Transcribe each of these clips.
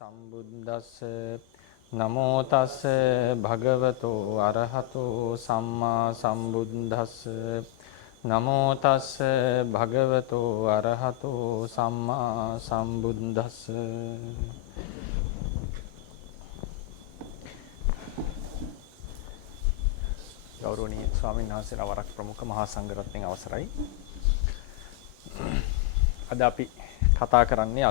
සම්බුද්දස්ස නමෝ තස්ස භගවතෝ අරහතෝ සම්මා සම්බුද්දස්ස නමෝ තස්ස භගවතෝ අරහතෝ සම්මා සම්බුද්දස්ස ගෞරවනීය ස්වාමීන් වහන්සේලා වරක් ප්‍රමුඛ මහා සංඝරත්නයන් අවසරයි. අද අපි කතා කරන්නේ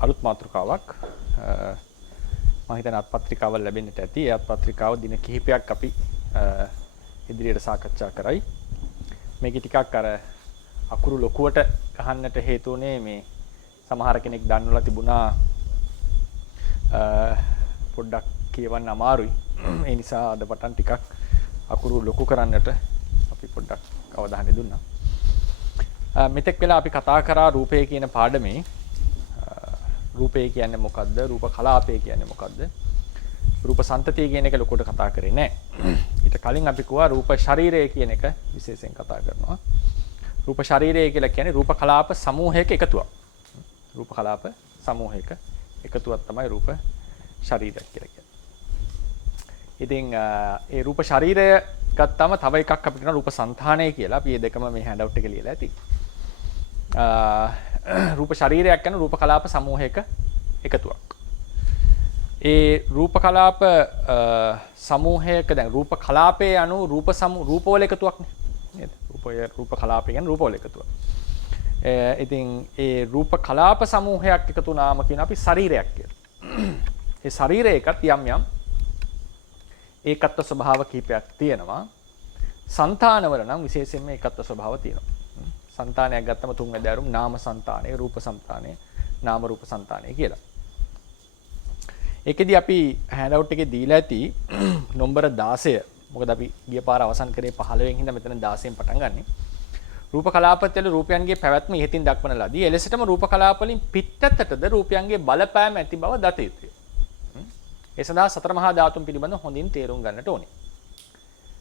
අලුත් මාතෘකාවක්. මම හිතන අත්පත්‍රිකාවල් ලැබෙන්නට ඇති. ඒ අත්පත්‍රිකාව දින කිහිපයක් අපි ඉදිරියට සාකච්ඡා කරයි. මේක ටිකක් අර අකුරු ලොකුවට ගහන්නට හේතු උනේ මේ සමහර කෙනෙක් දන්නවලා තිබුණා පොඩ්ඩක් කියවන්න අමාරුයි. ඒ නිසා අද පටන් ටිකක් අකුරු ලොකු කරන්නට අපි පොඩ්ඩක් අවධානය දුන්නා. මෙතෙක් වෙලා අපි කතා කරා රූපය කියන පාඩමේ රූපය කියන්නේ මොකද්ද? රූප කලාපය කියන්නේ මොකද්ද? රූප සංතතිය කියන එක ලොකුට කතා කරේ නැහැ. ඊට කලින් අපි කිව්වා රූප ශරීරය කියන එක විශේෂයෙන් කතා කරනවා. රූප ශරීරය කියලා කියන්නේ රූප කලාප සමූහයක එකතුවක්. රූප කලාප සමූහයක එකතුවක් තමයි රූප ශරීරය කියලා කියන්නේ. ඉතින් ඒ රූප ශරීරය ගත්තාම තව එකක් අපිට කියනවා රූප సంతානය කියලා. අපි මේ දෙකම මේ හෑන්ඩ් අවුට් එකේ ලියලා ඇති. රූප ශරීරයක් කියන රූප කලාප සමූහයක එකතුවක්. ඒ රූප කලාප සමූහයක දැන් රූප කලාපයේ අනු රූපවල එකතුවක් නේද? රූප කලාපය කියන්නේ රූපවල එකතුවක්. ඉතින් ඒ රූප කලාප සමූහයක් එකතු වුණාම කියන අපි ශරීරයක් කියලා. ඒ ශරීරයකත් යම් ඒකත්ව ස්වභාව කීපයක් තියෙනවා. సంతානවල නම් විශේෂයෙන්ම ඒකත්ව ස්වභාව තියෙනවා. సంతානයක් ගත්තම තුන් වැදෑරුම් නාම సంతානය, රූප సంతානය, නාම රූප సంతානය කියලා. ඒකෙදි අපි හෑන්ඩ් අවුට් එකේ දීලා ඇති නම්බර 16. මොකද අපි ගිය පාර අවසන් කරේ 15 වෙනි හින්දා මෙතන 16න් පටන් ගන්නෙ. රූප කලාපවල රූපයන්ගේ පැවැත්ම ඉහතින් දක්වන ලදී. එලෙසටම රූප කලාප වලින් පිටතටද රූපයන්ගේ බලපෑම ඇති බව දත යුතුය. ඒ සඳහා සතර මහා ධාතුන් පිළිබඳව හොඳින් තේරුම් ගන්නට ඕනේ.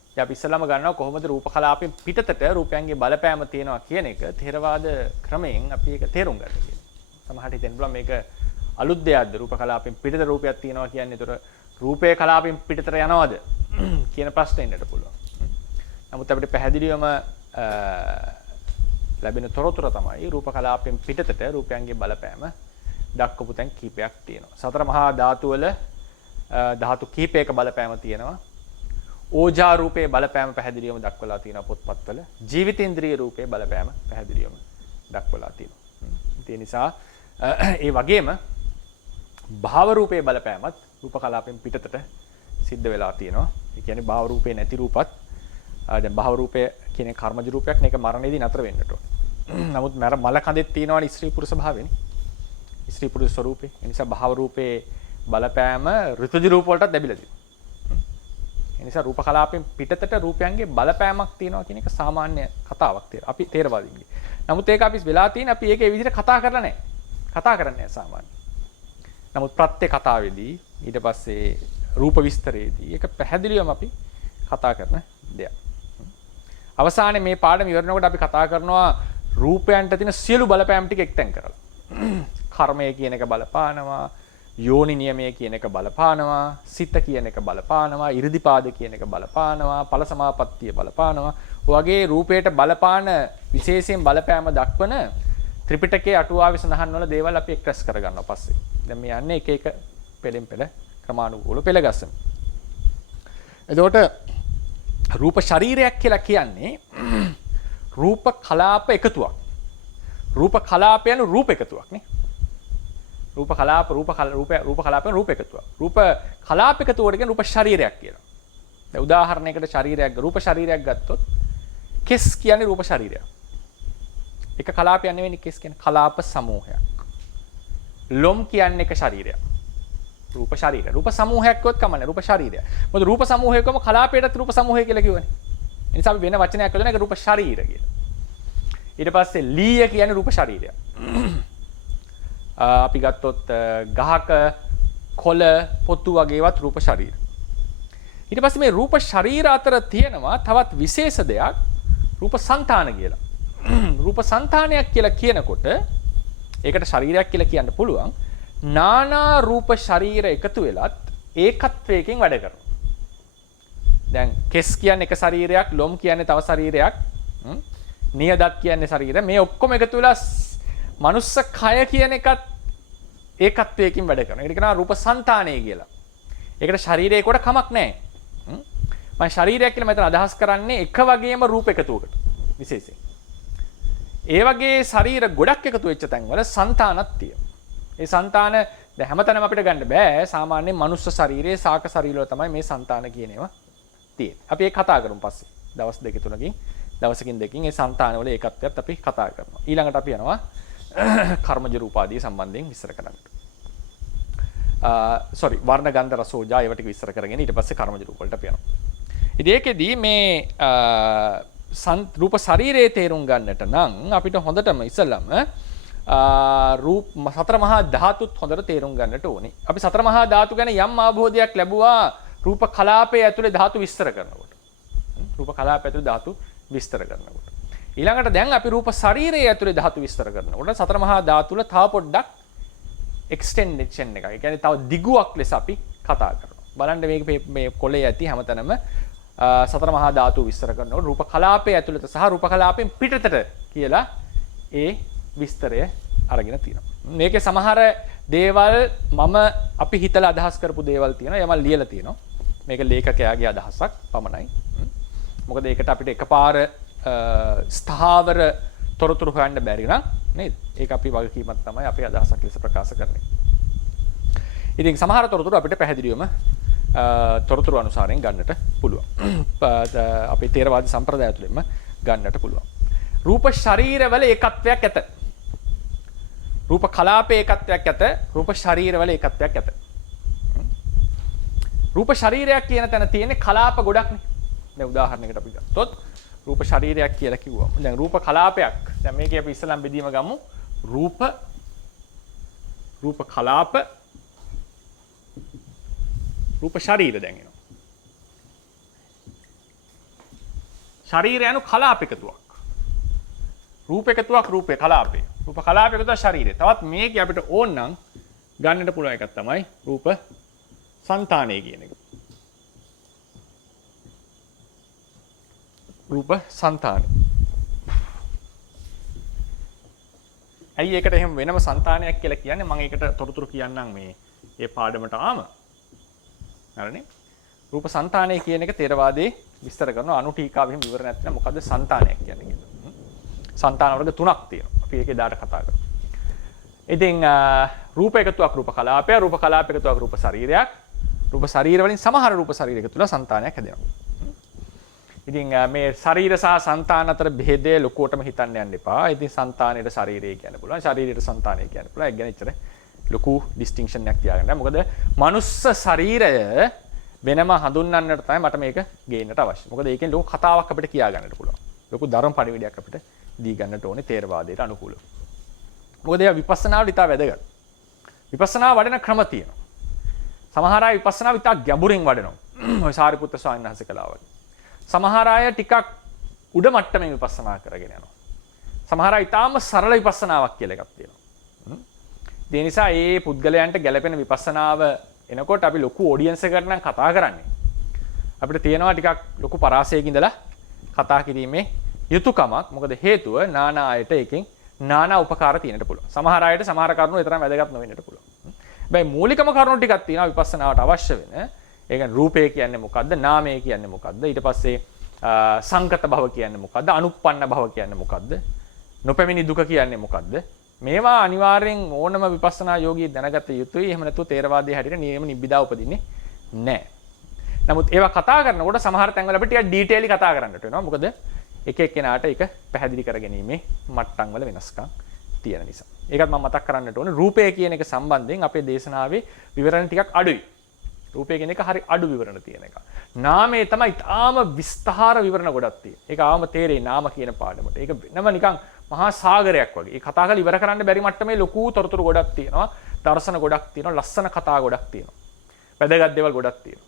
ඉතින් අපි ඉස්සෙල්ලාම ගන්නවා කොහොමද රූප කලාපෙන් පිටතට රූපයන්ගේ බලපෑම තියෙනවා කියන එක ථේරවාද ක්‍රමයෙන් අපි ඒක තේරුම් ගන්න කියලා. සමහරට හිතෙන්න පුළුවන් මේක අලුත් දෙයක්ද රූප කලාපෙන් පිටත රූපයක් තියෙනවා කියන්නේ. ඒතර රූපේ කලාපෙන් පිටතට යනවද කියන ප්‍රශ්නේ ඉන්නට පුළුවන්. නමුත් අපිට පැහැදිලිවම ලැබෙන තොරතුර තමයි රූප කලාපෙන් පිටතට රූපයන්ගේ බලපෑම දක්වපු තැන් කීපයක් තියෙනවා. සතර මහා ධාතු වල ධාතු කීපයක බලපෑම තියෙනවා. ඕජා රූපයේ බලපෑම පැහැදිලිවම දක්වලා තියෙනවා පොත්පත්වල. ජීවිතේන්ද්‍රිය රූපයේ බලපෑම පැහැදිලිවම දක්වලා තියෙනවා. ඒ නිසා ඒ වගේම භාව රූපයේ බලපෑමත් රූප කලාපෙන් පිටතට සිද්ධ වෙලා තියෙනවා. ඒ කියන්නේ භාව රූපේ නැති රූපත් දැන් භාව රූපය කියන්නේ කර්මජ රූපයක් නේ. ඒක මරණයේදී නතර වෙන්නට ඕනේ. නමුත් මල කඳෙත් තියෙනවනේ ස්ත්‍රී පුරුෂ භාවෙනේ. ස්ත්‍රී පුරුෂ ස්වරූපේ. ඒ නිසා භාව රූපේ බලපෑම ඍතුජ රූප වලටත් ලැබිලා තියෙනවා. ඒ නිසා රූප කලාපෙන් පිටතට රූපයන්ගේ බලපෑමක් තියෙනවා කියන එක සාමාන්‍ය කතාවක් තියෙනවා. අපි තේරවාදීන්ගේ. නමුත් ඒක අපි වෙලා තියෙන අපි ඒක ඒ විදිහට කතා කරලා නැහැ. කතා කරන්නේ නැහැ සාමාන්‍ය. නමුත් ප්‍රත්‍ය කතාවේදී ඊට පස්සේ රූප විස්තරයේදී ඒක පැහැදිලිවම අපි කතා කරන දෙයක්. අවසානයේ මේ පාඩම ඉවරනකොට අපි කතා කරනවා රූපයන්ට තියෙන සියලු බලපෑම් ටික එක්තෙන් කරලා. කර්මය කියන එක බලපානවා, යෝනි නියමය කියන එක බලපානවා, සිත කියන එක බලපානවා, 이르දිපාද කියන එක බලපානවා, ඵල සමාපත්තිය බලපානවා. ඔයගේ රූපයට බලපාන විශේෂයෙන් බලපෑම දක්වන ත්‍රිපිටකයේ අටුවාවේ සඳහන් වල දේවල් අපි එක්ස්ප්‍රෙස් කරගන්නවා පස්සේ. දැන් මේ යන්නේ එක එක පෙළෙන් පෙළ ක්‍රමානුකූලව පෙළ ගස්සමු. එතකොට රූප ශරීරයක් කියලා කියන්නේ රූප කලාප එකතුවක්. රූප කලාපයන් රූප එකතුවක් නේ. රූප කලාප කලාපෙන් රූප එකතුවක්. රූප කලාප එකතුවට කියන රූප ශරීරයක් කියලා. දැන් උදාහරණයකට රූප ශරීරයක් ගත්තොත් කෙස් කියන්නේ රූප ශරීරයක්. එක කලාපයක් නෙවෙයි කෙස් කියන්නේ කලාප සමූහයක්. ලොම් කියන්නේ එක ශරීරයක්. රූප ශරීරය. රූප සමූහයක් කිව්වොත් කමන්නේ රූප ශරීරය. මොකද රූප සමූහයකම කලාපයටත් රූප සමූහය කියලා කියවනේ. ඒ නිසා අපි වෙන වචනයක් හදන එක රූප ශරීර කියලා. ඊට පස්සේ ලීය කියන්නේ රූප ශරීරයක්. අපි ගත්තොත් ගහක කොළ පොතු වගේවත් රූප ශරීර. ඊට පස්සේ මේ රූප ශරීර අතර තියෙනවා තවත් විශේෂ දෙයක් රූප సంతාන කියලා. රූප సంతානයක් කියලා කියනකොට ඒකට ශරීරයක් කියලා කියන්න පුළුවන්. නානා රූප ශරීර එකතු වෙලත් ඒකත්වයකින් වැඩ කරනවා. දැන් කෙස් කියන්නේ එක ශරීරයක්, ලොම් කියන්නේ තව ශරීරයක්, නියදත් කියන්නේ ශරීරය. මේ ඔක්කොම එකතු වෙලා මනුස්ස කය කියන එකත් ඒකත්වයකින් වැඩ කරනවා. ඒකට කියනවා රූප సంతානය කියලා. ඒකට ශරීරයේ කොට කමක් නැහැ. මම ශරීරයක් කියලා මෙතන අදහස් කරන්නේ එක වගේම රූප එකතුවකට විශේෂයෙන්. ඒ වගේ ශරීර ගොඩක් එකතු වෙච්ච තැන්වල సంతානක් තියෙනවා. ඒ సంతාන දැන් හැමතැනම අපිට ගන්න බෑ. සාමාන්‍යයෙන් මනුස්ස ශරීරයේ සාක ශරීරවල තමයි මේ సంతාන කියන ඒවා තියෙන්නේ. අපි ඒක කතා කරමු පස්සේ. දවස් දෙක තුනකින් දවසකින් දෙකකින් ඒ సంతානවල ඒකත්වයත් අපි කතා කරනවා. ඊළඟට අපි යනවා කර්මජ රූපාදී සම්බන්ධයෙන් විස්තර කරන්නට. වර්ණ ගන්ධ රස ඕජා ඒවා ටික විස්තර කරගෙන ඊට පස්සේ කර්මජ රූප වලට අපි යනවා. ඉතින් ඒකෙදී මේ රූප ශරීරයේ තේරුම් ගන්නට නම් අපිට හොඳටම ඉස්සෙල්ලම සතර මහා ධාතුත් හොඳට තේරුම් ගන්නට ඕනේ. අපි සතර මහා ධාතු ගැන යම් අවබෝධයක් ලැබුවා රූප කලාපයේ ඇතුලේ ධාතු විස්තර කරනකොට. රූප කලාපයේ ඇතුලේ ධාතු විස්තර කරනකොට. ඊළඟට දැන් අපි රූප ශරීරයේ ඇතුලේ ධාතු විස්තර කරනකොට සතර මහා ධාතු වල තව පොඩ්ඩක් එක්ස්ටෙන්ඩේෂන් එකක්. ඒ කියන්නේ තව දිගුවක් ලෙස අපි කතා කරනවා. බලන්න මේ කොලේ ඇති හැමතැනම සතර මහා ධාතු විස්තර කරනකොට රූප කලාපයේ ඇතුළත සහ රූප කලාපයෙන් පිටතට කියලා ඒ විස්තරය අරගෙන තියෙනවා. මේකේ සමහර දේවල් අපි හිතලා අදහස් කරපු දේවල් තියෙනවා. ඒවා ලියලා තියෙනවා. මේක ලේඛකයාගේ අදහසක් පමණයි. මොකද ඒකට අපිට එකපාර ස්ථාවර තොරතුරු හොයන්න බැරි නම් නේද? ඒක අපි වගකීමක් තමයි අපේ අදහසක් ලෙස ප්‍රකාශ කරන්නේ. ඉතින් සමහර තොරතුරු අපිට පැහැදිලිවම තොරතුරු අනුසාරයෙන් ගන්නට පුළුවන්. අපේ තේරවාදී සම්ප්‍රදාය තුළින්ම ගන්නට පුළුවන්. රූප ශරීරවල ඒකත්වයක් ඇත. රූප කලාපයේ ඒකත්වයක් ඇත. රූප ශරීරවල ඒකත්වයක් ඇත. රූප ශරීරයක් කියන තැන තියෙන්නේ කලාප ගොඩක්නේ. දැන් උදාහරණයකට අපි ගත්තොත් රූප ශරීරයක් කියලා කිව්වම දැන් රූප කලාපයක්. දැන් මේකේ අපි ඉස්සලම් බෙදීම ගමු. රූප කලාප රූප ශරීර දැන් එනවා. ශරීරය anu කලාප එකතුවක්. රූප එකතුවක් රූපේ කලාපේ. රූප කලාප එකතුව ශරීරය. තවත් මේකේ අපිට ඕන නම් ගන්නට පුළුවන් එකක් තමයි රූප సంతානය කියන එක. රූප సంతානය. ඇයි ඒකට එහෙම වෙනම సంతානයක් කියලා කියන්නේ? මම ඒකට තොරතුරු කියන්නම් මේ පාඩමට ආම. හරිනේ. රූප సంతානය කියන එක තේරවාදයේ විස්තර කරනවා. අනු ටීකාවෙම විවරණයක් තියෙනවා. මොකද්ද సంతානයක් කියන්නේ කියලා. సంతාන වර්ග තුනක් තියෙනවා. අපි ඒකේ දාට කතා කරමු. ඉතින් රූප එකතුවක් රූප කලාපය, රූප කලාප එකතුවක් රූප ශරීරයක්. රූප ශරීර වලින් සමහර රූප ශරීර එකතු වෙලා సంతානයක් හැදෙනවා. ඉතින් මේ ශරීර සහ సంతාන අතර භේදය ලොකුවටම හිතන්න යන්න එපා. ඉතින් సంతානෙට ශරීරය කියන්න පුළුවන්. ශරීරයට సంతානය කියන්න පුළුවන්. ඒක ගැන ඉතර ලොකු ඩිස්ටින්ක්ෂන් එකක් තියාගන්න. මොකද මනුස්ස ශරීරය වෙනම හඳුන්වන්නට තමයි මට මේක ගේන්නට අවශ්‍ය. මොකද ඒකෙන් ලොකු කතාවක් අපිට කියා ගන්නට පුළුවන්. ලොකු ධර්ම පරිවිඩයක් අපිට දී ගන්නට ඕනේ තේරවාදයට අනුකූලව. මොකද ඒ විපස්සනාවට ඉතා වැදගත්. විපස්සනා වඩන ක්‍රම තියෙනවා. සමහර අය විපස්සනා ඉතා ගැඹුරින් වඩනවා. ඔය සාරිපුත්‍ර ස්වාමීන් වහන්සේ කළා වගේ. සමහර අය ටිකක් උඩ මට්ටමේ විපස්සනා කරගෙන යනවා. සමහර අය ඉතාම සරල විපස්සනාවක් කියලා එකක් තියෙනවා. ඒ නිසා මේ පුද්ගලයන්ට ගැළපෙන විපස්සනාව එනකොට අපි ලොකු ඔඩියන්ස් එකකට නම් කතා කරන්නේ. අපිට තියෙනවා ටිකක් ලොකු පරාසයක ඉඳලා කතා කිරීමේ යුතුයකමක්. මොකද හේතුව නානා අයට එකෙන් නානා උපකාර තියෙන්නට පුළුවන්. සමහර අයට සමහර කරුණු විතරක් වැදගත් නොවෙන්නට පුළුවන්. හැබැයි මූලිකම කරුණු ටිකක් තියෙනවා විපස්සනාවට අවශ්‍ය වෙන. ඒ කියන්නේ රූපය කියන්නේ මොකද්ද? නාමය කියන්නේ මොකද්ද? ඊට පස්සේ සංකත භව කියන්නේ මොකද්ද? අනුප්පන්න භව කියන්නේ මොකද්ද? නොපැමිණි දුක කියන්නේ මොකද්ද? මේවා අනිවාර්යෙන් ඕනම විපස්සනා යෝගී දැනගත යුතුයි. එහෙම නැත්නම් තේරවාදයේ හැටියට නියම නිබ්බිදා උපදින්නේ නැහැ. නමුත් ඒවා කතා කරනකොට සමහර තැන්වල අපිට ටිකක් ඩීටේලි කතා කරන්නට වෙනවා. මොකද එක එක්කෙනාට ඒක පැහැදිලි කරගැනීමේ මට්ටම් වල වෙනස්කම් තියෙන නිසා. ඒකත් මම මතක් කරන්නට ඕනේ. රූපය කියන එක සම්බන්ධයෙන් අපේ දේශනාවේ විවරණ ටිකක් අඩුයි. රූපය කියන එක හරි අඩු විවරණ තියෙන එක. නාමයේ තමයි තාම විස්තර විවරණ ගොඩක් තියෙන්නේ. ඒක ආවම තේරෙයි නාම කියන පාඩමට. ඒක වෙනම නිකන් මහා සාගරයක් වගේ. ඒ කතා කරලා ඉවර කරන්න බැරි මට්ටමේ ලොකු තොරතුරු ගොඩක් තියෙනවා. දර්ශන ගොඩක් තියෙනවා. ලස්සන කතා ගොඩක් තියෙනවා. වැදගත් දේවල් ගොඩක් තියෙනවා.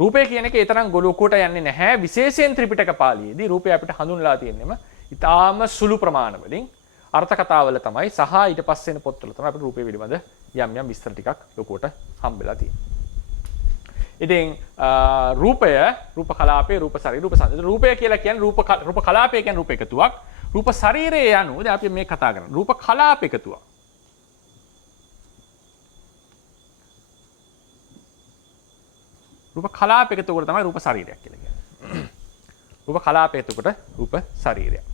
රූපය කියන එක ඒ තරම් ගොලුකට යන්නේ නැහැ. විශේෂයෙන් ත්‍රිපිටක පාළියේදී රූපය අපිට හඳුන්ලා තියෙන්නේම ඊටාම සුළු ප්‍රමාණ වලින් අර්ථ කතාවල තමයි සහ ඊට පස්සේ එන පොත්වල තමයි අපිට රූපය පිළිබඳ යම් යම් විස්තර ටිකක් ලොකුවට හම්බෙලා තියෙන්නේ. ඉතින් රූපය, රූප කලාපේ, රූප ශරීර, රූප සංඥා. රූපය කියලා කියන්නේ රූප කලාපය කියන්නේ රූප එකතුවක්. රූප ශරීරය යනු දැන් අපි මේ කතා කරන්නේ රූප කලාප එකතුවක්. රූප කලාප එකතුවකට තමයි රූප ශරීරයක් කියලා කියන්නේ. රූප කලාප එකතුවකට රූප ශරීරයක්.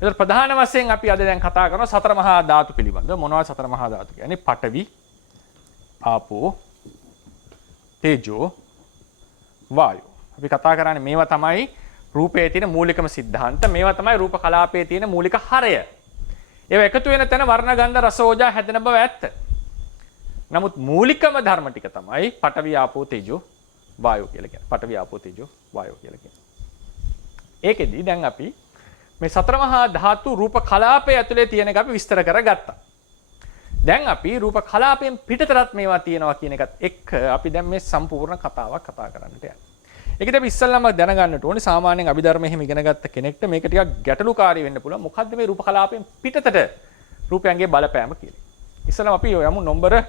ඒතර ප්‍රධාන වශයෙන් අපි අද දැන් කතා කරනවා සතර මහා ධාතු පිළිබඳව. මොනවද සතර මහා ධාතු කියන්නේ? පඨවි, ආපෝ, තේජෝ, වායෝ. අපි කතා කරන්නේ මේවා තමයි රූපයේ තියෙන මූලිකම સિદ્ધාන්ත. මේවා තමයි රූප කලාපයේ තියෙන මූලික හරය. ඒවා එකතු වෙන තැන වර්ණ ගන්ධ රස ඕජා හැදෙන බව ඇත්ත. නමුත් මූලිකම ධර්ම ටික තමයි පඨවි, ආපෝ, තේජෝ, වායෝ කියලා කියන්නේ. පඨවි, ආපෝ, තේජෝ, වායෝ කියලා කියන්නේ. ඒකෙදි දැන් අපි මේ සතර මහා ධාතු රූප කලාපය ඇතුලේ තියෙන එක අපි විස්තර කරගත්තා. දැන් අපි රූප කලාපයෙන් පිටතරත් මේවා තියෙනවා කියන එකත් එක්ක අපි දැන් මේ සම්පූර්ණ කතාවක් කතා කරන්නට යනවා. ඒකද අපි ඉස්සල්ලාම දැනගන්නට ඕනේ සාමාන්‍යයෙන් අභිධර්ම එහෙම ඉගෙන ගත්ත කෙනෙක්ට මේක ටිකක් ගැටලුකාරී වෙන්න පුළුවන්. මොකද්ද මේ රූප කලාපයෙන් පිටතට රූපයන්ගේ බලපෑම කියලා. ඉස්සල්ලාම අපි යමු නම්බර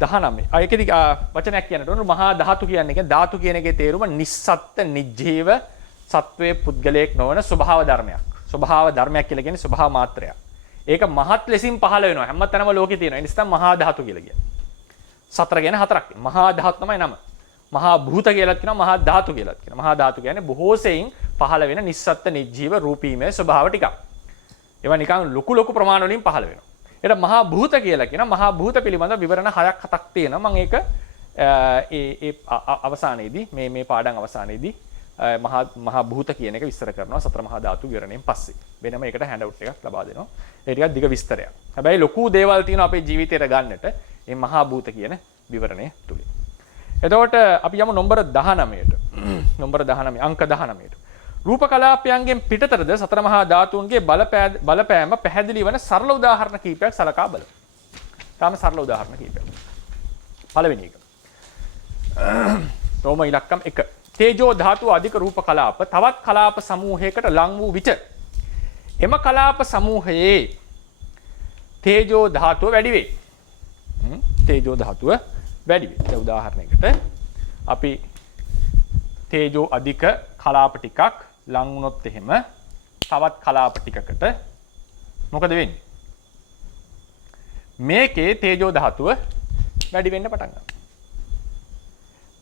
19. ඒකෙදි වචනයක් කියන්නට ඕනේ මහා ධාතු කියන්නේ ධාතු කියන එකේ තේරුම නිස්සත්ත්‍ය නිජීව සත්වයේ පුද්ගලයක් නොවන ස්වභාව ධර්මයක්. ස්වභාව ධර්මයක් කියලා කියන්නේ ස්වභාව මාත්‍රයක්. ඒක මහත් ලෙසින් පහළ වෙනවා. හැම තැනම ලෝකේ තියෙනවා. ඒ නිසා මහා ධාතු කියලා කියන්නේ. සතර කියන්නේ හතරක්. මහා ධාතු තමයි නම. මහා භූත කියලාත් කියනවා මහා ධාතු කියලාත් කියනවා. මහා ධාතු කියන්නේ බොහෝ සෙයින් පහළ වෙන නිස්සත්ත්‍ය නිජීව රූපීමය ස්වභාව ටිකක්. ඒවා නිකන් ලොකු ප්‍රමාණ වලින් පහළ වෙනවා. ඒකට මහා භූත කියලා කියනවා. මහා භූත පිළිබඳ විවරණ 6ක් 7ක් තියෙනවා. මම ඒක ඒ අවසානයේදී මේ පාඩම් අවසානයේදී මහා භූත කියන එක විස්තර කරනවා සතර මහා ධාතු විවරණයෙන් පස්සේ. වෙනම ඒකට හෑන්ඩ් අවුට් එකක් ලබා දෙනවා. ඒ ටිකක් දිග විස්තරයක්. හැබැයි ලොකු දේවල් තියෙනවා අපේ ජීවිතේට ගන්නට මේ මහා භූත කියන විවරණය තුලින්. එතකොට අපි යමු නම්බර 19ට. නම්බර 19 අංක 19ට. රූප කලාපයන්ගෙන් පිටතරද සතර මහා ධාතුන්ගේ බලපෑම පැහැදිලි වන සරල උදාහරණ කීපයක් සලකා බලමු. තාම සරල උදාහරණ කීපයක්. පළවෙනි එක. රෝම ඉලක්කම් 1. තේජෝ ධාතුව අධික රූප කලාප තවත් කලාප සමූහයකට ලං වූ විට එම කලාප සමූහයේ තේජෝ ධාතුව වැඩි වේ. තේජෝ ධාතුව වැඩි වේ. ඒ උදාහරණයකට අපි තේජෝ අධික කලාප ටිකක් ලං වුණොත් එහෙම තවත් කලාප ටිකකට මොකද වෙන්නේ? මේකේ තේජෝ ධාතුව වැඩි වෙන්න පටන් ගන්නවා.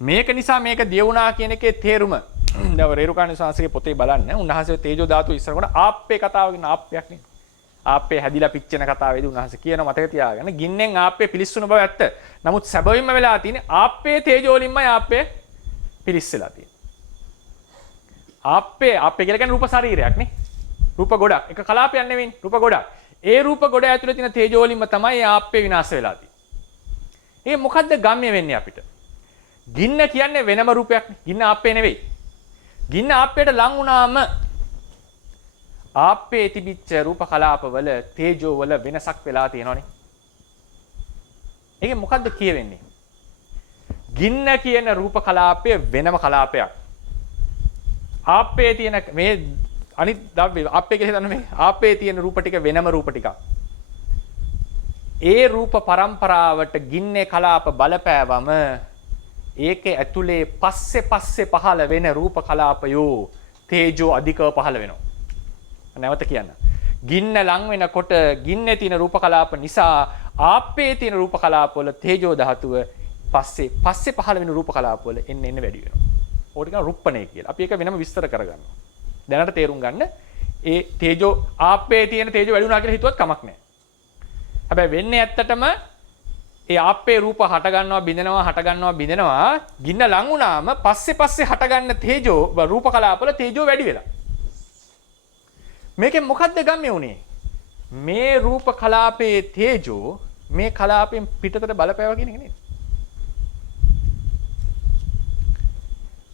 මේක නිසා මේක දිය වුණා කියන එකේ තේරුම දැන් රේරුකාණ සංස්කෘතියේ පොතේ බලන්න උන්වහන්සේ තේජෝ ධාතුව ඉස්සරකොට ආප්පේ කතාව කියන ආප්පයක් නේ. ආප්පේ හැදිලා පිච්චෙන කතාවේදී උන්වහන්සේ කියන මතක තියාගන්න ගින්නෙන් ආප්පේ පිලිස්සුන බව ඇත්ත. නමුත් සැබවින්ම වෙලා තියෙන්නේ ආප්පේ තේජෝ වලින්මයි ආප්පේ පිලිස්සලා තියෙන්නේ. ආප්පේ කියලා කියන්නේ රූප ශරීරයක් නේ. රූප ගොඩක්. එක කලාපයක් නෙවෙයි රූප ගොඩක්. ඒ රූප ගොඩ ඇතුලේ තියෙන තේජෝ වලින්ම තමයි ආප්පේ විනාශ වෙලා තියෙන්නේ. ඒ මොකද්ද ගම්ම්‍ය වෙන්නේ අපිට? ගින්න කියන්නේ වෙනම රූපයක් නේ. ගින්න ආප්පේ නෙවෙයි. ගින්න ආප්පේට ලං වුණාම ආප්පේ තිබිච්ච රූප කලාපවල තේජෝ වල වෙනසක් වෙලා තියෙනවනේ. ඒකේ මොකද්ද කියවෙන්නේ? ගින්න කියන රූප කලාපය වෙනම කලාපයක්. ආප්පේ තියෙන මේ අනිත් ආප්පේ කියලා හිතන්න මේ ආප්පේ තියෙන රූප ටික වෙනම රූප ටිකක්. ඒ රූප පරම්පරාවට ගින්නේ කලාප බලපෑවම ඒකේ ඇතුලේ පස්සේ පහළ වෙන රූප කලාපයෝ තේජෝ අධිකව පහළ වෙනවා. නැවත කියන්න. ගින්න ලං වෙනකොට ගින්නේ තියෙන රූප කලාප නිසා ආප්පේ තියෙන රූප කලාප වල තේජෝ ධාතුව පස්සේ පහළ වෙන රූප කලාප වල එන්න වැඩි වෙනවා. ඕක කියන රුප්පණය කියලා. අපි ඒක වෙනම විස්තර කරගන්නවා. දැනට තේරුම් ගන්න ඒ තේජෝ ආප්පේ තියෙන තේජෝ වැඩි වුණා කියලා හිතුවත් කමක් නැහැ. හැබැයි වෙන්නේ ඇත්තටම ඒ ආප්පේ රූප හට ගන්නවා බිඳෙනවා ගින්න ලං වුණාම පස්සේ හට ගන්න තේජෝ රූප කලාපවල තේජෝ වැඩි වෙලා. මේකෙන් මොකද්ද ගම්ම්‍ය උනේ? මේ රූප කලාපයේ තේජෝ මේ කලාපයෙන් පිටතට බලපෑවා කියන එක නේද?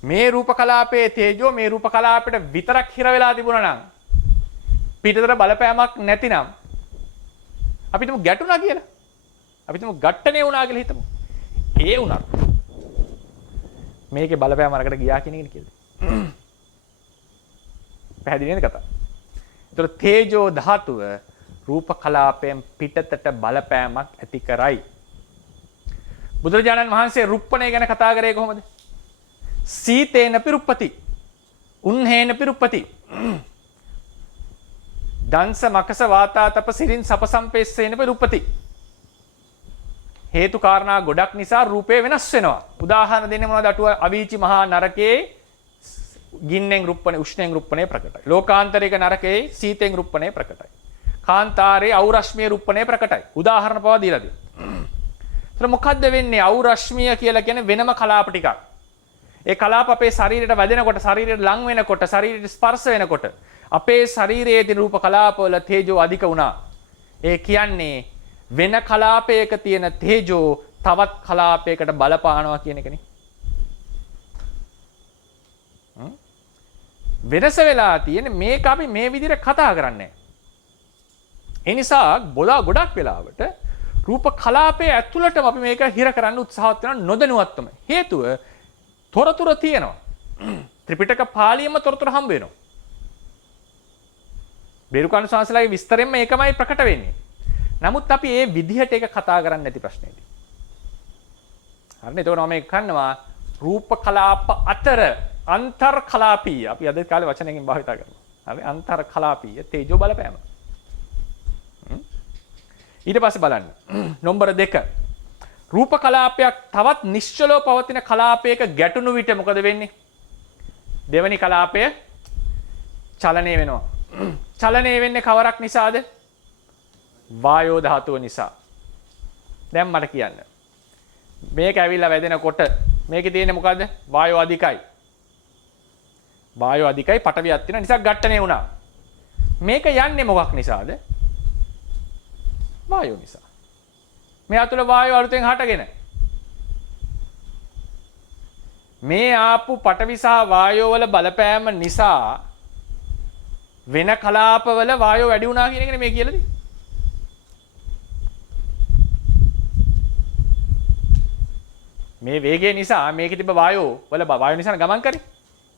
මේ රූප කලාපයේ තේජෝ මේ රූප කලාපයට විතරක් හිර වෙලා තිබුණා නම් පිටතට බලපෑමක් නැතිනම් අපි හිතමු ගැටුණා කියලා. අපි හිතමු ගැට්ටනේ වුණා කියලා හිතමු. ඒ වුණා. මේකේ බලපෑම අරකට ගියා කියන එක නේද කියලා. පැහැදිලි නේද කතාව? ඒතර තේජෝ ධාතුව රූප කලාපයෙන් පිටතට බලපෑමක් ඇති කරයි. බුදුරජාණන් වහන්සේ රුප්පණය ගැන කතා කරේ කොහොමද? සීතේන පිරුප්පති උන්හේන පිරුප්පති දංශ මකස වාතාතප සිරින් සපසම්පේස්සේන පිරුප්පති. හේතු කාරණා ගොඩක් නිසා රූපේ වෙනස් වෙනවා. උදාහරණ දෙන්නේ මොනවද? අටුව අවීචි මහා නරකයේ ගින්නෙන් රුප්පණේ උෂ්ණයෙන් රුප්පණේ ප්‍රකටයි. ලෝකාන්තරික නරකයේ සීතෙන් රුප්පණේ ප්‍රකටයි. කාන්තාරයේ අවරශ්මිය රුප්පණේ ප්‍රකටයි. උදාහරණ පවා දීලා දෙනවා. ඒතර මොකද්ද වෙන්නේ? අවරශ්මිය කියලා කියන්නේ වෙනම කලාප ටිකක්. ඒ කලාප අපේ ශරීරයට වැදෙනකොට, ශරීරයට ලං වෙනකොට, ශරීරයට ස්පර්ශ වෙනකොට අපේ ශරීරයේ තියෙන රූප කලාපවල තේජෝ අධික වුණා. ඒ කියන්නේ වෙන කලාපයක තියෙන තේජෝ තවත් කලාපයකට බලපානවා කියන එකනේ. වෙනස වෙලා තියෙන මේක අපි මේ විදිහට කතා කරන්නේ. ඒ නිසා ගොඩක් වෙලාවට රූප කලාපයේ ඇතුළටම අපි මේක හිර කරන්න උත්සාහවත් වෙන නොදැනුවත්වම. හේතුව තොරතුරු තියෙනවා. ත්‍රිපිටක පාළියෙම තොරතුරු හම්බ වෙනවා. බේරුකාණු සංසලාගේ විස්තරෙන්ම ඒකමයි ප්‍රකට වෙන්නේ. නමුත් අපි මේ විදිහට ඒක කතා කරන්නේ නැති ප්‍රශ්නේදී. හරිනේ. එතකොට මම කන්නවා රූප කලාප අතර අන්තර් කලාපීය. අපි අද කාලේ වචනයකින් භාවිත කරනවා. හරි අන්තර් කලාපීය තේජෝ බලපෑම. ඊට පස්සේ බලන්න. නම්බර 2. රූප කලාපයක් තවත් නිශ්චලව පවතින කලාපයක ගැටුණු විට මොකද වෙන්නේ? දෙවැනි කලාපය චලනය වෙනවා. චලනය වෙන්නේ කවරක් නිසාද? වායෝ ධාතුව නිසා. දැන් මට කියන්න. මේක ඇවිල්ලා වැදෙනකොට මේකේ තියෙන්නේ මොකද්ද? වායෝ අධිකයි. වායෝ අධිකයි පටවියක් තියෙන නිසා ඝට්ටණය වුණා. මේක යන්නේ මොකක් නිසාද? වායෝ නිසා. මේ අතුල වායෝ අලුතෙන් හටගෙන. මේ ආපු පටවි සහ වායෝ වල බලපෑම නිසා වෙන කලාපවල වායෝ වැඩි වුණා කියන එකනේ මේ කියලා තියෙන්නේ. මේ වේගය නිසා මේකේ තිබ්බ වායෝ වල වායෝ නිසා ගමන් කරේ.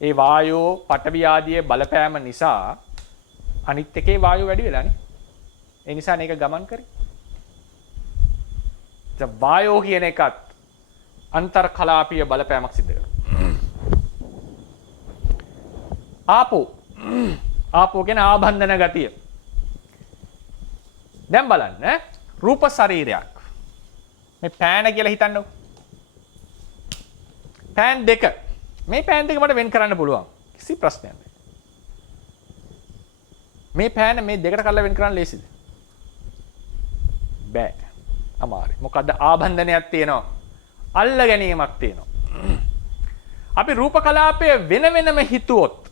ඒ වායෝ පටවි ආදී බලපෑම නිසා අනිත් එකේ වායෝ වැඩි වෙලානේ. ඒ නිසා මේක ගමන් කරේ. වායෝ කියන එකත් අන්තර් කලාපීය බලපෑමක් සිදු කරනවා. ආපෝ කියන ආබන්ධන ගතිය. දැන් බලන්න රූප ශරීරයක්. මේ පෑන කියලා හිතන්නකො. පෑන් දෙක. මේ පෑන් දෙක මට වෙන් කරන්න පුළුවන්. කිසි ප්‍රශ්නයක් නැහැ. මේ පෑන මේ දෙකට කඩලා වෙන් කරන්න ලේසිද? බෑ. අමාරුයි. මොකද්ද? ආබන්ධනයක් තියෙනවා. අල්ල ගැනීමක් තියෙනවා. අපි රූප කලාපය වෙන වෙනම හිතුවොත්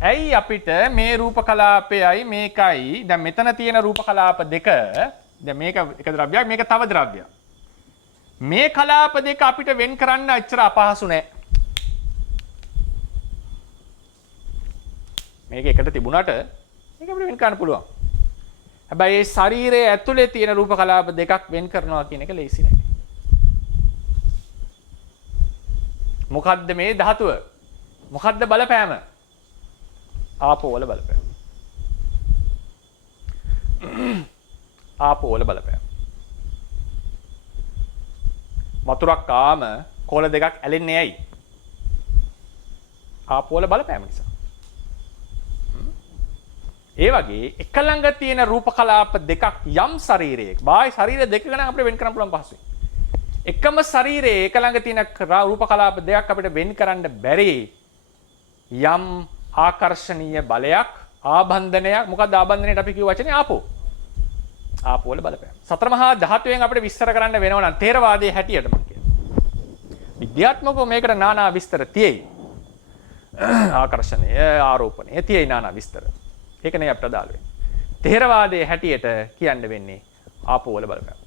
ඇයි අපිට මේ රූප කලාපයයි මේකයි දැන් මෙතන තියෙන රූප කලාප දෙක දැන් මේක එක ද්‍රව්‍යයක් මේක තව ද්‍රව්‍යයක්. මේ කලාප දෙක අපිට වෙන් කරන්න අච්චර අපහසු නෑ. මේක එකට තිබුණාට මේක අපිට වෙන් කරන්න පුළුවන්. හැබැයි ඒ ශරීරයේ ඇතුලේ තියෙන රූප කලාප දෙකක් වෙන් කරනවා කියන එක ලේසි නෑ. මොකද්ද මේ ධාතුව? මොකද්ද බලපෑම? ආපෝ වල බලපෑම. ආපෝ වල බලපෑම. වතුරක් කාම කොළ දෙකක් ඇලෙන්නේ ඇයි? ආපෝ වල බලපෑම නිසා. ඒ වගේ එක ළඟ තියෙන රූප කලාප දෙකක් යම් ශරීරයක බාහිර ශරීර දෙක ගණන් අපිට වෙන් කරන්න පුළුවන් පහසුයි. එකම ශරීරයේ එක ළඟ තියෙන රූප කලාප දෙකක් අපිට වෙන් කරන්න බැරි යම් ආකර්ෂණීය බලයක් ආබන්ධනයක්. මොකක්ද ආබන්ධනයට අපි කියව වචනේ? ආපෝ. ආපෝ වල බලපෑම. සතර මහා ධාතුවෙන් අපිට විස්තර කරන්න වෙනවා නම් ථේරවාදයේ හැටියට මම කියනවා. විද්‍යාත්මකව මේකට নানা විස්තර තියෙයි. ආකර්ෂණය, ආරෝපණය තියෙයි নানা විස්තර. ඒක නේ අපට අදාළ වෙන්නේ. ථේරවාදයේ හැටියට කියන්න වෙන්නේ ආපෝ වල බලපෑම.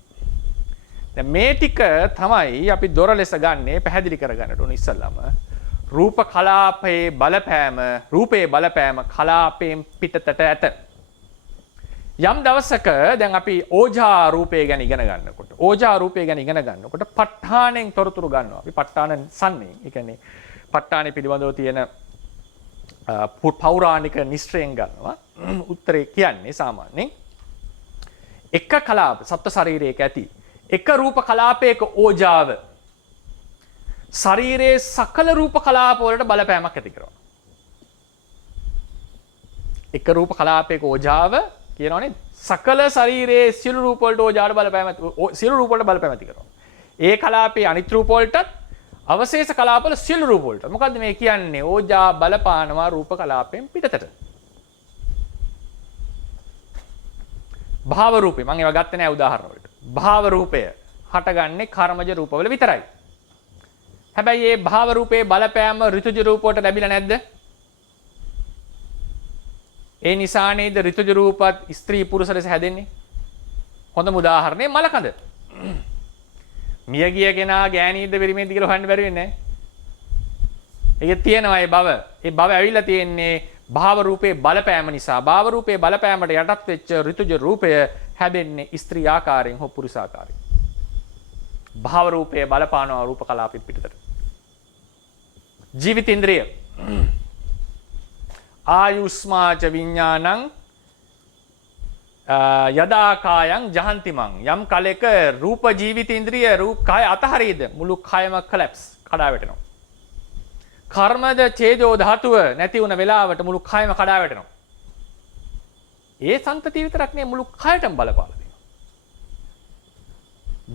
දැන් මේ ටික තමයි අපි දොර ලෙස ගන්නේ පැහැදිලි කරගන්නට ඕන ඉස්සල්ලාම. රූප කලාපයේ බලපෑම, රූපයේ බලපෑම කලාපයෙන් පිටතට ඇත. යම් දවසක දැන් අපි ඕජා රූපය ගැන ඉගෙන ගන්නකොට, ඕජා රූපය ගැන ඉගෙන ගන්නකොට ප ဋ ාණෙන් තොරතුරු ගන්නවා. අපි ප ဋ ාණ සම්නේ. ඒ කියන්නේ ප ဋ ාණේ පිළිබඳව තියෙන පෞරාණික නිශ්චයෙන් ගන්නවා. උත්තරේ කියන්නේ සාමාන්‍යයෙන් එක කලාප සත්ත්ව ශරීරයක ඇති එක රූප කලාපයක ඕජාව ශරීරයේ සකල රූප කලාප වලට බලපෑමක් ඇති කරනවා. එක රූප කලාපයක ඕජාව කියනවනේ සකල ශරීරයේ සියලු රූප වලට ඕජාවට සියලු රූප වලට බලපෑම ඇති කරනවා. ඒ කලාපයේ අනිත් රූප වලටත් අවශේෂ කලාප වල සියලු රූප වලට. මොකද්ද මේ කියන්නේ? ඕජා බලපානවා රූප කලාපයෙන් පිටතට. භාව රූපේ මම ඒවා ගත්තේ නැහැ උදාහරණ වලට. භාව රූපය හටගන්නේ කර්මජ රූපවල විතරයි. හැබැයි මේ භාව රූපේ බලපෑම ඍතුජ රූප වලට ලැබිලා නැද්ද? ඒ නිසා නේද ඍතුජ රූපත් ස්ත්‍රී පුරුෂ ලෙස හැදෙන්නේ. හොඳම උදාහරණය මලකඳ. මිය ගිය කෙනා ගෑණීද පිරිමින්ද කියලා හොයන්න බැරි වෙන්නේ නැහැ. ඒක තියෙනවා ඒ බව. ඒ බව ඇවිල්ලා තියෙන්නේ භාව රූපේ බලපෑම නිසා. භාව රූපේ බලපෑමට යටත් වෙච්ච ඍතුජ රූපය හැදෙන්නේ ස්ත්‍රී ආකාරයෙන් හෝ පුරුෂ ආකාරයෙන්. භාව රූපය බලපානවා රූප කලාපෙ පිටතට. ජීවිත ඉන්ද්‍රිය ආයුස්මාච විඥානං යදා කායං ජහන්තිමං යම් කලෙක රූප ජීවිත ඉන්ද්‍රිය රූප කාය අතහරියද මුළු කායම කොලැප්ස් කඩා වැටෙනවා. කර්මද ඡේදෝ ධාතුව නැති වුණ වෙලාවට මුළු කායම කඩා වැටෙනවා. ඒ සංතතිය විතරක් නෙවෙයි මුළු කායටම බලපාලා දෙනවා.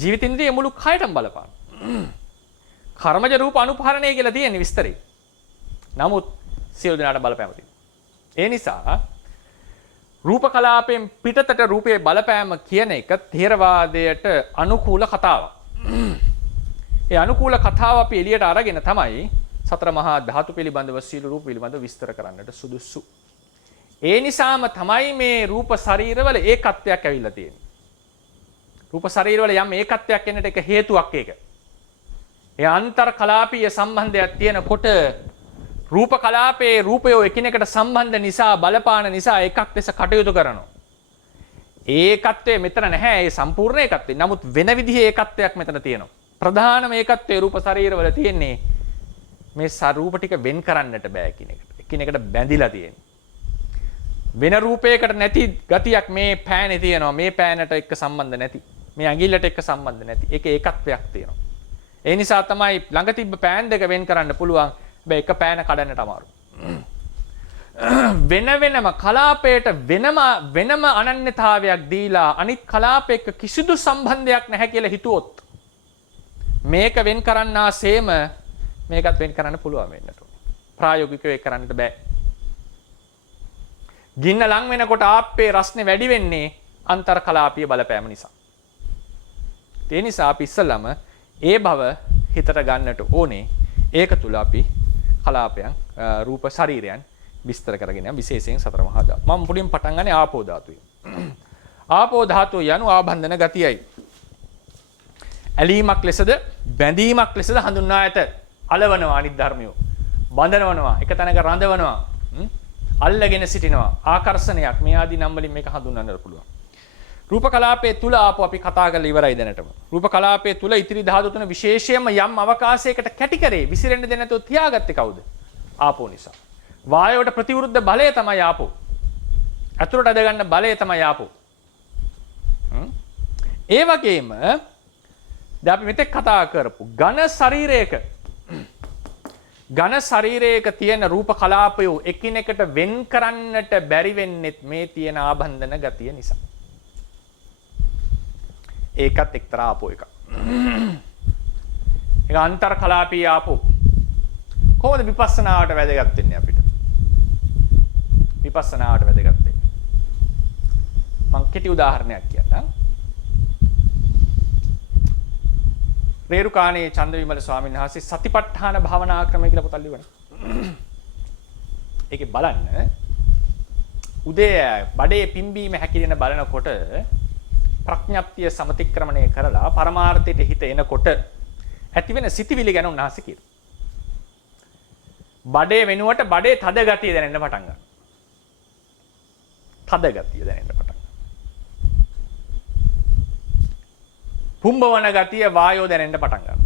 ජීවිත ඉන්ද්‍රිය මුළු කායටම බලපාන. කර්මජ රූප අනුපහරණය කියලා තියෙන විස්තරේ. නමුත් සියලු දෙනාට බලපෑම තියෙනවා. ඒ නිසා රූප කලාපයෙන් පිටතට රූපයේ බලපෑම කියන එක ථේරවාදයට අනුකූල කතාවක්. ඒ අනුකූල කතාව අපි එළියට අරගෙන තමයි සතර මහා ධාතු පිළිබඳව සීල රූප පිළිබඳව විස්තර කරන්නට සුදුසු. ඒ නිසාම තමයි මේ රූප ශරීරවල ඒකත්වයක් ඇවිල්ලා තියෙන්නේ. රූප ශරීරවල යම් ඒකත්වයක් එන්නට එක හේතුවක් ඒක. ඒ අන්තර් කලාපීය සම්බන්ධයක් තියෙනකොට රූප කලාපයේ රූපයෝ එකිනෙකට සම්බන්ධ නිසා බලපාන නිසා එකක් ලෙස කටයුතු කරනවා. ඒකත්වය මෙතන නැහැ. ඒ සම්පූර්ණ ඒකත්වය. නමුත් වෙන විදිහේ ඒකත්වයක් මෙතන තියෙනවා. ප්‍රධානම ඒකත්වයේ රූප ශරීරවල තියෙන්නේ මේ රූප ටික වෙන් කරන්නට බෑ එකිනෙකට බැඳිලා තියෙන්නේ. වෙන රූපයකට නැති ගතියක් මේ පෑනේ තියෙනවා. මේ පෑනට එක්ක සම්බන්ධ නැති. මේ ඇඟිල්ලට එක්ක සම්බන්ධ නැති. ඒක ඒකත්වයක් තියෙනවා. ඒ නිසා තමයි ළඟ තිබ්බ පෑන් දෙක වෙන් කරන්න පුළුවන්. හැබැයි එක පෑන කඩන්නට අමාරුයි. වෙන වෙනම කලාපයට වෙනම අනන්‍යතාවයක් දීලා අනිත් කලාපයක කිසිදු සම්බන්ධයක් නැහැ කියලා හිතුවොත් මේක වෙන් කරන්නාseම මේකත් වෙන් කරන්න පුළුවන් වෙන්නට ඕනේ. ප්‍රායෝගිකව ඒක කරන්නට බෑ. ගින්න ලං වෙනකොට ආප්පේ රස්නේ වැඩි වෙන්නේ අන්තර් කලාපීය බලපෑම නිසා. ඒ නිසා අපි ඉස්සලම ඒ බව හිතට ගන්නට ඕනේ. ඒක තුල අපි කලාපයන් රූප ශරීරයන් විස්තර කරගෙන යන විශේෂයෙන් සතර මහා ධාතු. මම මුලින් පටන් ගන්නේ ආපෝ ධාතුයි. ආපෝ ධාතුව යනු ආබන්ධන ගතියයි. ඇලීමක් ලෙසද බැඳීමක් ලෙසද හඳුන්වා ඇත. අලවනවා අනිත් ධර්මියෝ. බඳනවනවා එක තැනක රඳවනවා. අල්ලගෙන සිටිනවා. ආකර්ෂණයක් මේ ආදී නම් වලින් මේක හඳුන්වන්නට පුළුවන්. රූප කලාපයේ තුල ආපෝ අපි කතා කරලා ඉවරයි දැනටම. රූප කලාපයේ තුල ඉතිරි ධාතු තුන විශේෂයෙන්ම යම් අවකාශයකට කැටි කරේ විසිරෙන්න දෙන්නේ නැතුව තියාගත්තේ කවුද? ආපෝ නිසා. වායුවට ප්‍රතිවිරුද්ධ බලය තමයි ආපෝ. අතුරට අද ගන්න බලය තමයි ආපෝ. ඒ වගේම දැන් අපි මෙතෙක් කතා කරපු ඝන ශරීරයක තියෙන රූප කලාපය එකිනෙකට වෙන් කරන්නට බැරි වෙන්නේත් මේ තියෙන ආබන්ධන ගතිය නිසා. ඒකත් එක්තරා ආපෝ එකක්. ඒක අන්තර් කලාපීය ආපෝ. කොහොමද විපස්සනාවට වැදගත් වෙන්නේ අපිට? විපස්සනාවට වැදගත් වෙන්නේ. මම කෙටි උදාහරණයක් කියන්නම්. රේරුකාණේ චන්දවිමල ස්වාමීන් වහන්සේ සතිපට්ඨාන භාවනා ක්‍රමය කියලා පොතක් ලියවනේ. ඒකේ බලන්න උදේ බඩේ පිම්බීම හැකිලෙන බලනකොට ප්‍රඥප්තිය සමතික්‍රමණය කරලා පරමාර්ථයට හිත එනකොට ඇති වෙන සිතිවිලි ගැන උන්වහන්සේ කියනවා. බඩේ වෙනුවට බඩේ තද ගතිය දැනෙන්න පටන් ගන්නවා. තද ගතිය දැනෙන්න පටන් ගන්නවා. පුම්බවන ගතිය වායෝ දැනෙන්න පටන් ගන්නවා.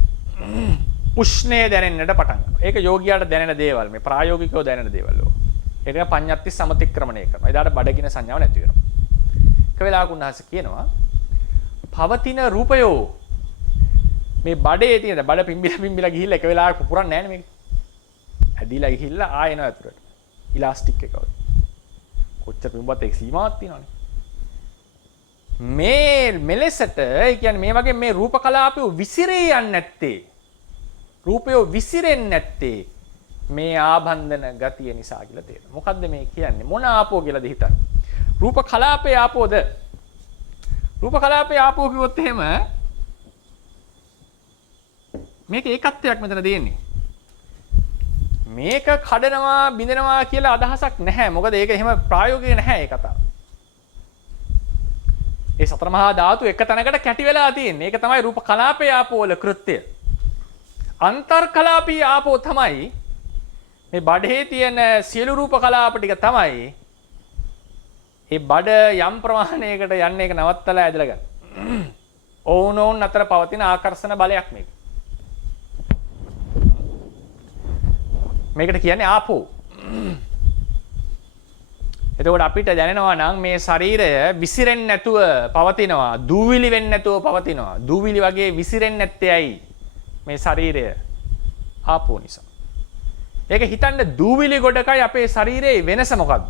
උෂ්ණය දැනෙන්නට පටන් ගන්නවා. ඒක යෝගියාට දැනෙන දේවල් මේ ප්‍රායෝගිකව දැනෙන දේවල්. ඒක පඤ්ඤාති සමතික්‍රමණය කරනවා. එදාට බඩගින සංඥාව නැති වෙනවා. එක වෙලාවක උන්වහන්සේ කියනවා පවතින රූපයෝ මේ බඩේ තියෙන බඩ පිම්බිලා ගිහිල්ලා එක වෙලාවක පුපුරන්නේ නැහැ නේ මේක. ඇදිලා ගිහිල්ලා ආයෙ එනවා ඇතුළට. ඉලාස්ටික් එක වගේ. කොච්චර පිම්බුවත් ඒක සීමාවක් තියෙනවනේ. මේ මෙලෙසට ඒ කියන්නේ මේ වගේ මේ රූප කලාපය විසිරේ යන්නේ නැත්තේ. රූපය විසිරෙන්නේ නැත්තේ මේ ආබන්ධන ගතිය නිසා කියලා තේරෙනවා. මොකද්ද මේ කියන්නේ? මොන ආපෝ කියලාද හිතන්නේ? රූප කලාපේ ආපෝද? රූප කලාපේ ආපෝ කිව්වොත් එහෙම මේක ඒකත්වයක් මෙතන දෙන්නේ. මේක කඩනවා බිඳෙනවා කියලා අදහසක් නැහැ. මොකද ඒක එහෙම ප්‍රායෝගික නැහැ ඒ කතාව. ඒ සතර මහා ධාතු එක තැනකට කැටි වෙලා තියෙන්නේ. ඒක තමයි රූප කලාපේ ආපෝ වල කෘත්‍යය. අන්තර් කලාපී ආපෝ තමයි මේ බඩේ තියෙන සියලු රූප කලාප ටික තමයි මේ බඩ යම් ප්‍රමාණයකට යන්න එක නවත්තලා ඇදලා ගන්න. ඕනෝන් අතර පවතින ආකර්ෂණ බලයක් මේක. මේකට කියන්නේ ආපෝ. එතකොට අපිට දැනෙනවා නම් මේ ශරීරය විසිරෙන්නේ නැතුව පවතිනවා, දූවිලි වෙන්නේ නැතුව පවතිනවා. දූවිලි වගේ විසිරෙන්නේ නැත්තේ ඇයි? මේ ශරීරය ආපෝ නිසා. ඒක හිතන්න දූවිලි ගොඩකයි අපේ ශරීරයේ වෙනස මොකක්ද?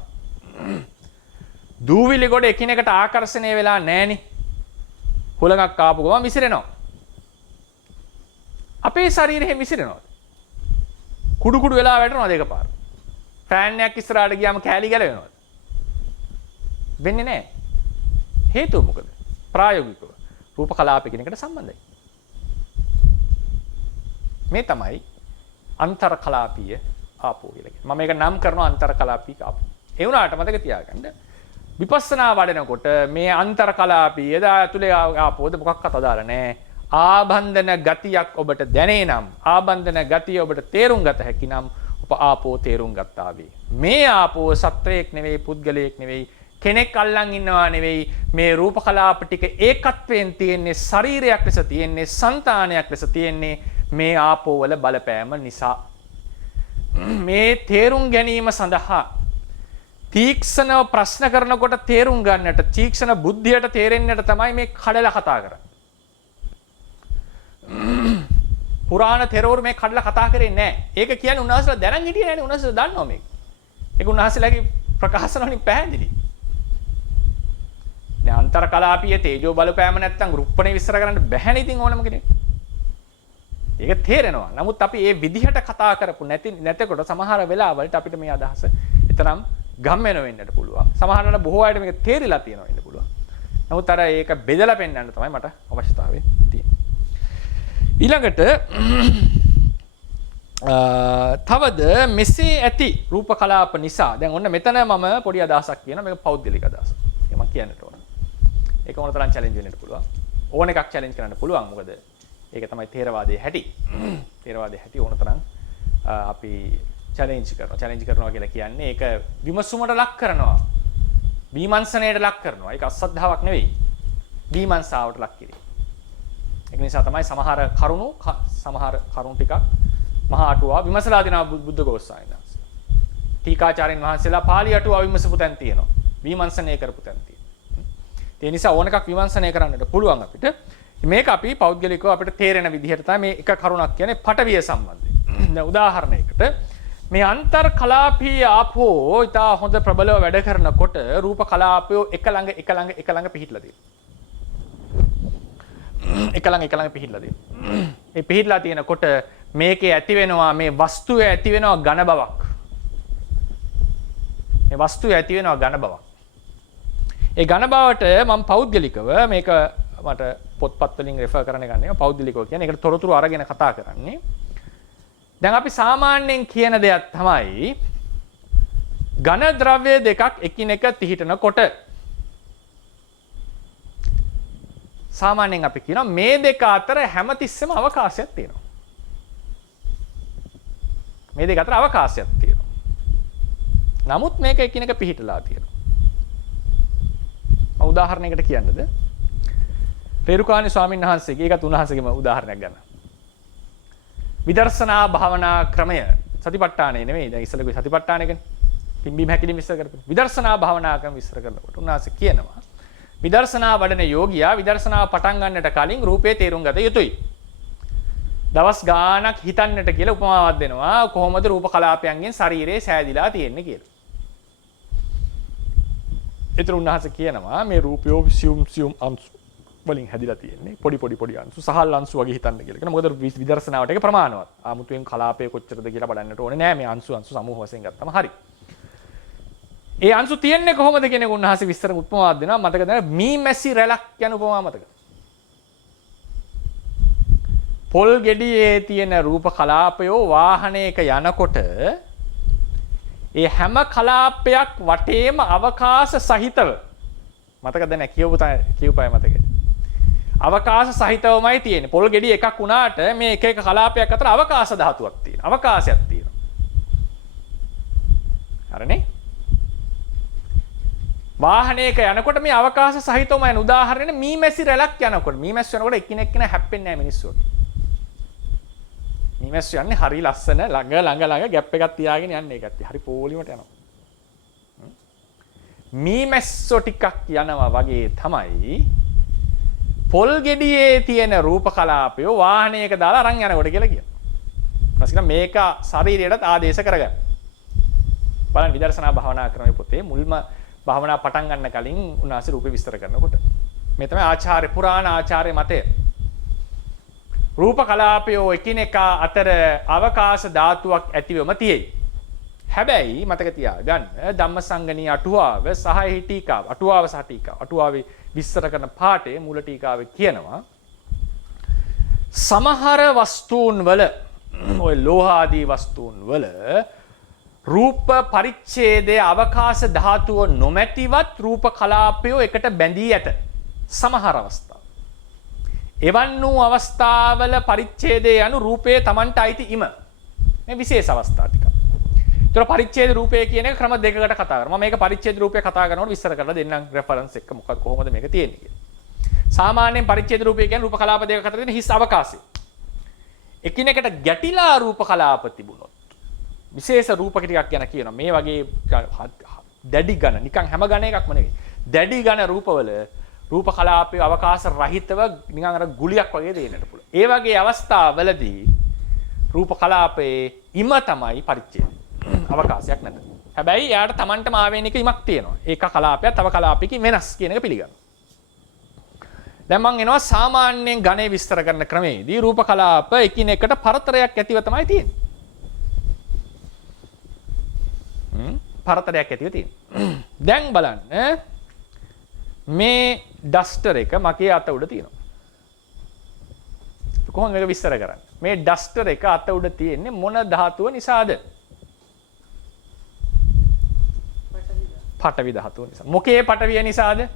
දූවිලි ගොඩ එකිනෙකට ආකර්ෂණය වෙලා නැහෙනි. හුලඟක් ආපු ගමන් විසිරෙනවා. අපේ ශරීරෙ විසිරෙනවා. කුඩු කුඩු වෙලා වැටෙනවාද එකපාර? ෆෑන් එකක් ඉස්සරහට ගියාම කෑලි ගැලවෙනවද? වෙන්නේ නැහැ. හේතුව මොකද? ප්‍රායෝගිකව රූප කලාපයකිනකට සම්බන්ධයි. මේ තමයි අන්තර් කලාපීය ආපෝ කියලා කියන්නේ. මම මේක නම් කරනවා අන්තර් කලාපීය ආපෝ. ඒ වුණාට මතක තියාගන්න විපස්සනා වඩනකොට මේ අන්තර් කලාපීය ඇතුලේ ආපෝද මොකක්වත් අදාළ නැහැ. ආබන්ධන ගතියක් ඔබට දැනේ නම් ආබන්ධන ගතිය ඔබට තේරුම් ගත හැකි නම් ඔබ ආපෝ තේරුම් ගත්තා වේ. මේ ආපෝ සත්වයක් නෙවෙයි පුද්ගලයෙක් නෙවෙයි කෙනෙක් අල්ලන් ඉන්නවා නෙවෙයි මේ රූප කලාප ටික ඒකත්වයෙන් තියෙන්නේ ශරීරයක් ලෙස තියෙන්නේ సంతානයක් ලෙස තියෙන්නේ මේ ආපෝ වල බලපෑම නිසා. මේ තේරුම් ගැනීම සඳහා තීක්ෂණව ප්‍රශ්න කරනකොට තේරුම් ගන්නට තීක්ෂණ බුද්ධියට තේරෙන්නට තමයි මේ කඩලා කතා කරන්නේ. පුරාණ තෙරවරු මේ කඩලා කතා කරේ නැහැ. ඒක කියන්නේ උන්වහන්සේලා දැනන් හිටියේ නැහැ නේ. උන්වහන්සේලා දන්නවා මේක. ඒක උන්වහන්සේලාගේ ප්‍රකාශන වලින් පැහැදිලි. නේ අන්තර් කලාපීය තේජෝ බලපෑම නැත්තම් රුප්පණේ විස්තර කරන්න බැහැනේ ඉතින් ඕනම කෙනෙක්. ඒක තේරෙනවා. නමුත් අපි මේ විදිහට කතා කරපු නැතකොට සමහර වෙලාවලට අපිට මේ අදහස එතරම් ගම්මන වෙන්නට පුළුවන්. සමහරවිට බොහෝ අයට මේක තේරිලා තියෙනවා ඉන්න පුළුවන්. නමුත් අර ඒක බෙදලා පෙන්නන්න තමයි මට අවශ්‍යතාවය තියෙන්නේ. ඊළඟට තවද මෙසේ ඇති රූප කලාප නිසා දැන් ඔන්න මෙතන මම පොඩි අදහසක් කියනවා මේක පෞද්ගලික අදහසක්. ඒක මම කියන්නට ඕන. ඒක ඕන තරම් චැලෙන්ජ් වෙන්නත් පුළුවන්. ඕන එකක් චැලෙන්ජ් කරන්න පුළුවන්. මොකද ඒක තමයි තේරවාදයේ හැටි. තේරවාදයේ හැටි ඕන තරම් අපි චැලෙන්ජ් කරනවා. චැලෙන්ජ් කරනවා කියලා කියන්නේ ඒක විමසුමට ලක් කරනවා. විමර්ශනයට ලක් කරනවා. ඒක අසද්ධාාවක් නෙවෙයි. විමර්ශාවට ලක් කිරීම. ඒක නිසා තමයි සමහර කරුණු ටිකක් මහා අටුවා විමසලා දෙනවා බුද්ධ ගෝසායන වහන්සේ. ටීකාචාර්යන් වහන්සේලා පාළි අටුවා විමසපු තැන් තියෙනවා. විමර්ශනය කරපු තැන් තියෙනවා. ඒ නිසා ඕන එකක් විමර්ශනය කරන්නට පුළුවන් අපිට. මේක අපි පෞද්ගලිකව අපිට තේරෙන විදිහට තමයි මේ එක කරුණක් කියන්නේ පටවිය සම්බන්ධයෙන්. දැන් උදාහරණයකට මේ අන්තර් කලාපීය ආපෝ ඉතා හොඳ ප්‍රබලව වැඩ කරනකොට රූප කලාපය එක ළඟ පිහිටලා තියෙනවා. එක ළඟ පිහිටලා තියෙනවා. ඒ පිහිටලා තියෙනකොට මේකේ ඇති වෙනවා මේ වස්තුවේ ඇති වෙනවා ඝන බවක්. මේ වස්තුවේ ඇති වෙනවා ඝන බවක්. ඒ ඝන බවට මම පෞද්ගලිකව මේක මට පොත්පත් වලින් රෙෆර් කරන්න ගන්නවා. පෞද්ගලිකව කියන්නේ ඒකට තොරතුරු අරගෙන කතා කරන්නේ. දැන් අපි සාමාන්‍යයෙන් කියන දෙයක් තමයි ඝන ද්‍රව්‍ය දෙකක් එකිනෙක තිහිටනකොට සාමාන්‍යයෙන් අපි කියනවා මේ දෙක අතර හැමතිස්සෙම අවකාශයක් තියෙනවා. මේ දෙක අතර අවකාශයක් තියෙනවා. නමුත් මේක එකිනෙක පිහිටලා තියෙනවා. මම උදාහරණයකට කියන්නද? රේරුකාණේ ස්වාමීන් වහන්සේගේ ඒකත් උන්වහන්සේගේම උදාහරණයක් ගන්න. විදර්ශනා භාවනා ක්‍රමය සතිපට්ඨානෙ නෙමෙයි. දැන් ඉස්සෙල්ලා සතිපට්ඨානෙකනේ. පිම්බීම හැකිලිම විස්තර කරපු විදර්ශනා භාවනා ක්‍රම විස්තර කරනකොට උන්වහන්සේ කියනවා විදර්ශනා වඩන යෝගියා විදර්ශනාව පටන් ගන්නට කලින් රූපේ තේරුම් ගත යුතුයි. දවස් ගාණක් හිතන්නට කියලා උපමාවක් දෙනවා කොහොමද රූප කලාපයන්ගෙන් ශරීරය සෑදිලා තියෙන්නේ කියලා. ඒතර උන්වහන්සේ කියනවා මේ රූපය සියුම් අංශු වලින් හැදිලා තියෙන්නේ පොඩි අංශු සහල් අංශු වගේ හිතන්න කියලා. කියන මොකද විදර්ශනාවට ඒක ප්‍රමාණවත්. ආමුතුවෙන් කලාපය කොච්චරද කියලා බලන්නට ඕනේ නෑ මේ අංශු සමූහ වශයෙන් ගත්තම හරි. ඒ අංශු තියන්නේ කොහොමද කියන එක උන්වහන්සේ විස්තර උපමාවක් දෙනවා. මතක දැන මීමැසි රැලක් යන උපමාව මතක. පොල් ගෙඩියේ තියෙන රූප කලාපයෝ වාහනයක යනකොට ඒ හැම කලාපයක් වටේම අවකාශ සහිතව මතකද නැහැ කියවපය මතකද අවකාශ සහිතවමයි තියෙන්නේ. පොල් ගෙඩිය එකක් වුණාට මේ එක කලාපයක් අතර අවකාශ ධාතුවක් තියෙනවා. අවකාශයක් තියෙනවා. හරිනේ? වාහනයක යනකොට මේ අවකාශ සහිතවම යන උදාහරණයක් මීමැසි රැලක් යනකොට මීමැස්සු යනකොට එකිනෙක හැප්පෙන්නේ නැහැ මිනිස්සු. මීමැස්සු යන්නේ හරි ලස්සන ළඟ ગેප් එකක් තියාගෙන යන්නේ ඒකත්. හරි පොලිමට යනවා. මීමැස්සෝ ටිකක් යනවා වගේ තමයි පොල් ගෙඩියේ තියෙන රූප කලාපය වාහනයක දාලා අරන් යනකොට කියලා කියනවා. ඊපස්සේ මේක ශරීරයට ආදේශ කරගන්න. බලන්න විදර්ශනා භාවනා ක්‍රමයේ පොතේ මුල්ම භාවනා පටන් ගන්න කලින් උන්වහන්සේ රූපේ විස්තර කරනකොට මේ තමයි ආචාර්ය පුරාණ ආචාර්ය මතය. රූප කලාපයෝ එකිනෙකා අතර අවකාශ ධාතුවක් ඇතිවම තියෙයි. හැබැයි මතක තියාගන්න ධම්මසංගණී අටුවාව සහ ටීකාව අටුවාව සහ ටීකාව අටුවාවේ විස්තර කරන පාඩේ මූල ටීකාවේ කියනවා සමහර වස්තුන් වල ඔය ලෝහ ආදී වස්තුන් වල රූප පරිච්ඡේදයේ අවකාශ ධාතුව නොමැතිවත් රූප කලාපය එකට බැඳී ඇත. සමහර අවස්ථා. එවන් වූ අවස්ථාවල පරිච්ඡේදයේ යනු රූපයේ Tamanට අයිති ඉම. මේ විශේෂ අවස්ථා ටික. ඒතර පරිච්ඡේද රූපය කියන එක ක්‍රම දෙකකට කතා කරනවා. මම මේක පරිච්ඡේද රූපය කතා කරනකොට විස්තර කරලා දෙන්නම් රෙෆරන්ස් එක මොකක්ද කොහොමද මේක තියෙන්නේ කියලා. සාමාන්‍යයෙන් පරිච්ඡේද රූපය කියන්නේ රූප කලාප දෙකක අතර තියෙන හිස් අවකාශය. එකිනෙකට ගැටිලා රූප කලාප තිබුණොත් විශේෂ රූපක ටිකක් ගැන කියනවා. මේ වගේ දැඩි ඝන නිකන් හැම ඝන එකක්ම නෙවෙයි. දැඩි ඝන රූපවල රූප කලාපයේ අවකාශ රහිතව නිකන් අර ගුලියක් වගේ දෙන්නට පුළුවන්. ඒ වගේ අවස්ථාවලදී රූප කලාපයේ ඉම තමයි පරිච්ඡේදය. අවකාශයක් නැත. හැබැයි එයාට Tamanටම ආවේනික ඉමක් තියෙනවා. ඒක කලාපයක් තව කලාපයකින් වෙනස් කියන එක පිළිගන්න. දැන් මම එනවා සාමාන්‍යයෙන් ඝනේ විස්තර කරන ක්‍රමයේදී රූප කලාප එකිනෙකට පරතරයක් ඇතිව තමයි තියෙන්නේ. පරතරයක් ඇතිව තියෙනවා. දැන් බලන්න මේ ඩස්ටර් එක මගේ අත උඩ තියෙනවා. කොහොමද මේක විස්තර කරන්නේ? මේ ඩස්ටර් එක අත උඩ තියෙන්නේ මොන ධාතුව නිසාද? පඨවි ධාතුව නිසා. මොකේ පඨවිය නිසාද?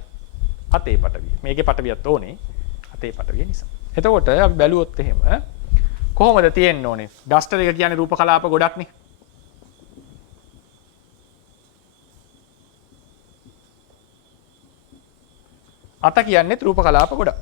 අතේ පඨවිය. මේකේ පඨවියත් ඕනේ. අතේ පඨවිය නිසා. එතකොට අපි බැලුවොත් එහෙම කොහොමද තියෙන්න ඕනේ? ඩස්ටර් එක කියන්නේ රූප කලාප ගොඩක්නේ. අත කියන්නේ රූප කලාප ගොඩක්.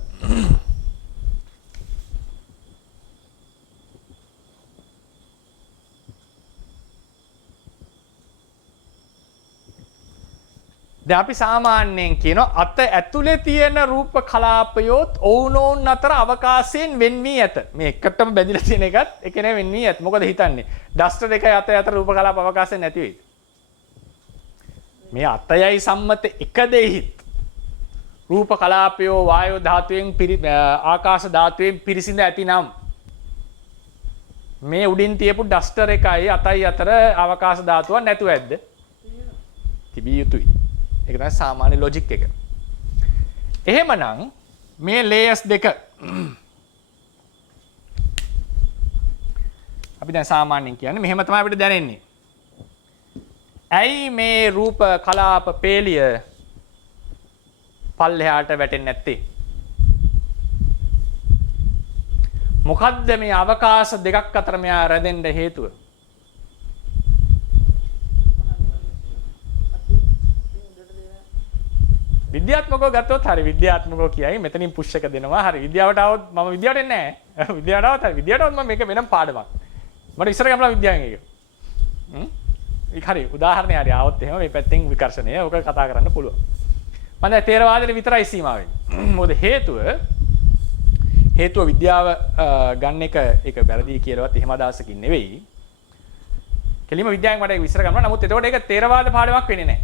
දැන් අපි සාමාන්‍යයෙන් කියනවා අත ඇතුලේ තියෙන රූප කලාපයොත් ඔවුනෝන් අතර අවකාශයෙන් වෙන් වී ඇත. මේ එකටම බැඳිලා තියෙන එකත් එකනේ වෙන් වී ඇත. මොකද හිතන්නේ? ඩස්ටර් එකයි අත අතර රූප කලාප අවකාශයෙන් නැති වෙයිද? මේ අතයයි සම්මත එක දෙහිත් රූප කලාපයෝ වායෝ ධාතුවෙන් ආකාශ ධාතුවෙන් පිරිසිඳ ඇතිනම් මේ උඩින් තියපු ඩස්ටර් එකයි අතයි අතර අවකාශ ධාතුවක් නැතුව ඇද්ද? තිබිය යුතුයි. ඒක තමයි සාමාන්‍ය ලොජික් එක. එහෙමනම් මේ ලේයර්ස් දෙක අපි දැන් සාමාන්‍යයෙන් කියන්නේ මෙහෙම තමයි අපිට දැනෙන්නේ. ඇයි මේ රූප කලාප පේලිය පල්ලෙහාට වැටෙන්නේ නැත්තේ? මොකද්ද මේ අවකාශ දෙකක් අතර මෙයා රැඳෙන්න හේතුව? විද්‍යාත්මකව ගත්තොත් හරි විද්‍යාත්මකව කියයි මෙතනින් පුෂ් එක දෙනවා. හරි විද්‍යාවට આવොත් මම විද්‍යාවට එන්නේ නැහැ. විද්‍යාවට આવත් හරි විද්‍යාවට આવොත් මම මේක වෙනම පාඩමක්. මට ඉස්සර ගමලා විද්‍යාවෙන් එක. හරි උදාහරණයක් හරි ආවොත් එහෙම මේ පැත්තෙන් විකර්ෂණය ඔක කතා කරන්න පුළුවන්. මම දැන් තේරවාදයට විතරයි සීමා වෙන්නේ. මොකද හේතුව විද්‍යාව ගන්න එක ඒක වැරදි කියලාවත් එහෙම අදහසකින් නෙවෙයි. කෙලිම විද්‍යාවෙන් මට ඒක විස්තර කරනවා. නමුත් එතකොට ඒක තේරවාද පාඩමක් වෙන්නේ නැහැ.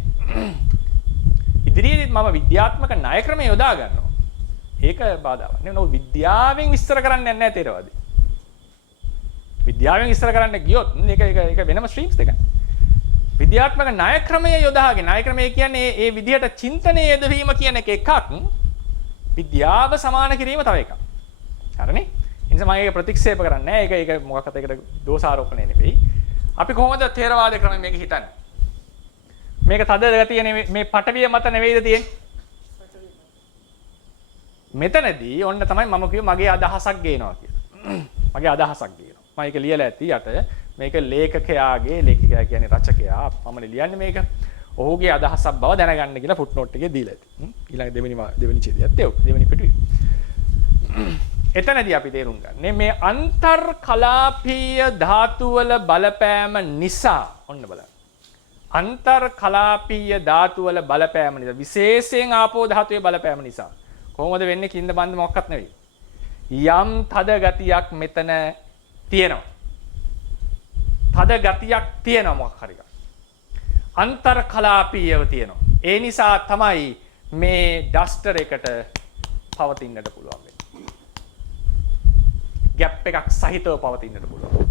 ඉදිරියේදීත් මම විද්‍යාත්මක ණය ක්‍රමය යොදා ගන්නවා. ඒක බාධාවක් නෙවෙයි. නමුත් විද්‍යාවෙන් විස්තර කරන්නේ නැහැ තේරවාදී. විද්‍යාවෙන් විස්තර කරන්න ගියොත් ඒක වෙනම ස්ට්‍රීම්ස් දෙකක්. විද්‍යාත්මක ණය ක්‍රමය යොදාගෙන ණය ක්‍රමය කියන්නේ ඒ විදිහට චින්තනයේ යෙදවීම කියන එකක්. විද්‍යාව සමාන කිරීම තව එකක්. හරිනේ? ඒ නිසා මම ඒක ප්‍රතික්ෂේප කරන්නේ නැහැ. ඒක මොකක්වත් ඒකට දෝෂාරෝපණය නෙවෙයි. අපි කොහොමද ථේරවාද ක්‍රමය මේක හිතන්නේ? මේක තද ගතිය මේ පටවිය මත නෙවෙයිද තියෙන්නේ? මෙතනදී ඔන්න තමයි මම කිව්වේ මගේ අදහසක් ගේනවා කියලා. මගේ අදහසක් ගේනවා. මම ඒක ලියලා ඇති යට මේක ලේඛකයා කියන්නේ රචකයා මම ලියන්නේ මේක. ඔහුගේ අදහසක් බව දැනගන්න කියලා ෆුට්නෝට් එකේ දීලා ඇති. ඊළඟ දෙවෙනි ඡේදයත් ඒක දෙවෙනි පිටුවේ. එතනදී අපි තේරුම් ගන්න මේ අන්තර් කලාපීය ධාතු වල බලපෑම නිසා ඔන්න බලන්න. අන්තර් කලාපීය ධාතු වල බලපෑම නිසා විශේෂයෙන් ආපෝ ධාතුවේ බලපෑම නිසා කොහොමද වෙන්නේ කින්ද බන්ද මොකක්වත් නෙවෙයි. යම් තද ගතියක් මෙතන තියෙනවා. තද ගතියක් තියෙනවා මොකක් හරි. අන්තර් කලාපීයව තියෙනවා. ඒ නිසා තමයි මේ ඩස්ටර් එකට පවතින්නට පුළුවන් වෙන්නේ. ගැප් එකක් සහිතව පවතින්නට පුළුවන්.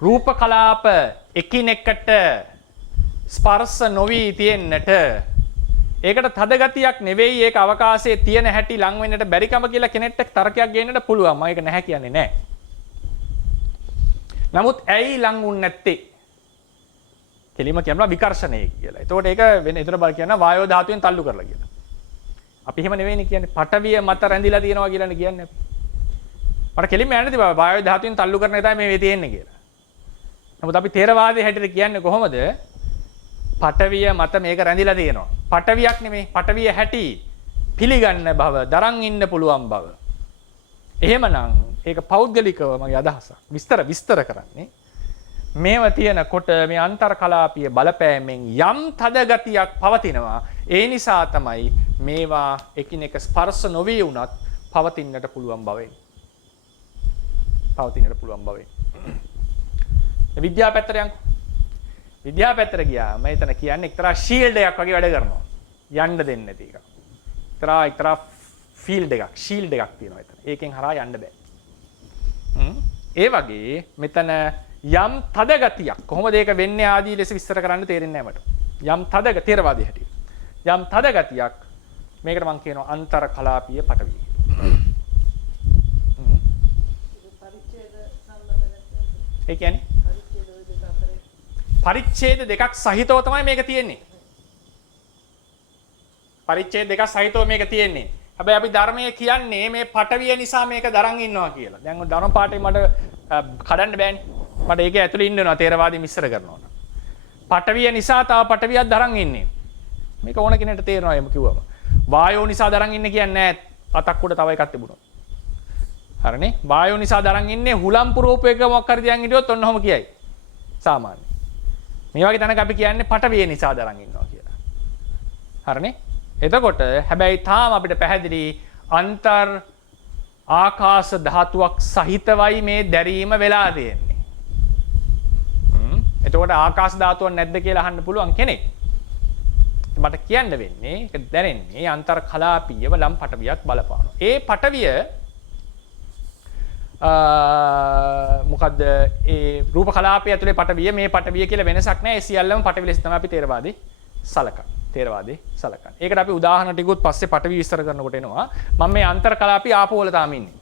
රූප කලාප එකිනෙකට ස්පර්ශ නොවි තියෙන්නට ඒකට තද ගතියක් නෙවෙයි ඒක අවකාශයේ තියෙන හැටි ලං වෙන්නට බැරිකම කියලා කෙනෙක්ට තර්කයක් ගේන්නට පුළුවන්. මම ඒක නැහැ කියන්නේ නැහැ. නමුත් ඇයි ලං වුන්නේ නැත්තේ? කෙලිම කියනවා විකර්ෂණය කියලා. එතකොට ඒක වෙන එතන බල කියනවා වායෝ ධාතුවෙන් තල්ලු කරලා කියලා. අපි එහෙම නෙවෙයිනේ කියන්නේ පටවිය මත රැඳිලා තියෙනවා කියලානේ කියන්නේ අපි. මට කෙලිම යන්නේ තිබා වායෝ ධාතුවෙන් තල්ලු කරන එක තමයි මේ තියෙන්නේ කියලා. නමුත් අපි තේරවාදයේ හැටියට කියන්නේ කොහොමද? පටවිය මත මේක රැඳිලා තියෙනවා. පටවියක් නෙමෙයි පටවිය හැටි පිළිගන්න බව, දරන් ඉන්න පුළුවන් බව. එහෙමනම් ඒක පෞද්ගලිකව මගේ අදහසක්. විස්තර කරන්නේ මේව තියෙනකොට මේ අන්තර් කලාපීය බලපෑමෙන් යම් තද ගතියක් පවතිනවා. ඒ නිසා තමයි මේවා එකිනෙක ස්පර්ශ නොවි වුණත් පවතින්නට පුළුවන් බවෙන්. පවතින්නට පුළුවන් බවෙන්. විද්‍යාව පැත්තට යන්කෝ. විද්‍යාව පැත්තට ගියාම එතන කියන්නේ එක්තරා ෂීල්ඩ් එකක් වගේ වැඩ කරනවා. යන්න දෙන්නේ නැති එක. එක්තරා ෆීල්ඩ් එකක්, ෂීල්ඩ් එකක් තියෙනවා එතන. ඒකෙන් හරහා යන්න බෑ. ඒ වගේ මෙතන යම් තද ගතියක් කොහොමද ඒක වෙන්නේ ආදී ලෙස විස්තර කරන්න තේරෙන්නේ නැහැ මට. යම් තද තේරවාදී හැටියට. යම් තද ගතියක් මේකට මම කියනවා අන්තර් කලාපීය පටවිය. ඒ කියන්නේ පරිච්ඡේද දෙකක් සහිතව තමයි මේක තියෙන්නේ. පරිච්ඡේද දෙකක් සහිතව මේක තියෙන්නේ. හැබැයි අපි ධර්මයේ කියන්නේ මේ පටවිය නිසා මේක දරන් ඉන්නවා කියලා. දැන් ඔය ධර්ම පාඩේ මට කඩන්න බෑනේ. මට ඒක ඇතුලේ ඉන්න වෙනවා තේරවාදී මිශ්‍ර කරනවා නම්. පටවිය නිසා තව පටවියක් දරන් ඉන්නේ. මේක ඕන කෙනෙක්ට තේරෙනවා එහෙම කිව්වම. වායෝ නිසා දරන් ඉන්නේ කියන්නේ නෑ අතක් උඩ තව එකක් තිබුණොත්. හරිනේ? වායෝ නිසා දරන් ඉන්නේ හුලම් පුරෝපයක මොකක් හරි දියන් හිටියොත් ඔන්න ඔහම කියයි. සාමාන්‍ය. මේ වගේ තැනක අපි කියන්නේ පටවිය නිසා දරන් ඉන්නවා කියලා. හරිනේ? එතකොට හැබැයි තාම අපිට පැහැදිලි අන්තර් ආකාශ ධාතුවක් සහිතවයි මේ දැරීම වෙලා තියෙන්නේ. එතකොට ආකාශ ධාතුවක් නැද්ද කියලා අහන්න පුළුවන් කෙනෙක්. මට කියන්න වෙන්නේ ඒක දැනෙන්නේ අන්තර් කලාපීයව ලම් පටවියක් බලපානවා. ඒ පටවිය මොකද්ද ඒ රූප කලාපය ඇතුලේ පටවිය මේ පටවිය කියලා වෙනසක් නැහැ. ඒ සියල්ලම පටවිය ලෙස තමයි අපි තේරවාදී සලකන්නේ. තේරවාදී සලකන්නේ. ඒකට අපි උදාහරණ ටිකුත් පස්සේ පටවිය විස්තර කරනකොට එනවා. මම මේ අන්තර් කලාපීය ආපෝ වල තාම ඉන්නේ.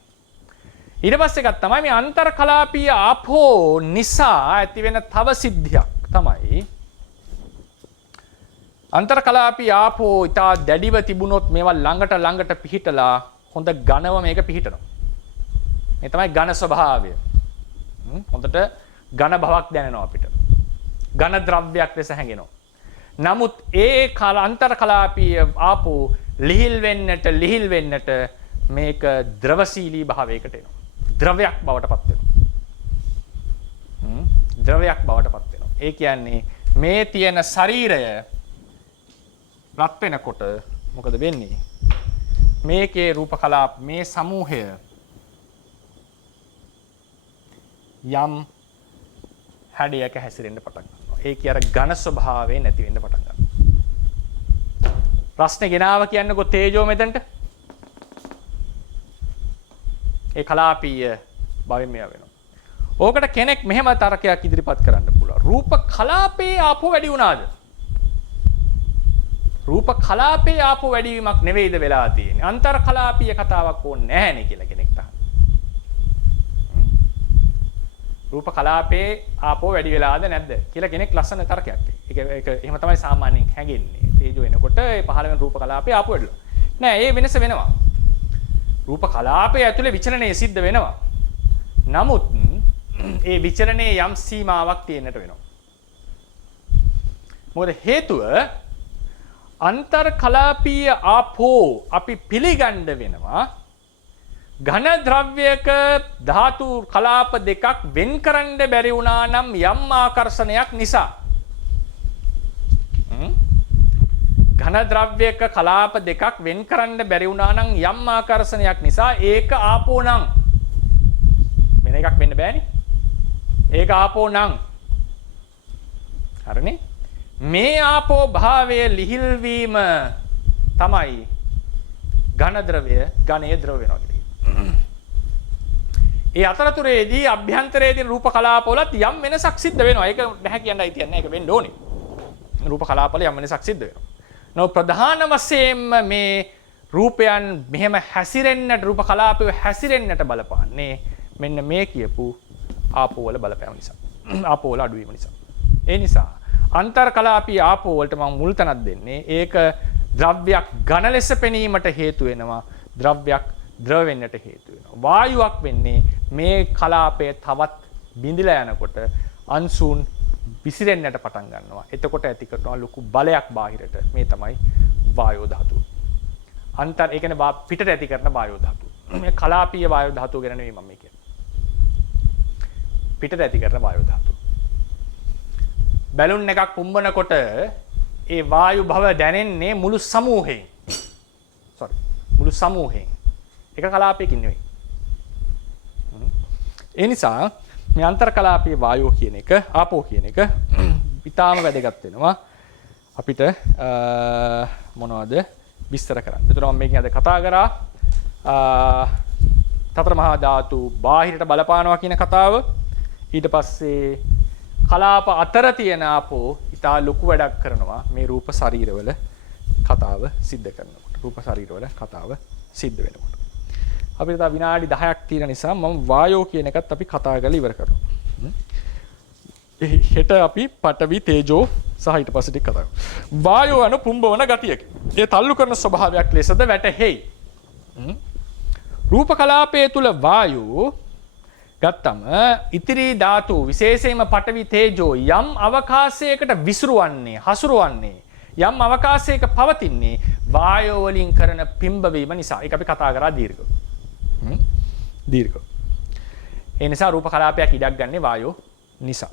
ඊට පස්සේ එකක් තමයි මේ අන්තර් කලාපීය ආපෝ නිසා ඇති වෙන තව සිද්ධියක් තමයි අන්තර් කලාපීය ආපෝ ඉතා දැඩිව තිබුණොත් මේවා ළඟට පිහිටලා හොඳ ඝනව මේක පිහිටනවා. මේ තමයි ඝන ස්වභාවය. හොඳට ඝන බවක් දැනෙනවා අපිට. ඝන ද්‍රව්‍යයක් ලෙස හැඟෙනවා. නමුත් ඒ අන්තර් කලාපීය ආපෝ ලිහිල් වෙන්නට මේක ද්‍රවශීලී භාවයකට එනවා. ද්‍රවයක් බවට පත් වෙනවා. ද්‍රවයක් බවට පත් වෙනවා. ඒ කියන්නේ මේ තියෙන ශරීරය රත් වෙනකොට මොකද වෙන්නේ? මේකේ රූප කලාප මේ සමූහය යම් හැඩයක හැසිරෙන්න පටන් ගන්නවා. ඒකේ අර ඝන ස්වභාවය නැති වෙන්න පටන් ගන්නවා. ප්‍රශ්නේ ගෙනාව කියන්නකෝ තේජෝ මෙතනට. ඒ කලාපීය භවෙන් මෙයා වෙනවා. ඕකට කෙනෙක් මෙහෙම තර්කයක් ඉදිරිපත් කරන්න පුළුවන්. රූප කලාපේ ආපෝ වැඩි වුණාද? රූප කලාපේ ආපෝ වැඩිවීමක් නෙවෙයිද වෙලා තියෙන්නේ. අන්තර් කලාපීය කතාවක් ඕනේ නැහැනේ කියලා කෙනෙක් තහන. රූප කලාපේ ආපෝ වැඩි වෙලාද නැද්ද කියලා කෙනෙක් ලස්සන තර්කයක්. ඒක එහෙම තමයි සාමාන්‍යයෙන් හැඟෙන්නේ. තේජෝ එනකොට ඒ පහළ වෙන රූප කලාපේ ආපෝ වැඩිලා. නෑ ඒ වෙනස වෙනවා. රූප කලාපයේ ඇතුලේ විචලනය සිද්ධ වෙනවා. නමුත් ඒ විචලනයේ යම් සීමාවක් තියෙන්නට වෙනවා. මොකද හේතුව අන්තර් කලාපීය ආපෝ අපි පිළිගන්න වෙනවා ඝන ද්‍රව්‍යයක ධාතු කලාප දෙකක් වෙන් කරන්න බැරි වුණා නම් යම් ආකර්ෂණයක් නිසා. ඝන ද්‍රව්‍යයක කලාප දෙකක් වෙන් කරන්න බැරි වුණා නම් යම් ආකර්ෂණයක් නිසා ඒක ආපෝ නම් වෙන එකක් වෙන්න බෑනේ. ඒක ආපෝ නම් හරිනේ. මේ ආපෝ භාවයේ ලිහිල් වීම තමයි ඝන ද්‍රව්‍ය ඝනයේ ද්‍රව වෙනවා කියන්නේ. ඒ අතරතුරේදී අභ්‍යන්තරයේදී රූප කලාපවලත් යම් වෙනසක් සිද්ධ වෙනවා. ඒක නැහැ කියන්නයි තියන්නේ. ඒක වෙන්න ඕනේ. රූප කලාපවල යම් වෙනසක් සිද්ධ වෙනවා. නෝ ප්‍රධාන වශයෙන්ම මේ රූපයන් මෙහෙම හැසිරෙන්නට රූප කලාපය හැසිරෙන්නට බලපාන්නේ මෙන්න මේ කියපු ආපෝ වල බලපෑම නිසා. ආපෝ වල අඩුවීම නිසා. ඒ නිසා අන්තර් කලාපී ආපෝ වලට මම මුල් තැනක් දෙන්නේ. ඒක ද්‍රව්‍යයක් ඝන ලෙස පෙනීමට හේතු වෙනවා. ද්‍රව්‍යයක් ද්‍රව වෙන්නට හේතු වෙනවා. වායුවක් වෙන්නේ මේ කලාපය තවත් බිඳිලා යනකොට අංශුන් විසිරෙන්නට පටන් ගන්නවා. එතකොට ඇති කරනවා ලොකු බලයක් බාහිරට. මේ තමයි වායෝ ධාතුව. අන්තර් ඒ කියන්නේ පිටට ඇති කරන වායෝ ධාතුව. මේ කලාපීය වායෝ ධාතුව ගැන නෙවෙයි මම මේ කියන්නේ. පිටට ඇති කරන වායෝ ධාතුව. බැලුන් එකක් පුම්බනකොට ඒ වායු භව දැනෙන්නේ මුළු සමූහයෙන්. මුළු සමූහයෙන්. එක කලාපයකින් නෙවෙයි. ඒ නිසා මේ අන්තර් කලාපීය වායෝ කියන එක ආපෝ කියන එක ඊටාම වැදගත් වෙනවා අපිට මොනවද විස්තර කරන්න. ඒතර මම මේකෙන් අද කතා කරා සතර මහා ධාතු බාහිරට බලපානවා කියන කතාව. ඊට පස්සේ කලාප අතර තියෙන ආපෝ ඉතා ලොකු වැඩක් කරනවා මේ රූප ශරීරවල කතාව සිද්ධ කරනකොට. රූප ශරීරවල කතාව සිද්ධ වෙනකොට. අපිට තව විනාඩි 10ක් තියෙන නිසා මම වායෝ කියන එකත් අපි කතා කරලා ඉවර කරනවා. හෙට අපි පඨවි තේජෝ සහ ඊට පස්සේ ටික කතා කරමු. වායෝ අනු පුම්බවන ගතියක. ඒ තල්ලු කරන ස්වභාවයක් ලෙසද වැටහෙයි. රූප කලාපයේ තුල වායෝ ගත්තම ඉතිරි ධාතු විශේෂයෙන්ම පඨවි තේජෝ යම් අවකාශයකට විසිරුවන්නේ හසුරුවන්නේ යම් අවකාශයක පවතින්නේ වායෝ වලින් කරන පිම්බවීම නිසා. ඒක අපි කතා කරා දීර්ඝව. දීර්ඝව. ඒ නිසා රූප කලාපයක් ඉඩක් ගන්න වායෝ නිසා.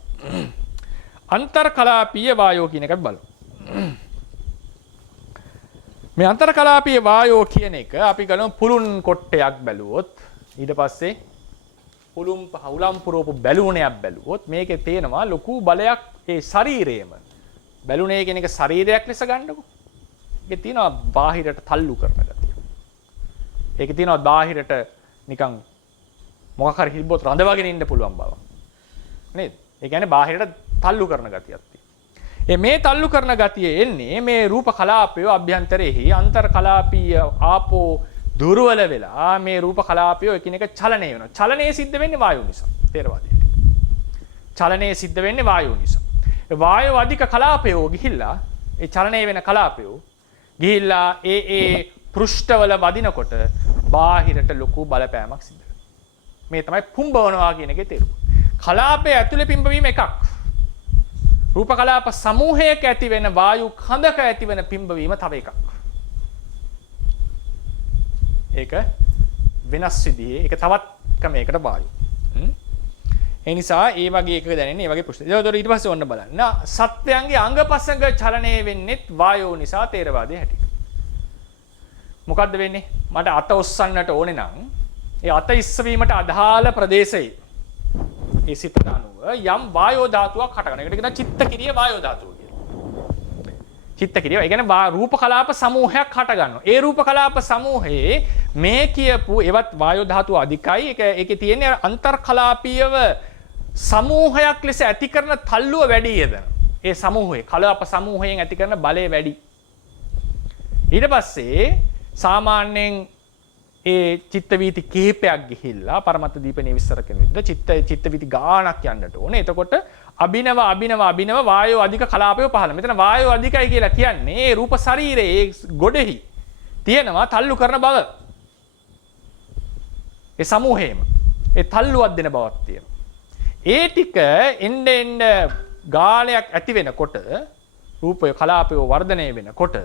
අන්තර් කලාපීය වායෝ කියන එකත් බලමු. මේ අන්තර් කලාපීය වායෝ කියන එක අපි ගලමු පුළුන් කොට්ටයක් බැලුවොත් ඊට පස්සේ උලම් පුරවපු බැලුණයක් බැලුවොත් මේකේ තියෙනවා ලොකු බලයක් ඒ ශරීරයේම. බැලුණේ කියන එක ශරීරයක් ලෙස ගන්නකො. ඒකේ තියෙනවා බාහිරට තල්ලු කරන ගතිය. ඒකේ තියෙනවා බාහිරට නිකන් මොකක් හරි හිල්බොත් රඳවගෙන ඉන්න පුළුවන් බව. නේද? ඒ කියන්නේ බාහිරට තල්ලු කරන ගතියක් තියෙනවා. මේ තල්ලු කරන ගතිය එන්නේ මේ රූප කලාපය අභ්‍යන්තරයේහි අන්තර් කලාපීය ආපෝ දුර්වල වෙලා මේ රූප කලාපය එකිනෙක චලනය වෙනවා. චලනය සිද්ධ වෙන්නේ වායු නිසා. තේරවාදයට. චලනය සිද්ධ වෙන්නේ වායු නිසා. ඒ වායු අධික කලාපයෝ ගිහිල්ලා ඒ චලනය වෙන කලාපයෝ ගිහිල්ලා ඒ පෘෂ්ඨවල වදිනකොට බාහිරට ලොකු බලපෑමක් සිද්ධ වෙනවා. මේ තමයි පුම්බවනවා කියන එකේ තේරුම. කලාපය ඇතුලේ පිම්බවීම එකක්. රූප කලාප සමූහයක ඇති වෙන වායු කඳක ඇති වෙන පිම්බවීම තව එකක්. ඒක වෙනස් විදිහේ ඒක තවත් ක්‍රමයකට වායු. ඒ නිසා ඒ වගේ එකක දැනෙන්නේ ඒ වගේ ප්‍රශ්න. ඒතකොට ඊට පස්සේ ඔන්න බලන්න. සත්වයන්ගේ අංගපසංග චලනය වෙන්නේ වායෝ නිසා තේරවාදයේ හැටි. මොකද්ද වෙන්නේ? මට අත ඔස්සන්නට ඕනේ නම් ඒ අත ඉස්සවීමට අදාළ ප්‍රදේශයේ ඒ සිතට අනුව යම් වායෝ ධාතුවක් හටගන්න. ඒකට කියනවා චිත්තකිරිය වායෝ ධාතුව කියලා. චිත්තකිරිය. ඒ කියන්නේ රූප කලාප සමූහයක් හටගන්නවා. ඒ රූප කලාප සමූහයේ මේ කියපු එවත් වායෝ ධාතුව අධිකයි. ඒකේ තියෙන අන්තර් කලාපීයව සමූහයක් ලෙස ඇති කරන තල්ලුව වැඩි යදන. ඒ සමූහයේ කලාප සමූහයෙන් ඇති කරන බලය වැඩි. ඊට පස්සේ සාමාන්‍යයෙන් ඒ චිත්ත වීති කිහිපයක් ගිහිල්ලා පරමත්ත දීපනේ විස්තර කරන විදිහට චිත්ත වීති ගාණක් යන්නට ඕනේ. එතකොට අභිනව වායෝ අධික කලාපය පහළ. මෙතන වායෝ අධිකයි කියලා කියන්නේ ඒ රූප ශරීරයේ ඒ ගොඩෙහි තියෙනවා තල්ලු කරන බව. ඒ සමූහයේම ඒ තල්ලුවක් දෙන බවක් තියෙනවා. ඒ ටික එන්න ගාලයක් ඇති වෙනකොට රූපය කලාපය වර්ධනය වෙනකොට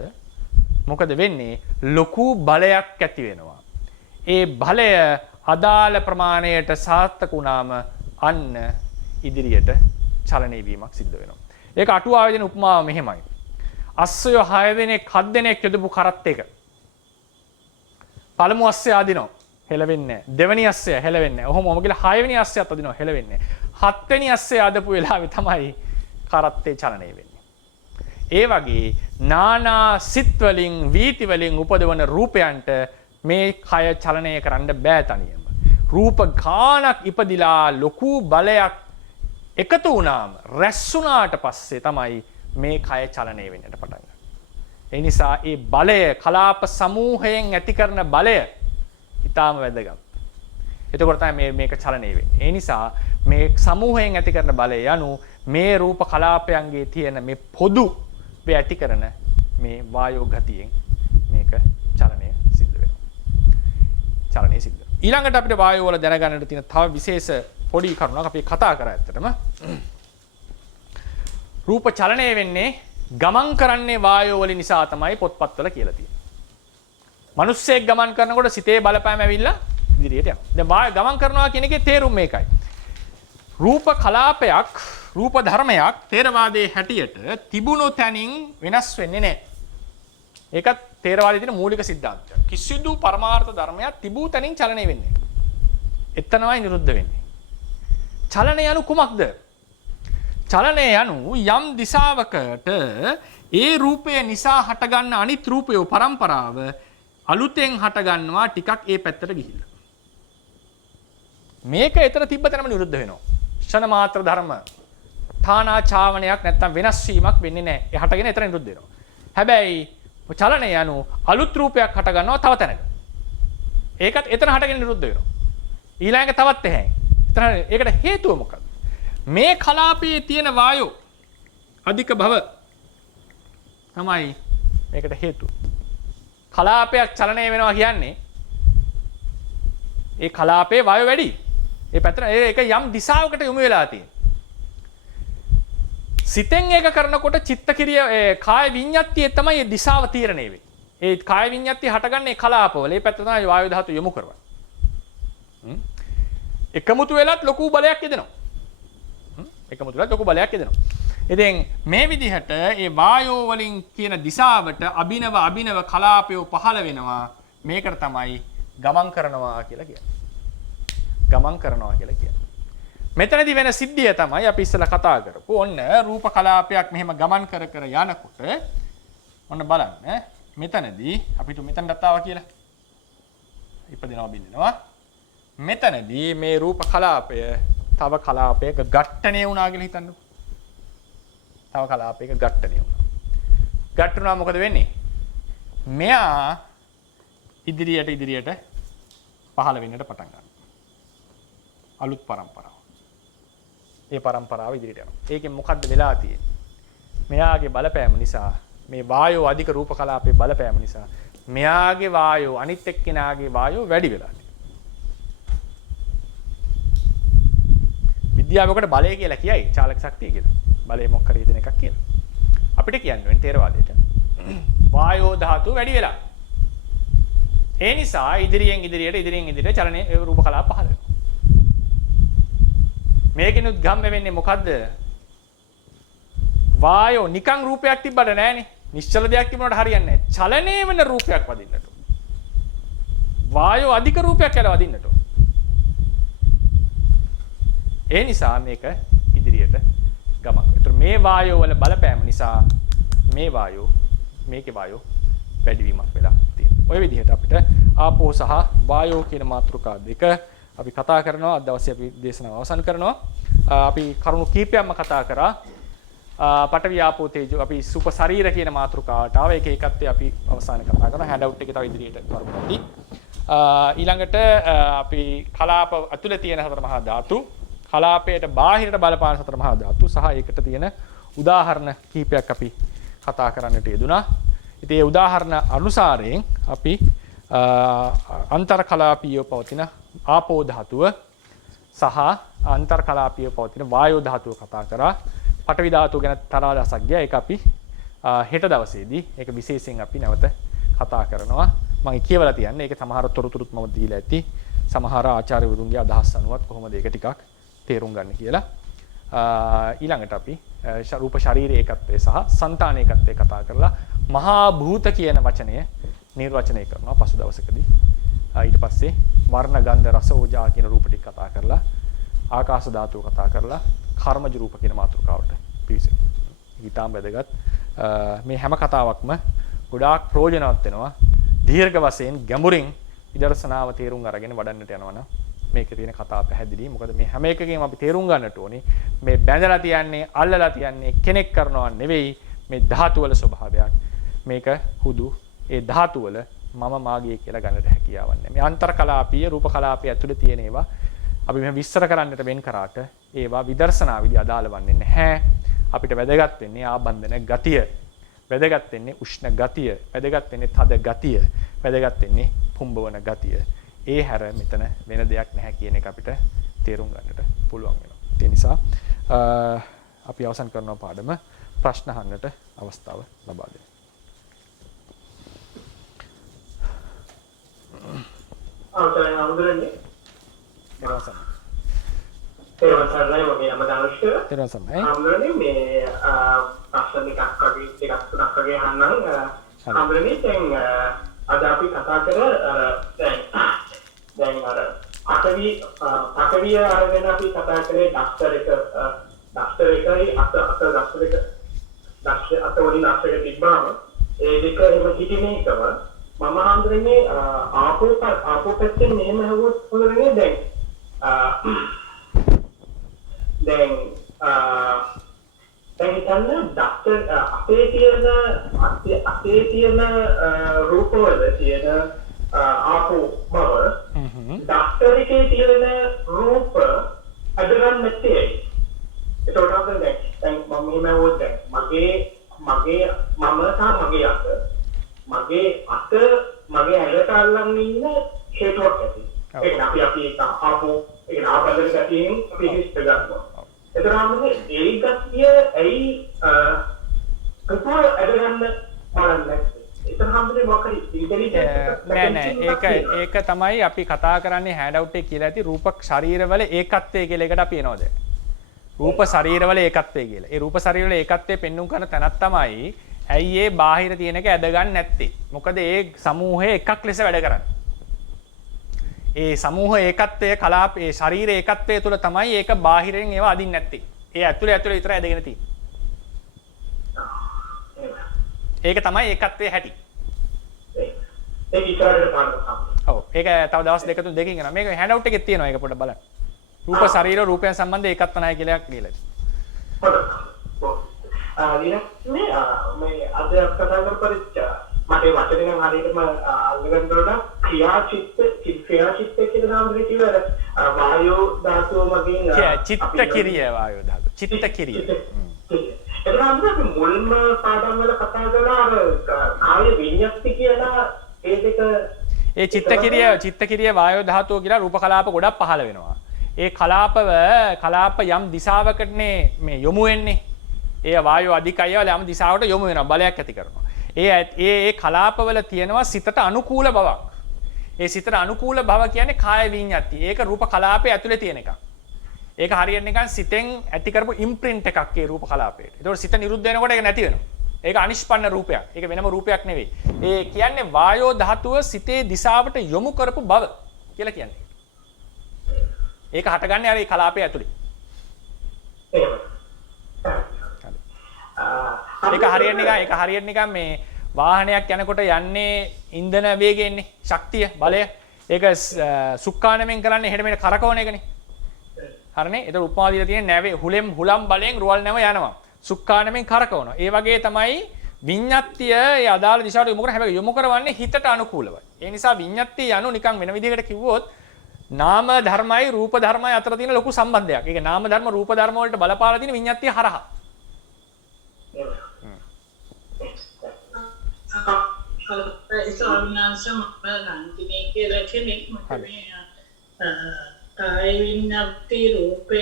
මොකද වෙන්නේ? ලොකු බලයක් ඇති වෙනවා. ඒ බලය අදාළ ප්‍රමාණයට සාර්ථක වුණාම අන්න ඉදිරියට චලනය වීමක් සිද්ධ වෙනවා. ඒක අටුවාවේ දෙන උපමාව මෙහෙමයි. අස්සය 6 දෙනෙක් 7 දෙනෙක් යොදපු කරත් එක. පළමු අස්සය අදිනවා. හෙලවෙන්නේ නැහැ. දෙවෙනි අස්සය හෙලවෙන්නේ නැහැ. ඔහොම කියලා 6 වෙනි අස්සයත් අදිනවා හෙලවෙන්නේ නැහැ. 7 වෙනි අස්සය අදපු වෙලාවේ තමයි කරත්තේ චලනය වෙන්නේ. ඒ වගේ නානා සිත් වලින් වීති වලින් උපදවන රූපයන්ට මේ කය චලනය කරන්න බෑ තනියම. රූප ගානක් ඉපදිලා ලොකු බලයක් එකතු වුණාම රැස් වුණාට පස්සේ තමයි මේ කය චලනය වෙන්නට පටන් ගන්නේ. ඒ නිසා ඒ බලය කලාප සමූහයෙන් ඇති කරන බලය ඊටාම වැදගත්. එතකොට තමයි මේක චලනය වෙන්නේ. ඒ නිසා මේ සමූහයෙන් ඇති කරන බලය යනු මේ රූප කලාපයන්ගේ තියෙන මේ පොදු වේ ඇති කරන මේ වායෝ ගතියෙන් මේක චලනය සිද්ධ වෙනවා. චලනය සිද්ධ වෙනවා. ඊළඟට අපිට වායෝ වල දැනගන්නට තියෙන තව විශේෂ පොඩි කරුණක් අපි කතා කරා ඇත්තටම. රූප චලනය වෙන්නේ ගමන් කරන්නේ වායෝ වලින් නිසා තමයි පොත්පත්වල කියලා තියෙන්නේ. මිනිස්සෙක් ගමන් කරනකොට සිතේ බලපෑම ඇවිල්ලා ඉදිරියට යනවා. දැන් ගමන් කරනවා කියන එකේ තේරුම මේකයි. රූප කලාපයක් රූප ධර්මයක් තේරවාදයේ හැටියට තිබුණු තැනින් වෙනස් වෙන්නේ නැහැ. ඒකත් තේරවාදයේ තියෙන මූලික සිද්ධාන්තය. කිසිදු පරමාර්ථ ධර්මයක් තිබූ තැනින් චලනය වෙන්නේ නැහැ. එතනමයි නිරුද්ධ වෙන්නේ. චලනය යනු කුමක්ද? චලනය යනු යම් දිශාවකට ඒ රූපය නිසා හටගන්න අනිත් රූපය පරම්පරාව අලුතෙන් හටගන්නවා ටිකක් ඒ පැත්තට ගිහිල්ලා. මේක එතන තිබ්බ තැනම නිරුද්ධ වෙනවා. ක්ෂණ මාත්‍ර ධර්ම ථානාචාවනයක් නැත්තම් වෙනස් වීමක් වෙන්නේ නැහැ. ඒ හටගෙන එතන නිරුද්ධ වෙනවා. හැබැයි චලනය යනු අලුත් රූපයක් හට ගන්නවා තව තැනක. ඒකත් එතන හටගෙන නිරුද්ධ වෙනවා. ඊළඟ තවත් එහෙයි. එතන ඒකට හේතුව මොකක්ද? මේ කලාපයේ තියෙන වායෝ අධික බව තමයි මේකට හේතුව. කලාපයක් චලනය වෙනවා කියන්නේ ඒ කලාපයේ වායෝ වැඩි. ඒ පැත්තට ඒක යම් දිශාවකට යොමු වෙලා තියෙනවා. සිතෙන් ඒක කරනකොට චිත්තකිරිය කාය විඤ්ඤාතිය තමයි ඒ දිශාව තීරණය වෙන්නේ. ඒ කාය විඤ්ඤාතිය හටගන්නේ කලාපවල. ඒ පැත්ත තමයි වායු ධාතු යොමු කරවන්නේ. එකමුතු වෙලත් ලොකු බලයක් යදෙනවා. එකමුතු වෙලත් ලොකු බලයක් යදෙනවා. ඉතින් මේ විදිහට ඒ වායෝ වලින් කියන දිශාවට අභිනව කලාපය පහළ වෙනවා. මේකට තමයි ගමන් කරනවා කියලා කියන්නේ. ගමන් කරනවා කියලා කියන්නේ. මෙතනදී වෙන සිද්ධිය තමයි අපි ඉස්සලා කතා කරපු. ඔන්න රූප කලාපයක් මෙහෙම ගමන් කර යනකොට ඔන්න බලන්න. මෙතනදී අපිට මෙතනට ආවා කියලා. ඉපදිනවා බින්දිනවා. මෙතනදී මේ රූප කලාපය තව කලාපයක ඝට්ටණය වුණා කියලා හිතන්නකො. තව කලාපයක ඝට්ටණය වුණා. ඝට්ටුණා මොකද වෙන්නේ? මෙයා ඉදිරියට පහළ වෙන්නට පටන් ගන්නවා. අලුත් පරම්පරාව. ඒ පරම්පරාව ඉදිරියට යනවා. ඒකෙන් මොකද්ද වෙලා තියෙන්නේ? මෙයාගේ බලපෑම නිසා මේ වායෝ අධික රූප කලාපයේ බලපෑම නිසා මෙයාගේ වායෝ අනිත් එක්කෙනාගේ වායෝ වැඩි වෙලා තියෙනවා. විද්‍යාවකට බලය කියලා කියයි චාලක ශක්තිය කියලා. බලය මොකක් හරි දෙන එකක් කියලා. අපිට කියන්නේ තේරවාදයට වායෝ ධාතු වැඩි වෙලා. ඒ නිසා ඉදිරියෙන් ඉදිරියට චලනයේ රූප කලාප පහළ වෙනවා. මේකිනුත් ගම්ම වෙන්නේ මොකද්ද? වායෝ නිකං රූපයක් තිබ්බට නෑනේ. නිශ්චල දෙයක් තිබුණාට හරියන්නේ නෑ. චලනයේ වෙන රූපයක් වදින්නට. වායෝ අධික රූපයක් කියලා වදින්නට. ඒ නිසා මේක ඉදිරියට ගමන්. ඒතර මේ වායෝ වල බලපෑම නිසා මේ වායෝ මේකේ වායෝ වැඩිවීමක් වෙලා තියෙනවා. ඔය විදිහට අපිට ආපෝ සහ වායෝ කියන මාතෘකා දෙක අපි කතා කරනවා. අද දවසේ අපි දේශනාව අවසන් කරනවා. අපි කරුණු කීපයක්ම කතා කරා. පඨවි ආපෝ තේජෝ අපි සුප ශරීර කියන මාතෘකාවට ආව. ඒක ඒකත් අපි අවසානයේ කතා කරනවා. හෑන්ඩ් අවුට් එකේ තව ඉදිරියට කරමුදී. ඊළඟට අපි කලාප ඇතුලේ තියෙන හතර මහා ධාතු, කලාපයට බාහිරට බලපාන හතර මහා ධාතු සහ ඒකට තියෙන උදාහරණ කීපයක් අපි කතා කරන්නට යෙදුනා. ඉතින් ඒ උදාහරණ අනුසාරයෙන් අපි අන්තර් කලාපීයව පවතින ආපෝ ධාතුව සහ අන්තර් කලාපීයව පවතින වායෝ ධාතුව කතා කරා. පඨවි ධාතුව ගැන තරහා දවසක් ගියා. ඒක අපි හෙට දවසේදී ඒක විශේෂයෙන් අපි නැවත කතා කරනවා. මම කියවලා තියන්නේ ඒක සමහර තොරතුරුත් මම දීලා ඇති. සමහර ආචාර්යවරුන්ගේ අදහස් අනුවත් කොහොමද ඒක ටිකක් තේරුම් ගන්න කියලා. ඊළඟට අපි රූප ශරීරයේ ඒකත්වය සහ సంతాන ඒකත්වය කතා කරලා මහා භූත කියන වචනය නිර්වචනය කරනවා පසු දවසකදී. ඊට පස්සේ වර්ණ ගන්ධ රස ඕජා කියන රූප ටික කතා කරලා ආකාශ ධාතුව කතා කරලා කර්මජ රූප කියන මාතෘකාවට පිවිසෙනවා. ඊටාම් වැදගත් මේ හැම කතාවක්ම ගොඩාක් ප්‍රයෝජනවත් වෙනවා. දීර්ඝ වශයෙන් ගැඹුරින් විදර්ශනාව තේරුම් අරගෙන වඩන්නට යනවා නම් මේකේ තියෙන කතා පැහැදිලි. මොකද මේ හැම එකකින්ම අපි තේරුම් ගන්නට ඕනේ මේ බැඳලා තියන්නේ අල්ලලා තියන්නේ කෙනෙක් කරනවා නෙවෙයි මේ ධාතු වල ස්වභාවයක්. මේක හුදු ඒ ධාතු වල මම මාගේ කියලා ගන්නට හැකියාවක් නැහැ. මේ අන්තර් කලාපීය රූප කලාපය ඇතුලේ තියෙන ඒවා අපි මෙහෙම විස්තර කරන්නට වෙන් කරාට ඒවා විදර්ශනාවේදී අදාළ වන්නේ නැහැ. අපිට වැදගත් වෙන්නේ ආබන්ධන ගතිය. වැදගත් වෙන්නේ උෂ්ණ ගතිය. වැදගත් වෙන්නේ තද ගතිය. වැදගත් වෙන්නේ පුම්බවන ගතිය. ඒ හැර මෙතන වෙන දෙයක් නැහැ කියන එක අපිට තේරුම් ගන්නට පුළුවන් වෙනවා. ඒ නිසා අපි අවසන් කරන පාඩම ප්‍රශ්න අහන්නට අවස්ථාව ලබා දෙන්න. අවසන් අමුදරන්නේ. දරසම්. තේරෙන්නේ මගේ නම දානුෂ්ක. දරසම්. අමුදරන්නේ මේ ප්‍රශ්න දෙකක් වගේ දෙකක් තුනක් වගේ අහන්නම්. අමුදරන්නේ දැන් අද අපි කතා කර දැන් අර අටවිය අරගෙන අපි කතා කරේ ඩක්ටර් එකයි අත වලින් අක්ෂර තිබ්බාම ඒ දෙක එහෙම හිටින්නේ එකම මම හඳුනන්නේ ආපෝ පැත්තෙන් මෙහෙම හවුවොත් හොඳනේ දැන් හිතන්න ඩක්ටර් අපේ තියෙන රූපවල තියෙන ආපෝ බව ඩක්ටර් එකේ තියෙන රූප අදගන්න නැත්තේ ඒකට අපි දැන් මම මේ වොත් දැන් මගේ මම මගේ අත මගේ ඇඟට අල්ලන් ඉන්න හේතුවක් ඇති. ඒක අපි ආපෝ ඒක ආපදල ගැටියෙන් අපි හිස්ත ගන්නවා. එතරම් ඒ ගතිය ඇයි කපුව අදගන්න බලන්නේ. ඒක තමයි අපි කතා කරන්නේ හෑන්ඩ් අවුට් එකේ කියලා ඇති රූප ශරීරවල ඒකත්වය කියලා එකට අපි එනවා දැන්. රූප ශරීරවල ඒකත්වය කියලා. ඒ රූප ශරීරවල ඒකත්වය පෙන්වුම් කරන තැනක් තමයි ඇයි ඒ බාහිර තියෙන එක ඇද ගන්න නැත්තේ. මොකද ඒ සමූහය එකක් ලෙස වැඩ කරන්නේ. ඒ සමූහ ඒකත්වය කලාප ඒ ශරීර ඒකත්වය තුළ තමයි ඒක බාහිරින් ඒවා අදින්නේ නැත්තේ. ඒ ඇතුලේ විතර ඇදගෙන තියෙන්නේ. ඒක තමයි ඒකත්වයේ හැටි. ඒක ඉස්සරහට පානවා. ඔව් ඒක තව දවස් දෙක තුන දෙකකින් යනවා. මේක හෑන්ඩ් අවුට් එකේ තියෙනවා ඒක පොඩ්ඩක් බලන්න. රූප ශරීර රූපයන් සම්බන්ධ ඒකත්ව නැහැ කියලා කියලා. මේ අද කතා කරපරිච්ච මට වචනෙන් හරියටම අල්ලගන්න ඕන ක්‍රියාචිත්ත කියන නම දෙකේ වායෝ ධාතුව මගින් චිත්ත කිරිය වායෝ ධාතුව. චිත්ත කිරිය. ඒක නම් මුල්ම පාඩම් වල කතා කරලා කාය විඤ්ඤාති කියලා ඒ දෙක ඒ චිත්ත කිරිය වායෝ ධාතුව කියලා රූප කලාප ගොඩක් පහළ වෙනවා. ඒ කලාප යම් දිශාවකටනේ මේ යොමු වෙන්නේ. ඒ වායෝ අධිකය වල යම් දිශාවකට යොමු වෙනවා බලයක් ඇති කරනවා. ඒ කලාපවල තියෙනවා සිතට අනුකූල බවක්. ඒ සිතට අනුකූල බව කියන්නේ කාය විඤ්ඤාති. ඒක රූප කලාපයේ ඇතුලේ තියෙන එකක්. ඒක හරියට නිකන් සිතෙන් ඇති කරපු ඉම්ප්‍රින්ට් එකක් ඒ රූප කලාපයට. ඒතකොට සිත නිරුද්ධ වෙනකොට ඒක නැති වෙනවා. ඒක අනිෂ්පන්න රූපයක්. ඒක වෙනම රූපයක් නෙවෙයි. ඒ කියන්නේ වායෝ ධාතුව සිතේ දිශාවට යොමු කරපු බව කියලා කියන්නේ. ඒක හටගන්නේ අර ඒ කලාපය ඇතුලේ. ඒක හරියට නිකන් මේ වාහනයක් යනකොට යන්නේ ඉන්ධන වේගයෙන්නේ ශක්තිය බලය. ඒක සුක්කානමෙන් කරන්නේ හෙට මෙහෙට කරකවන එකනේ. හරිනේ? ඒක උපමා දීලා තියෙන නැවේ හුලම් බලයෙන් රුවල් නැව යනවා. සුක්කානමෙන් කරකවනවා. ඒ වගේ තමයි විඤ්ඤාත්තිය ඒ අදාළ දිශාවට යොමු කරන හැබැයි යොමු කරවන්නේ හිතට අනුකූලවයි. ඒ නිසා විඤ්ඤාත්තිය යනු නිකන් වෙන විදිහකට කිව්වොත් නාම ධර්මයි රූප ධර්මයි අතර තියෙන ලොකු සම්බන්ධයක්. ඒක නාම ධර්ම රූප ධර්ම වලට බලපාලා තියෙන විඤ්ඤාත්තිය හරහා. කාය විඤ්ඤාති රූපය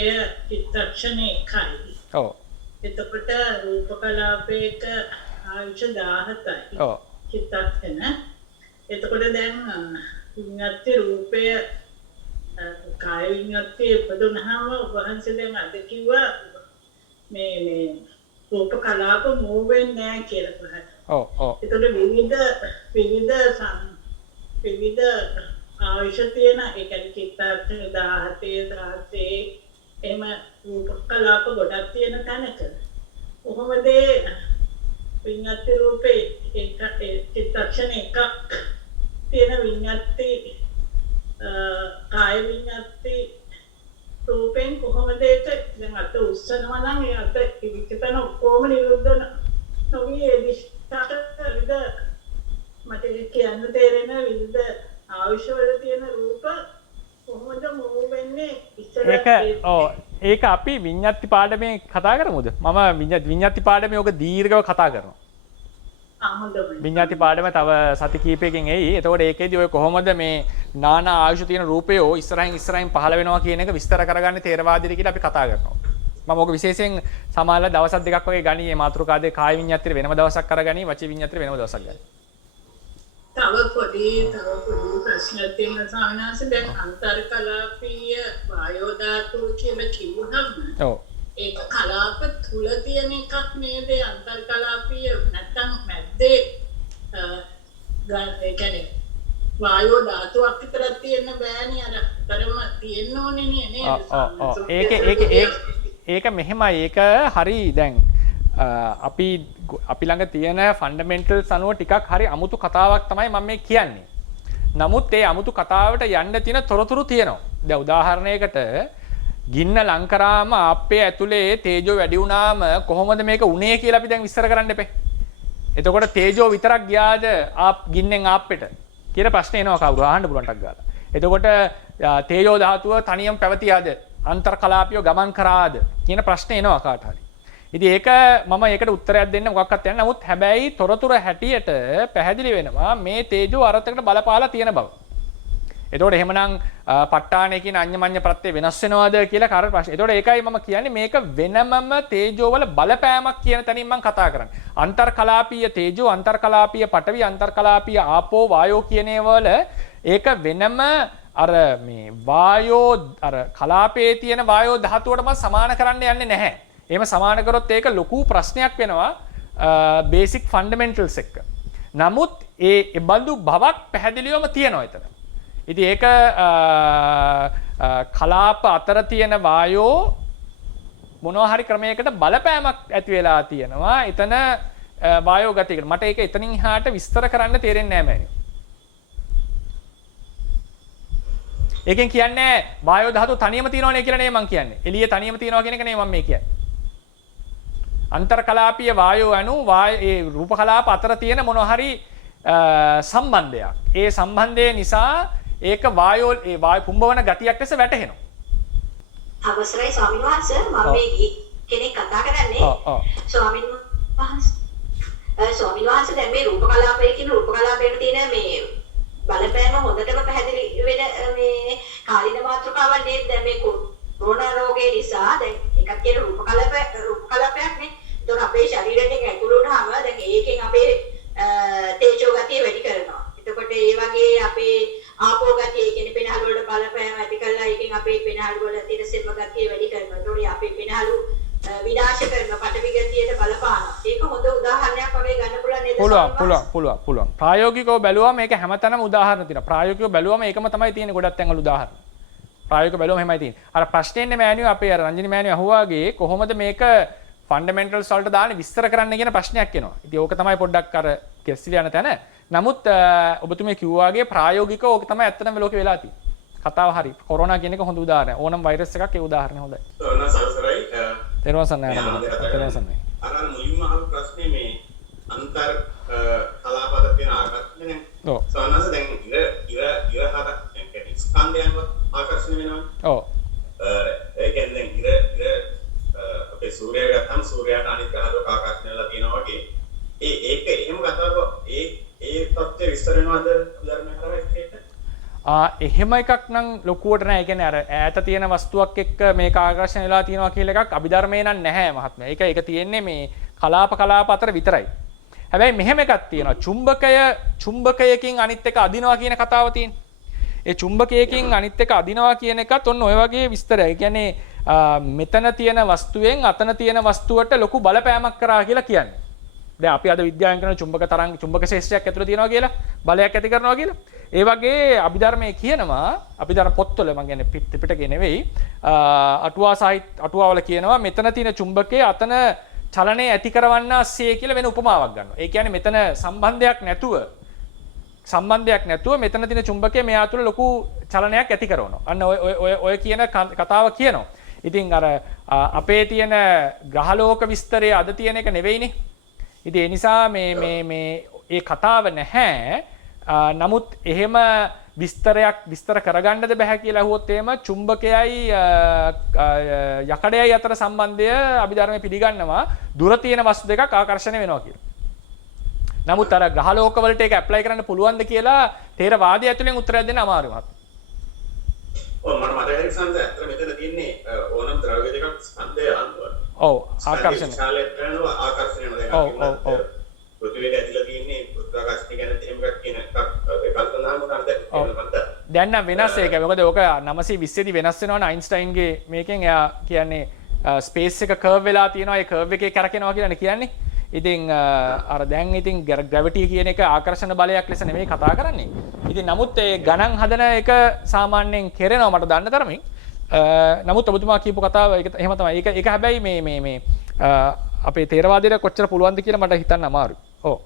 චිත්තක්ෂණේ එකයි. ඔව්. එතකොට රූප කලාපයක ආයුෂ 17යි. ඔව්. චිත්තක්ෂණ. එතකොට දැන් විඤ්ඤාති රූපය කාය විඤ්ඤාති පදුනහම වහන්සේ දැන් අද කිව්වා මේ රූප කලාප මූව් වෙන්නේ නැහැ කියලා කොහොමද? ඔව් ඔව්. එතකොට විවිධ ආයුෂ තියෙන ඒ කියන්නේ චිත්තක්ෂණ 17 එහෙම රූප කලාප ගොඩක් තියෙන තැනක කොහොමද විඤ්ඤාති රූපේ චිත්තක්ෂණ එකක් තියෙන විඤ්ඤාති කාය විඤ්ඤාති රූපෙන් කොහොමද ඒක දැන් අත උස්සනවා නම් ඒ අත ඉවිතන ඔක්කොම නිරුද්ධ නොවි ඒ දිශාට මට කියන්න තේරෙන විවිධ ආයුෂ වල තියෙන රූප කොහොමද මූව් වෙන්නේ ඒක අපි විඤ්ඤාති පාඩමේ කතා කරමුද? මම විඤ්ඤාති පාඩමේ ඔක දීර්ඝව කතා කරනවා. විඤ්ඤාති පාඩම තව සති කීපයකින් එයි. එතකොට ඒකෙදි ඔය කොහොමද මේ නානා ආයුෂ තියෙන රූපයෝ ඉස්සරහින් පහළ වෙනවා කියන එක විස්තර කරගන්නේ තේරවාදීද කියලා අපි කතා කරනවා. මම ඔක විශේෂයෙන් සමාජල දවස් දෙකක් වගේ ගනි මේ මාතෘකා දෙක කාය විඤ්ඤාතිය වෙනම දවසක් කරගනි වචී විඤ්ඤාතිය වෙනම දවසක් ගනි. තව පොඩි ප්‍රශ්නයක් තියෙනවා සාමාන්‍යයෙන් දැන් අන්තර්කලාපීය වායෝ ධාතුව කියලා කිව්වහම ඔව් ඒක කලාප තුල තියෙන එකක් නේද අන්තර්කලාපීය නැත්තම් මැද්දේ ඒ කියන්නේ වායෝ ධාතුවක් විතරක් තියෙන්න බෑනේ අර තරම තියෙන්න ඕනේ නේද? ඒක මෙහෙමයි. ඒක හරි දැන් අපි ළඟ තියෙන ෆන්ඩමෙන්ටල්ස් අනුව ටිකක් හරි අමුතු කතාවක් තමයි මම මේ කියන්නේ. නමුත් ඒ අමුතු කතාවට යන්න තියෙන තොරතුරු තියෙනවා. දැන් උදාහරණයකට ගින්න ලං කරාම ආප්පේ ඇතුලේ තේජෝ වැඩි වුණාම කොහොමද මේක උනේ කියලා අපි දැන් විස්තර කරන්න එපේ. එතකොට තේජෝ විතරක් ගියාද ගින්නෙන් ආප්පෙට කියලා ප්‍රශ්නේ එනවා කවුරු අහන්න පුළුවන් ටක් ගාලා. එතකොට තේජෝ ධාතුව තනියම පැවතියාද අන්තර්කලාපියෝ ගමන් කරාද කියන ප්‍රශ්නේ එනවා කාට හරි. ඉතින් ඒක මම ඒකට උත්තරයක් දෙන්න මොකක්වත් යන්නේ. නමුත් හැබැයි තොරතුරු හැටියට පැහැදිලි වෙනවා මේ තේජෝ අරතකට බලපාලා තියෙන බව. එතකොට එහෙමනම් ප ဋ ාණේ කියන අඤ්ඤමඤ්ඤ ප්‍රත්‍ය වෙනස් වෙනවද කියලා කාට ප්‍රශ්න. එතකොට ඒකයි මම කියන්නේ මේක වෙනමම තේජෝ වල බලපෑමක් කියන තැනින් මම කතා කරන්නේ. අන්තර්කලාපීය තේජෝ, අන්තර්කලාපීය පඨවි, අන්තර්කලාපීය ආපෝ, වායෝ කියන ඒවල ඒක වෙනම අර මේ වායෝ අර කලාපයේ තියෙන වායෝ ධාතුවටම සමාන කරන්න යන්නේ නැහැ. එහෙම සමාන කරොත් ඒක ලොකු ප්‍රශ්නයක් වෙනවා බේසික් ෆන්ඩමෙන්ටල්ස් එක්ක. නමුත් ඒ බඳු බවක් පැහැදිලිවම තියෙනවා එතන. ඉතින් ඒක කලාප අතර තියෙන වායෝ මොනවා හරි ක්‍රමයකට බලපෑමක් ඇති වෙලා තියෙනවා. එතන වායෝ ගතියකට. මට ඒක එතනින් එහාට විස්තර කරන්න තේරෙන්නේ නැහැ මෑණියෝ. ඒකෙන් කියන්නේ වායෝ ධාතු තනියම තියෙනවනේ කියලා නේ මම කියන්නේ. එළිය තනියම තියෙනවා කියන එක නේ මම මේ කියන්නේ. අන්තර්කලාපීය වායෝ අණු ඒ රූප කලාප අතර තියෙන මොනවා හරි සම්බන්ධයක්. ඒ සම්බන්ධය නිසා ඒක වායෝ ඒ වායු පුම්බවන ගතියක් ලෙස වැටහෙනවා. අවසරයි ස්වාමීන් වහන්සේ මම මේ කෙනෙක් කතා කරන්නේ. ස්වාමීන් වහන්සේ දැන් මේ රූප කලාපයේ කියන රූප කලාපයට තියෙන මේ බලපෑම හොඳටම පැහැදිලි වෙන මේ කාලින මාතෘකාවක් නේද? දැන් මේ කොරෝනා රෝගය නිසා දැන් එකක් කියන රූප කලාපයක් නේ. ඒතකොට අපේ ශරීරයෙන් ඇතුළු වුණාම දැන් ඒකෙන් අපේ තේජෝ ගතිය වැඩි කරනවා. එතකොට ඒ වගේ අපේ ආපෝ ගතිය කියන්නේ පෙනහළු වලට බලපෑම ඇති කරලා ඒකෙන් අපේ පෙනහළු වල තියෙන සෙම ගතිය වැඩි පුළුවන්. ප්‍රායෝගිකව බැලුවම මේක හැමතැනම උදාහරණ තියෙනවා. ප්‍රායෝගිකව බැලුවම ඒකම තමයි තියෙන්නේ ගොඩක් තැන්වල උදාහරණ. ප්‍රායෝගිකව බැලුවම එහෙමයි තියෙන්නේ. අර ප්‍රශ්නේ ඉන්නේ මෑනියෝ අපේ අර රංජනි මෑනියෝ අහුවාගේ කොහොමද මේක ෆන්ඩමෙන්ටල්ස් වලට දාන්නේ විස්තර කරන්න කියන ප්‍රශ්නයක් එනවා. ඉතින් ඕක තමයි පොඩ්ඩක් අර කෙස්සිල යන තැන. නමුත් ඔබතුමී කිව්වාගේ ප්‍රායෝගිකව ඕක තමයි ඇත්තටම ලෝකේ වෙලා තියෙන්නේ. කතාව හරි. කොරෝනා කියන එක හොඳ උදාහරණයක්. ඕනම් වෛරස් එකක් ඒ උදාහරණය හොඳයි. තේරුවන් සන්නයි. අර මුලින්ම අහපු ප්‍රශ්නේ මේ අන්තර් කලාපද තියෙන ආකර්ෂණය. ඔව්. සවනස දැන් ඉර හර ස්කන්ධයන්ව ආකර්ෂණය වෙනවා. ඔව්. ඒ කියන්නේ ඉර අපේ සූර්යය ගත්තම සූර්යයාට අනිත් ග්‍රහවල ආකර්ෂණය වෙලා තියෙනවා වගේ. ඒක එහෙම කතාවක ඒ තත්ත්වය විස්තර වෙනවද උදාහරණයක් කරලා එහෙම එකක් නම් ලොකුවට නෑ. ඒ කියන්නේ අර ඈත තියෙන වස්තුවක් එක්ක මේක ආකර්ෂණය වෙලා තියෙනවා කියලා එකක් අභිධර්මයේ නම් නැහැ මහත්මයා. ඒක තියෙන්නේ මේ කලාප අතර විතරයි. හැබැයි මෙහෙම එකක් තියෙනවා. චුම්බකයකින් අනිත් එක අදිනවා කියන කතාව තියෙනවා. ඒ චුම්බකයකින් අනිත් එක අදිනවා කියන එකත් ඔන්න ඔය වගේ විස්තරය. ඒ කියන්නේ මෙතන තියෙන වස්තුවෙන් අතන තියෙන වස්තුවට ලොකු බලපෑමක් කරා කියලා කියන්නේ. දැන් අපි අද විද්‍යාවෙන් කරන චුම්බක ශේෂ්ත්‍රයක් ඇතුළේ තියෙනවා කියලා බලයක් ඇති කරනවා කියලා. ඒ වගේ අභිධර්මයේ කියනවා අභිධර්ම පොත්වල මම කියන්නේ පිටකේ නෙවෙයි අටුවාවල කියනවා මෙතන තියෙන චුම්බකයේ අතන චලනය ඇති කරවන්නාසේ කියලා වෙන උපමාවක් ගන්නවා. ඒ කියන්නේ මෙතන සම්බන්ධයක් නැතුව මෙතන තියෙන චුම්බකයේ මෙයා තුළ ලොකු චලනයක් ඇති කරනවා. අන්න ඔය කියන කතාව කියනවා. ඉතින් අර අපේ තියෙන ග්‍රහලෝක විස්තරය අද තියෙන එක නෙවෙයිනේ. ඉතින් ඒ නිසා මේ කතාව නැහැ. නමුත් එහෙම විස්තර කරගන්නද බෑ කියලා අහුවොත් එහෙම චුම්බකයයි යකඩයයි අතර සම්බන්ධය අභිධර්මයේ පිළිගන්නවා දුර තියෙන වස්තු දෙකක් ආකර්ෂණය වෙනවා කියලා. නමුත් අර ග්‍රහලෝක වලට ඒක ඇප්ලයි කරන්න පුළුවන්ද කියලා තේරවාදී ඇතුලෙන් උත්තරයක් දෙන්න අමාරුයි මහත්තයා. ඔව් මට මතකයි සංස ඇත්තට මෙතන තියෙන්නේ ඕනම් ද්‍රව්‍ය දෙකක් ස්කන්ධය අන්තවල. ඔව් ආකර්ෂණය. ආකර්ෂණය වෙනවා. පෘථිවියට ඇදලා තියෙන්නේ පුත්‍රාකර්ෂණය ගැන එහෙම එකක් කියන එකක් කල්පනාම කරද්දී දැන් නම් වෙනස් ඒක. මොකද ඕක 920 දී වෙනස් වෙනවනේ අයින්ස්ටයින්ගේ මේකෙන් එයා කියන්නේ ස්පේස් එක කර්ව් වෙලා තියෙනවා. ඒ කර්ව් එකේ කැරකෙනවා කියලානේ කියන්නේ. ඉතින් අර දැන් ඉතින් ග්‍රැවිටි කියන එක ආකර්ෂණ බලයක් ලෙස නෙමෙයි කතා කරන්නේ. ඉතින් නමුත් ඒ ගණන් හදන එක සාමාන්‍යයෙන් කෙරෙනවා මට දන්න තරමින්. නමුත් ඔබතුමා කියපු කතාව ඒක එහෙම තමයි. ඒක හැබැයි මේ අපේ තේරවාදයට කොච්චර පුළුවන්ද කියලා මට හිතන්න අමාරුයි. ඔව්.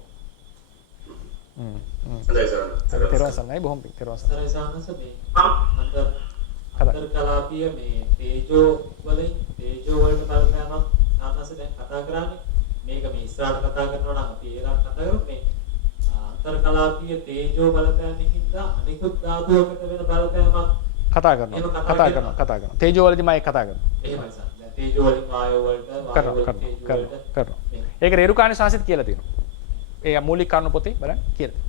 තේරවාද සන්නයි බොහොම පිං තේරවාද සන්නයි. සානස මේ අන්තර් කලාපීය මේ තේජෝ වලට බලපෑමක් සානස දැන් කතා කරන්නේ. මේක මේ ඉස්සරහට කතා කරනවා නම් අපි ඒකට කතා කරමු මේ අන්තර් කලාපීය තේජෝ බලපෑමකින් හින්දා අනිකුත් ධාතුවකට වෙන බලපෑමක් කතා කරනවා. තේජෝ වලදී මම කතා කරනවා. එහෙමයි සර්. දැන් තේජෝ වලින් වායෝ වලට කරනවා. ඒක රේරුකාණි සාසිත කියලා තියෙනවා. ඒ මූලික කරුණු පොතේ බලන්න කියලා.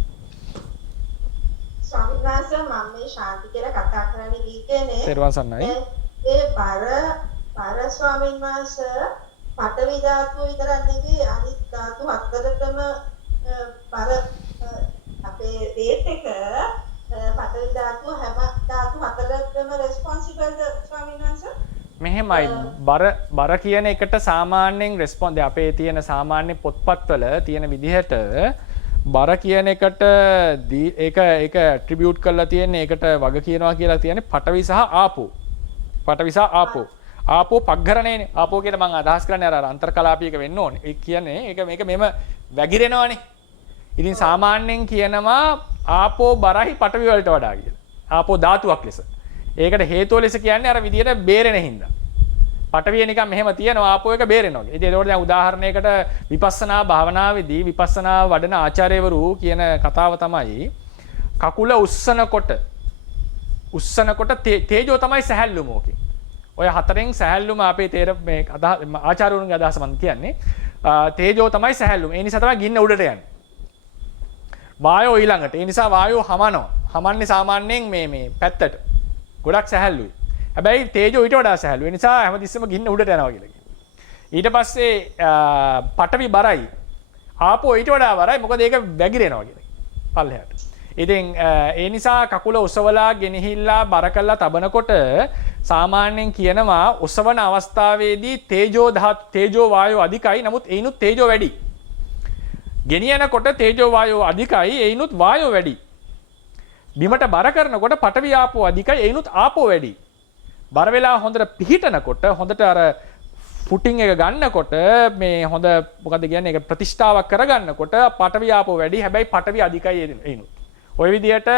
ස්වාමීන් වහන්සේ මම මේ ශාන්ති කියලා කතා කරන්නේ දීකේනේ. තෙරුවන් සරණයි. ඒ බර ස්වාමීන් වහන්සේ පඨවි ධාතුව විතරක් නෙවෙයි අනිත් ධාතු හතරටම බර අපේ රේට් එක පඨවි ධාතුව හැම ධාතු හතරටම රෙස්පොන්සිබල්ද ස්වාමීන් වහන්සේ? මෙහෙමයි බර කියන එකට සාමාන්‍යයෙන් රෙස්පොන්ස් අපේ තියෙන සාමාන්‍ය පොත්පත්වල තියෙන විදිහට බර කියන එකට ඒක ඇට්‍රිබියුට් කරලා තියෙන්නේ ඒකට වග කියනවා කියලා තියෙන්නේ පඨවි සහ ආපෝ. පඨවි සහ ආපෝ. ආපෝ පග්ඝරණයනේ. ආපෝ කියන මම අදහස් කරන්නේ අර අන්තර්කලාපීයක වෙන්න ඕනේ. ඒ කියන්නේ මේක මෙහෙම වැగిරෙනවනේ. ඉතින් සාමාන්‍යයෙන් කියනවා ආපෝ බරයි පඨවි වලට වඩා කියලා. ආපෝ ධාතුවක් ලෙස. ඒකට හේතුව ලෙස කියන්නේ අර විදියට බේරෙන හින්දා. පඨවිය නිකන් මෙහෙම තියෙනවා ආපෝ එක බේරෙනවා. ඉතින් ඒකට දැන් උදාහරණයකට විපස්සනා භාවනාවේදී විපස්සනා වඩන ආචාර්යවරු කියන කතාව තමයි කකුල උස්සනකොට තේජෝ තමයි සැහැල්ලුම ඕකේ. ඔය හතරෙන් සැහැල්ලුම අපේ මේ ආචාර්යවරුන්ගේ අදහස මම කියන්නේ තේජෝ තමයි සැහැල්ලුම. ඒ නිසා තමයි ගින්න උඩට යන්නේ. වායෝ ඊළඟට. ඒ නිසා වායෝ හමනවා. හමන්නේ සාමාන්‍යයෙන් මේ පැත්තට. ගොඩක් සැහැල්ලුයි. හැබැයි තේජෝ ඊට වඩා සැහැල්ලුයි. ඒ නිසා හැමතිස්සෙම ගින්න උඩට යනවා කියලා කියනවා. ඊට පස්සේ පඨවි බරයි. ආපෝ ඊට වඩා බරයි. මොකද ඒක වැగిරෙනවා කියලා. පල්ලෙහාට. ඉතින් ඒ නිසා කකුල ඔසවලා ගෙනහිල්ලා බර කළා තබනකොට සාමාන්‍යයෙන් කියනවා ඔසවන අවස්ථාවේදී තේජෝ වායෝ අධිකයි. නමුත් ඒිනුත් තේජෝ වැඩි. ගෙනියනකොට තේජෝ වායෝ අධිකයි ඒිනුත් වායෝ වැඩි. බිමට බර කරනකොට පඨවි ආපෝ අධිකයි ඒිනුත් ආපෝ වැඩි. බර වෙලා හොඳට පිහිටනකොට හොඳට අර ෆුටින් එක ගන්නකොට මේ හොඳ මොකද කියන්නේ ඒක ප්‍රතිෂ්ඨාවක් කරගන්නකොට පඨවි ආපෝ වැඩි. හැබැයි පඨවි අධිකයි ඒිනුත්. ඔය විදිහට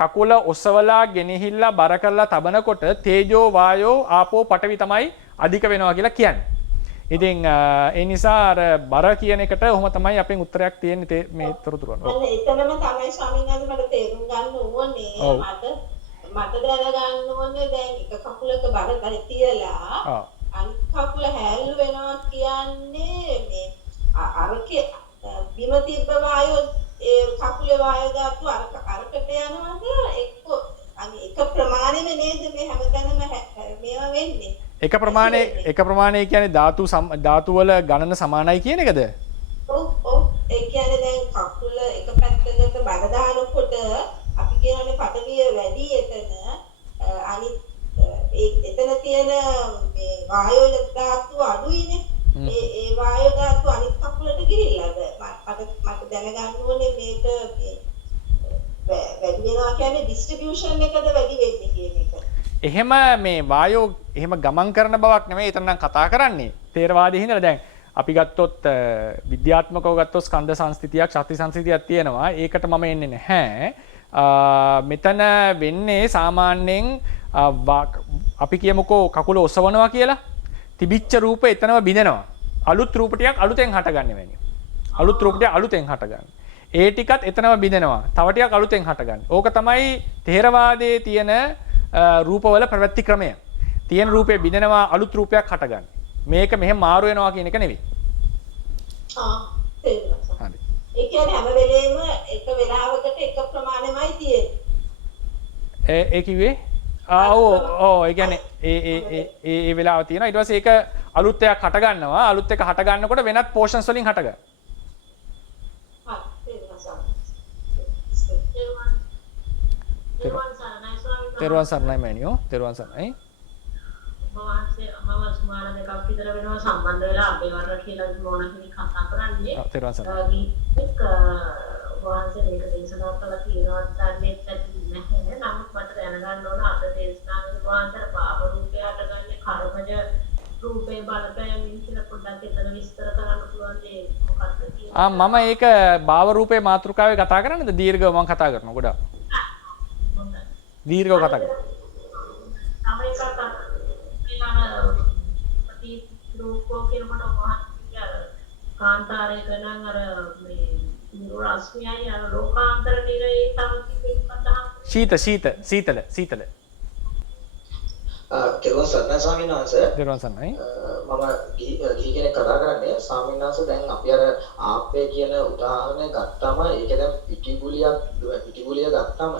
කකුල ඔසවලා ගෙනහිල්ලා බර කරලා තබනකොට තේජෝ වායෝ ආපෝ පඨවි තමයි අධික වෙනවා කියලා කියන්නේ. ඉතින් ඒ නිසා අර බර කියන එකට ඔහොම තමයි අපෙන් උත්තරයක් තියෙන්නේ මේ තොරතුරු අනුව. අන්න එතනම තමයි ස්වාමීන් වහන්සේ මට තේරුම් ගන්න ඕනේ. මට දැනගන්න ඕනේ දැන් එක කකුලක බර තියලා අනිත් කකුල හැල්ලු වෙනවා කියන්නේ මේ අරකේ බිම තිබ්බ වායෝ ඒ කකුලේ වායෝ ධාතු අරකට යනවාද එක ප්‍රමාණෙම නේද මේ හැමතැනම මේවා වෙන්නේ? එක ප්‍රමාණය කියන්නේ ධාතු වල ගණන සමානයි කියන එකද? ඔව් ඒ කියන්නේ දැන් කකුල එක පැත්තකට බර දානකොට අපි කියනනේ පඨවිය වැඩි එතන අනිත් එතන තියෙන මේ වායෝ ධාතු අඩුයිනේ. ඒ වායෝ ධාතු අනිත් කකුලට ගිහිල්ලාද? මට දැනගන්න ඕනේ මේක වැඩි වෙනවා කියන්නේ ඩිස්ට්‍රිබියුෂන් එකද වැඩි වෙන්නේ කියන එක. එහෙම මේ වායෝ එහෙම ගමන් කරන බවක් නෙමෙයි එතන නම් කතා කරන්නේ. තේරවාදී හින්දා දැන් අපි ගත්තොත් විද්‍යාත්මකව ගත්තොත් ස්කන්ධ සංස්ථිතියක් ශක්ති සංස්ථිතියක් තියෙනවා. ඒකට මම එන්නේ නැහැ. මෙතන වෙන්නේ සාමාන්‍යයෙන් අපි කියමුකෝ කකුල ඔසවනවා කියලා. තිබිච්ච රූප එතනම බිඳෙනවා. අලුත් රූප ටිකක් අලුතෙන් හටගන්නේ වෙන්නේ. අලුත් රූප ටික අලුතෙන් හටගන්නේ. ඒ ටිකත් එතනම බිඳෙනවා. තව ටිකක් අලුතෙන් හටගන්නේ. ඕක තමයි ථේරවාදයේ තියෙන රූපවල ප්‍රවෘත්ති ක්‍රමය. තියෙන රූපේ බිඳෙනවා අලුත් රූපයක් හටගන්නේ. මේක මෙහෙම මාරු වෙනවා කියන එක නෙවෙයි. තේරුණා. හරි. ඒ කියන්නේ හැම වෙලේම එක වෙලාවකට එක ප්‍රමාණෙමයි තියෙන්නේ. ඒ කිව්වේ ඒ කියන්නේ ඒ වෙලාව තියෙනවා. ඊට පස්සේ ඒක අලුත් එකක් හට ගන්නවා. අලුත් එක හට ගන්නකොට වෙනත් පෝෂන්ස් වලින් හට ගන්නවා. තෙරුවන් සරණයි මෑණියෝ. තෙරුවන් සරණයි. වහන්සේ අමාවස් මාන දෙකක් විතර වෙනවා සම්බන්ධ වෙලා අපේ වර්ග කියලා මොන කෙනෙක් කතා කරන්නේ. තෙරුවන් සරණයි. ඒක වහන්සේ මේක දේශනා කළා කියනවා දැන්නේ නැහැ. නමුත් මට දැනගන්න ඕන අද දේශනාවේ වහන්සේ පාප රූපයට ගන්නේ කර්මජ රූපේ බලපෑමින් කියලා පොඩ්ඩක් එතන විස්තර කරන්න පුළුවන් දේ මොකක්ද කියන්නේ? මම ඒක භාව රූපේ මාතෘකාවේ කතා කරන්නද දීර්ඝව මම කතා කරනවා ගොඩක්. දීර්ඝව කතා කරනවා. තමයි කතා රූපෝ කියනකොට කාන්තාරයක නම් අර මේ නිරෝස්මියයි අර ලෝකාන්තර නිරේ තමයි කතා. සීතල. කෙරුවන් සරණයි ස්වාමීන් වහන්සේ. කෙරුවන් සරණයි. මම ගිහි කෙනෙක් කතා කරන්නේ ස්වාමීන් වහන්සේ දැන් අපි අර ආප්පේ කියන උදාහරණය ගත්තම ඒක දැන් පිටිගුලිය ගත්තම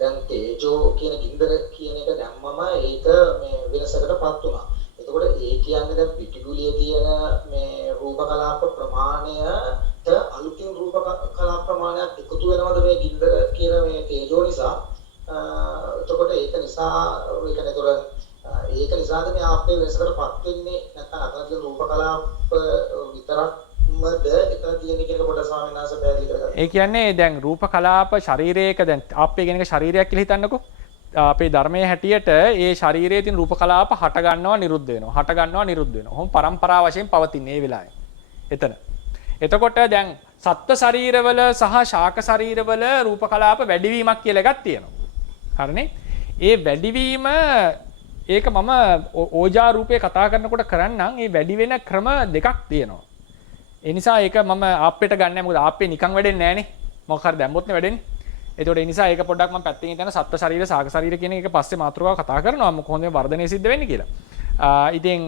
දැන් තේජෝ කියන ගින්දර කියන එක දැම්මම ඒක මේ වෙනසකටපත් වුණා. එතකොට ඒ කියන්නේ දැන් පිටිගුලියේ තියෙන මේ රූප කලාප ප්‍රමාණයට අලුතින් රූප කලාප ප්‍රමාණයක් එකතු වෙනවද මේ ගින්දර කියන මේ තේජෝ නිසා? එතකොට ඒක නිසා ඒක නිසාද මේ ආප්පේ වෙනසකටපත් වෙන්නේ නැත්නම් අතන තියෙන රූප කලාප විතරක්මද එතන තියෙන කියන කොට ස්වාමීන් වහන්සේ පැහැදිලි කරගන්න. ඒ කියන්නේ දැන් රූප කලාප ශරීරයක දැන් ආප්පේ කියන එක ශරීරයක් කියලා හිතන්නකෝ. අපේ ධර්මයේ හැටියට ඒ ශරීරයේ තියෙන රූප කලාප හට ගන්නවා නිරුද්ධ වෙනවා. හට ගන්නවා නිරුද්ධ වෙනවා. ඔහොම පරම්පරා වශයෙන් පවතින මේ වෙලාවේ. එතන. එතකොට දැන් සත්ත්ව ශරීරවල සහ ශාක ශරීරවල රූප කලාප වැඩිවීමක් කියලා එකක් තියෙනවා. හරිනේ? ඒ වැඩිවීම ඒක මම ඕජා රූපේ කතා කරනකොට කරන්නම් ඒ වැඩි වෙන ක්‍රම දෙකක් තියෙනවා. ඒ නිසා ඒක මම ආප්පෙට ගන්න නැහැ. මොකද ආප්පේ නිකන් වැඩෙන්නේ නැහනේ. මොකක් හරි දැම්මොත් නේ වැඩෙන්නේ. ඒතකොට ඒ නිසා ඒක පොඩ්ඩක් මම පැත්තකින් හිටන සත්ත්ව ශරීර සාග ශරීර කියන එක පස්සේ මාතෘකාව කතා කරනවා කොහොමද මේ වර්ධනය සිද්ධ වෙන්නේ කියලා. ඉතින්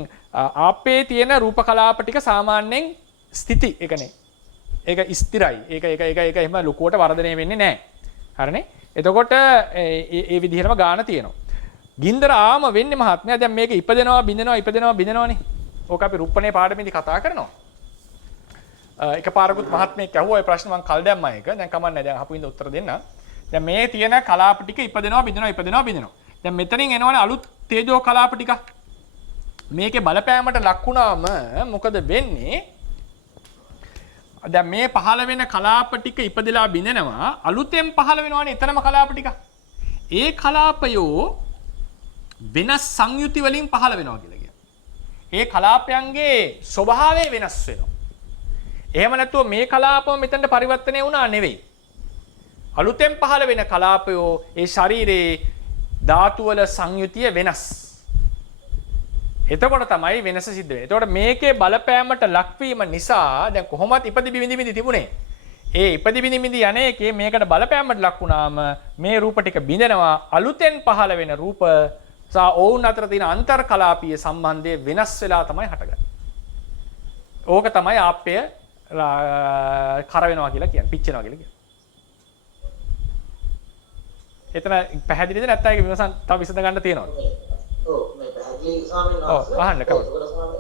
ආප්පේ තියෙන රූප කලාප ටික සාමාන්‍යයෙන් ස්ථಿತಿ එකනේ. ඒක ස්ථිරයි. ඒක එහෙම ලොකුවට වර්ධනය වෙන්නේ නැහැ. හරිනේ? එතකොට ඒ විදිහටම ගාන තියෙනවා. ගින්දර ආම වෙන්නේ මහත්මයා දැන් මේක ඉපදෙනවා බින්දෙනවානේ. ඕක අපි රුප්පණේ පාඩමේදී කතා කරනවා. එකපාරකුත් මහත්මයෙක් ඇහුවා ඒ ප්‍රශ්න මම කල් දැම්මා ඒක. දැන් කමන්නේ දැන් අහපු ඉඳ උත්තර දෙන්න. දැන් මේ තියෙන කලාප ටික ඉපදෙනවා බින්දෙනවා. දැන් මෙතනින් එනවනේ අලුත් තේජෝ කලාප ටික. මේකේ බලපෑමට ලක් වුණාම මොකද වෙන්නේ? දැන් මේ පහළ වෙන කලාප ටික ඉපදලා බිඳෙනවා අලුතෙන් පහළ වෙනවනේ එතනම කලාප ටික. ඒ කලාපයෝ වෙනස් සංයුති වලින් පහළ වෙනවා කියලා කියනවා. ඒ කලාපයන්ගේ ස්වභාවය වෙනස් වෙනවා. එහෙම නැතුව මේ කලාපම මෙතනට පරිවර්තනය වුණා නෙවෙයි. අලුතෙන් පහළ වෙන කලාපයෝ ඒ ශරීරයේ ධාතු වල සංයුතිය වෙනස්. එතකොට තමයි වෙනස සිද්ධ වෙන්නේ. එතකොට මේකේ බලපෑමට ලක්වීම නිසා දැන් කොහොමත් ඉපදි බිඳි තිබුණේ. ඒ ඉපදි බිඳි යන එකේ මේකට බලපෑමට ලක් වුණාම මේ රූප ටික බිඳෙනවා. අලුතෙන් පහළ වෙන රූප සහ ඔවුන් අතර තියෙන අන්තර් කලාපීය සම්බන්ධය වෙනස් වෙලා තමයි හටගන්නේ. ඕක තමයි ආප්පය කර වෙනවා කියලා කියන්නේ. පිච්චෙනවා කියලා කියන්නේ. එතන පැහැදිලිද නැත්නම් ඒක විමසන් තව විසඳ ගන්න තියෙනවද? ඔව් මේ පැහැදිලි ස්වාමීන් වහන්සේ. ඔව් අහන්න කවුද?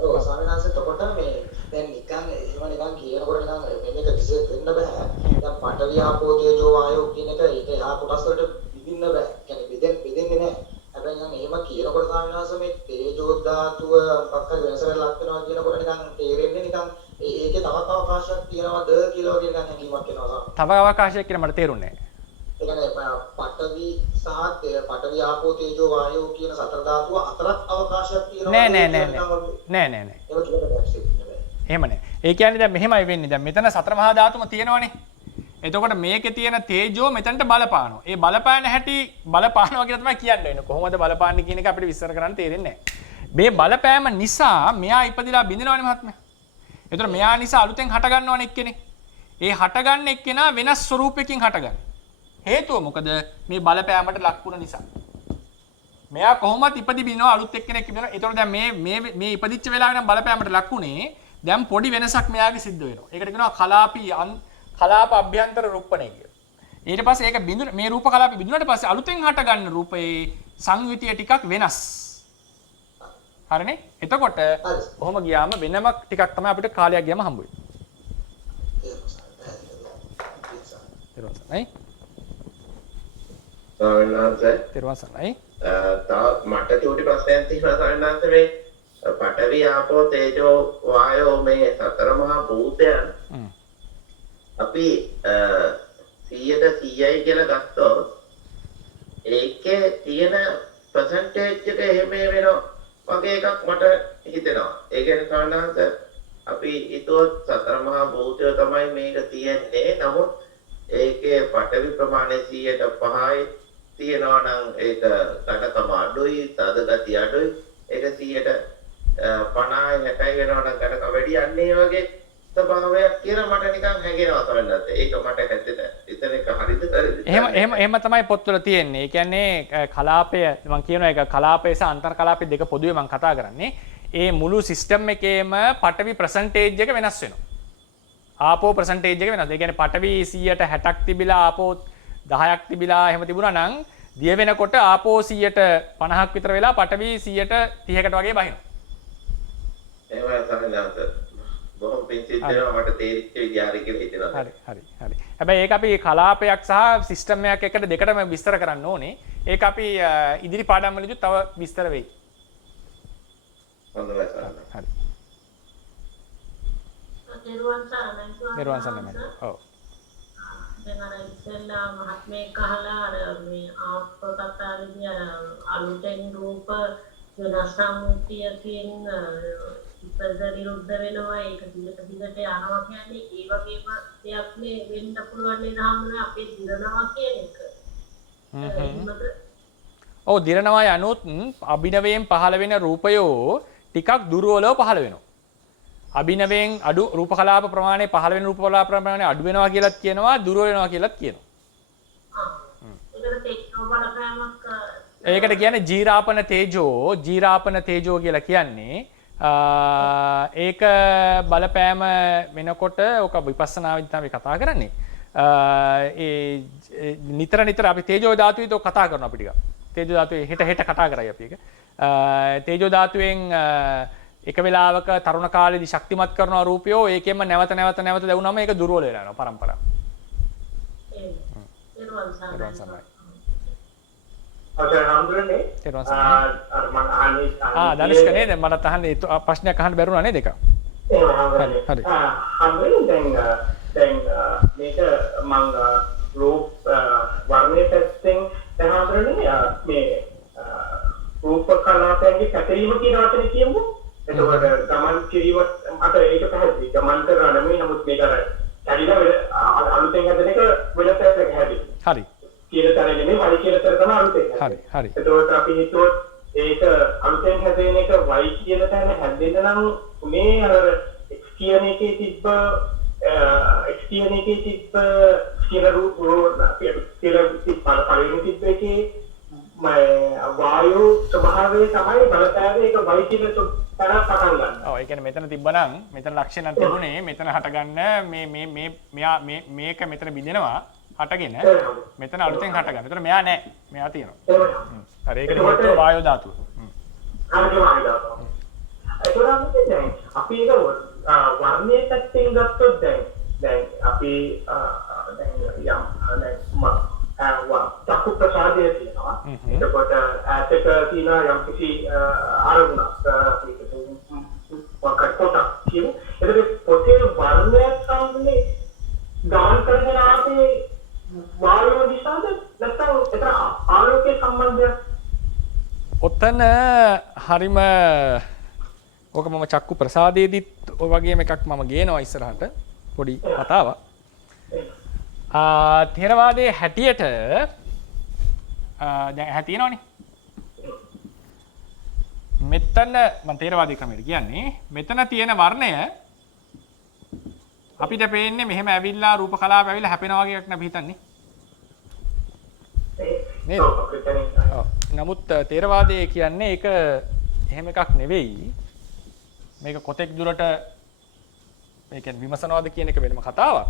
ඔව් ස්වාමීන් වහන්සේ එතකොට මේ දැන් නිකන් එහෙම නිකන් කියනකොට නිකන් මේක විශේෂ වෙන්න බෑ. දැන් පඨවි ආපෝ තේජෝ වායෝ කියන එක ඒක එහා කොටස් වලට විඳින්න බෑ. කියන්නේ බෙදෙන්නේ නෑ. හැබැයි නම් එහෙම කියනකොට ස්වාමීන් වහන්සේ මේ තේජෝ ධාතුව මොකක් හරි වෙනසකට ලක් වෙනවා කියනකොට නිකන් තේරෙන්නේ නිකන් ඒකේ තවත් අවකාශයක් තියෙනවද කියලා වගේ නිකන් හැඟීමක් එනවා ස්වාමීන්. තව අවකාශයක් කියලා මට තේරුන්නේ නැහැ. ඒ කියන්නේ පඨවි සහ පඨවි ආපෝ තේජෝ වායෝ කියන සතර ධාතුව අතරත් අවකාශයක් තියෙනවා. නෑ. එහෙම නෑ. ඒ කියන්නේ දැන් මෙහෙමයි වෙන්නේ. දැන් මෙතන සතර මහා ධාතුම තියෙනවනේ. එතකොට මේකේ තියෙන තේජෝ මෙතනට බලපානවා. ඒ බලපාන හැටි බලපානවා කියලා තමයි කියන්න වෙන්නේ. කොහොමද බලපාන්නේ කියන එක අපිට විස්තර කරන්න තේරෙන්නේ නැහැ. මේ බලපෑම නිසා මෙයා ඉපදිලා බින්දිනවනේ මහත්මයා. එතකොට මෙයා නිසා අලුතෙන් හට ගන්නවනේ එක්කෙනෙක්. ඒ හටගන්න එක්කෙනා වෙනස් ස්වරූපයකින් හටගන්න. හේතුව මොකද මේ බලපෑමට ලක් වුණ නිසා. මෙයා කොහොමද ඉපදි බිනව අලුත් එක්කෙනෙක් ඉපදිනවා. ඒතකොට දැන් මේ ඉපදිච්ච වෙලාවේ නම් බලපෑමට ලක් වුණේ දැන් පොඩි වෙනසක් මෙයාගේ සිද්ධ වෙනවා. ඒකට කියනවා කලාප අභ්‍යන්තර රූපණය කියලා. ඊට පස්සේ ඒක බිඳුන මේ රූප කලාපෙ බිඳුනට පස්සේ අලුතෙන් හට ගන්න රූපයේ සංයුතිය ටිකක් වෙනස්. හරිනේ? එතකොට කොහොම ගියාම වෙනම ටිකක් තමයි අපිට කාලයක් ගියාම හම්බ වෙන්නේ. තේරුණා සර්? මට චූටි ප්‍රශ්නයක් තියෙනවා සරණාන්ත මේ පඨවි ආපෝ තේජෝ වායෝ මේ සතර මහා භූතයන් අපි 100%යි කියලා ගත්තොත් ඒකේ තියෙන percentage එක එහෙම වෙනවා වගේ එකක් මට හිතෙනවා. ඒ කියන්නේ සරණාන්ත අපි හිතුවොත් සතර මහා භූතය තමයි මේක තියෙන්නේ. නමුත් ඒකේ පඨවි ප්‍රමාණය 105යි තියෙනවා නම් ඒක කඩකම අඩුයි, තද ගතිය අඩුයි. ඒක 50යි 60යි වෙනවා නම් කඩක වැඩි යන්නේ වගේ ස්වභාවයක් කියලා මට නිකන් හැඟෙනවා තමයි. ඒක මට හැදෙන්න. ඉතින් ඒක හරිද? එහෙම තමයි පොත්වල තියෙන්නේ. ඒ කියන්නේ කලාපය මම කියනවා ඒක කලාපය සහ අන්තර් කලාපය දෙක පොදුවේ මම කතා කරන්නේ. ඒ මුළු සිස්ටම් එකේම පඨවි percentage එක වෙනස් වෙනවා. ආපෝ percentage එක වෙනස්. ඒ කියන්නේ පඨවි 160ක් තිබිලා ආපෝ 10ක් තිබිලා එහෙම තිබුණා නම් දිය වෙනකොට ආපෝ 150ක් විතර වෙලා පඨවි 130කට වගේ බහිනවා. එහෙමයි සරණාන්ත. බොහොම පිංචිත් වෙනවා මට තේරිච්ච විදිහට කියලා හිතෙනවා. හරි. හැබැයි ඒක අපි කලාපයක් සහ සිස්ටම් එකක් එකට දෙකටම විස්තර කරන්න ඕනේ. ඒක අපි ඉදිරි පාඩම් වලදී තව විස්තර වෙයි. හොඳයි සරණාන්ත. හරි. නිර්වාණ සරණයි. ඔව්. දැන් අර ඉස්සෙල්ලා මහත්මයෙක් අහලා අර මේ ආප්පකතාවේදී අලුතෙන් රූප වෙනස්කම්තියකින් ඉපදරිරුද්ධ වෙනවා ඒක දිගට යනවා කියන්නේ ඒ වගේම දෙයක් නේ වෙන්න පුළුවන් නේද හම්බුනේ අපේ දිරනවා කියන එක. ඔව් දිරනවා යනොත් අභිනවයෙන් පහළ වෙන රූපයෝ ටිකක් දුර්වලව පහළ වෙනවා. අභිනවයෙන් අඩු රූප කලාප ප්‍රමාණය පහළ වෙන රූප කලාප ප්‍රමාණය අඩු වෙනවා කියලාත් කියනවා දුර්වල වෙනවා කියලාත් කියනවා. ඒකට කියන්නේ ජීරාපන තේජෝ කියලා කියන්නේ ඒක බලපෑම වෙනකොට ඔක විපස්සනාවේදී තමයි කතා කරන්නේ. ඒ නිතර අපි තේජෝ ධාතුවේදී ඔක කතා කරනවා අපි ටිකක්. තේජෝ ධාතුවේ හෙට කතා කරයි අපි ඒක. තේජෝ ධාතුවෙන් එක වෙලාවක තරුණ කාලේදී ශක්තිමත් කරන රූපයෝ ඒකෙන්ම නැවත ලැබුණාම ඒක දුර්වල වෙලා යනවා පරම්පරාව. ධනුෂ්ක නේද මට අහන්න ප්‍රශ්නයක් අහන්න බැරුණා නේද ඒක? හරි. දැන් මේක මම රූප වර්ණයේ පැත්තෙන් දැන් හඳුනන්නේ මේ රූප කලාපයන්ගේ පැතිරීම කියන වචනේ කියමු. එතකොට ගමන් කිරීම අත ඒක පැහැදිලි. ගමන් කරනවා නෙමෙයි නමුත් මේක අර කැඩිලා අලුතෙන් හදන එක වෙනස් එකක් හැදෙන්නේ. හරි. කියලා තරේ නෙමෙයි වයි කියලා තර තමයි අලුතෙන්. හරි. හරි. එතකොට අපි හිතුවොත් ඒක අලුතෙන් හැදෙන එක වයි කියන තැන හැදෙන්න නම් මේ අර x කියන එකේ තිබ්බ කියන රූප කියලා පරිණත තිබ්බ එකේ වායු ස්වභාවය තමයි බලපෑවේ ඒක වයි කියන තැන පටන් ගන්න. ඔව් ඒ කියන්නේ මෙතන තිබ්බනම් මෙතන ලක්ෂණ තිබුණේ මෙතන හටගන්න මෙයා මේක මෙතන බිඳෙනවා හටගෙන මෙතන අලුතෙන් හටගන්න. ඒතර මෙයා නැහැ. මෙයා තියෙනවා. හරි ඒකට හේතුව වායු ධාතුව. හරි වායු ධාතුව. ඒතරම් දැන් අපි ඒක වර්ණයේ පැත්තෙන් ගත්තොත් දැන් අපි චක්කු ප්‍රසාදය තියෙනවා. එතකොට ඇසක තියෙන යම් කිසි අරමුණක් වකට කියමු. එතකොට පොතේ වර්ණයක් සම්බන්ධයෙන් ගාන කරගෙන ආපේ වායුව දිශාද නැත්නම් ඒතර ආලෝකයේ සම්බන්ධයක් ඔතන හරිම ඕක මම චක්කු ප්‍රසාදයේදීත් ඔය වගේම එකක් මම ගේනවා ඉස්සරහට පොඩි කතාවක්. තේරවාදයේ හැටියට දැන් හැතිනවනේ. මෙතන මම තේරවාදී ක්‍රමයට කියන්නේ මෙතන තියෙන වර්ණය අපිට පේන්නේ මෙහෙම ඇවිල්ලා රූප කලාප ඇවිල්ලා හැපෙනවා වගේ එකක් නේ අපි හිතන්නේ. නේද? ඔව්. නමුත් තේරවාදයේ කියන්නේ ඒක එහෙම එකක් නෙවෙයි. මේක කොතෙක් දුරට ඒ කියන්නේ විමසනවාද කියන එක වෙනම කතාවක්.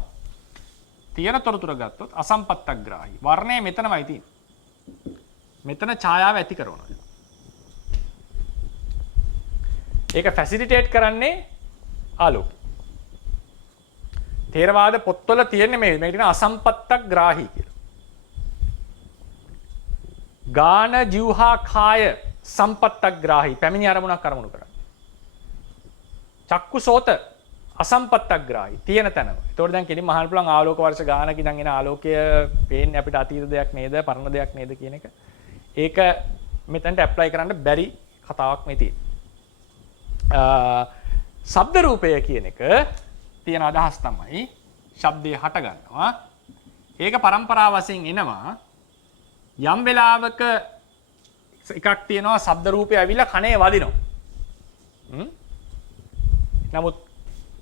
තියෙන තොරතුර ගත්තොත් අසම්පත්තග්‍රාහී. වර්ණය මෙතනමයි තියෙන්නේ. මෙතන ඡායාව ඇති කරනවා. ඒක ෆැසිලිටේට් කරන්නේ ආලෝකය. තේරවාද පොත්වල තියෙන්නේ මේක තියෙන අසම්පත්තග්‍රාහී කියලා. ගාන ජීවහා කාය සම්පත්තග්‍රාහී පැමිණි අරමුණක් අරමුණු කරන්නේ. චක්කු සෝත අසම්පත්තග්‍රාහී තියෙන තැනම. ඒතකොට දැන් කෙලින්ම අහන්න පුළුවන් ආලෝක වර්ෂ ගානක ඉඳන් එන ආලෝකය පේන්නේ අපිට අතීත දෙයක් නේද පරණ දෙයක් නේද කියන එක. ඒක මෙතනට ඇප්ලයි කරන්න බැරි කතාවක් මේ තියෙන්නේ. ශබ්ද රූපය කියන එක තියෙන අදහස් තමයි ශබ්දය හට ගන්නවා. ඒක પરම්පරාව වශයෙන් එනවා. යම් වෙලාවක එකක් තියෙනවා ශබ්ද රූපය ඇවිල්ලා කනේ වදිනවා. නමුත්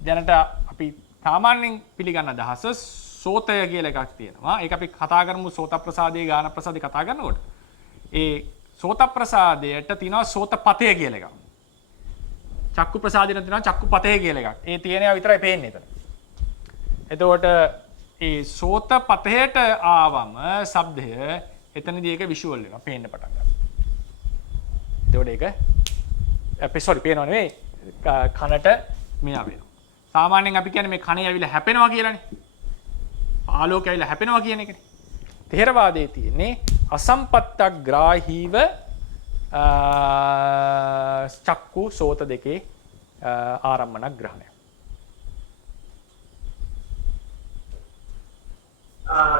දැනට අපි සාමාන්‍යයෙන් පිළිගන්න අදහස සෝතය කියලා එකක් තියෙනවා. ඒක අපි කතා කරමු සෝත ප්‍රසාදයේ ගාන ප්‍රසාදේ කතා කරනකොට. ඒ සෝත ප්‍රසාදයට තියෙනවා සෝතපතය කියලා එකක්. චක්කු ප්‍රසාදයට තියෙනවා චක්කුපතය කියලා එකක්. ඒ තියෙනවා විතරයි පේන්නේ එතන. එතකොට ඒ සෝතපතයට ආවම ශබ්දය එතනදී ඒක විෂුවල් වෙනවා පේන්න පටන් ගන්නවා. එතකොට ඒක පේනව නෙවෙයි කනට මෙයා වෙනවා. සාමාන්‍යයෙන් අපි කියන්නේ මේ කනේ ඇවිල්ලා හැපෙනවා කියලානේ. ආලෝකය ඇවිල්ලා හැපෙනවා කියන එකනේ. තේරවාදයේ තියෙන්නේ අසම්පත්තග්‍රාහීව චක්කු සෝත දෙකේ ආරම්මන ග්‍රහණය.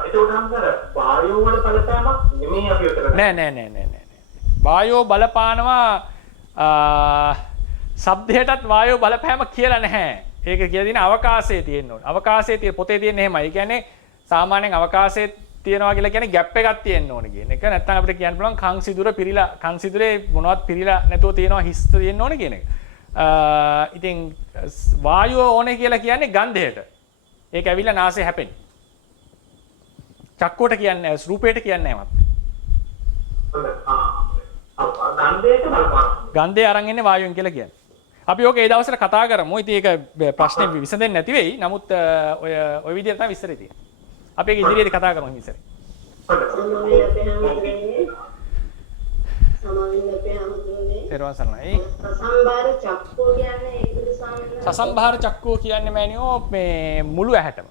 එතකොට අම්සර වායෝ වල බලපෑමක් නෙමෙයි අපි උතර නෑ. වායෝ බලපානවා ශබ්දයටත් වායෝ බලපෑම කියලා නැහැ. ඒක කියලා තියෙන අවකාශයේ තියෙන්න ඕනේ. අවකාශයේ තියෙන පොතේ තියෙන එහෙමයි. ඒ කියන්නේ සාමාන්‍යයෙන් අවකාශයේ තියනවා කියලා කියන්නේ ગેප් එකක් තියෙන්න ඕනේ කියන එක. නැත්නම් අපිට කියන්න පුළුවන් කන් සිදුර පිරීලා කන් සිදුරේ මොනවත් පිරීලා නැතුව තියෙනවා හිස් තියෙන්න ඕනේ කියන එක. ඉතින් වායුව ඕනේ කියලා කියන්නේ ගන්ධයට. ඒක ඇවිල්ලා නාසයේ හැපෙන්නේ. චක්කුවට කියන්නේ රූපයට කියන්නේ නැමත්. ගන්ධය අරන් එන්නේ වායුවෙන් කියලා කියන්නේ. අපි ඕක ඒ දවස්වල කතා කරමු. ඉතින් ඒක ප්‍රශ්නේ විසඳෙන්නේ නැති වෙයි. නමුත් ඔය විදිහට තමයි විස්තරය තියෙන්නේ. අපි ඒක ඉදිරියේදී කතා කරමු විස්තරය. සසම්භාර චක්කෝ කියන්නේ ඒකද සාමාන්‍යයෙන් සසම්භාර චක්කෝ කියන්නේ මෑනියෝ මේ මුළු ඇහැටම.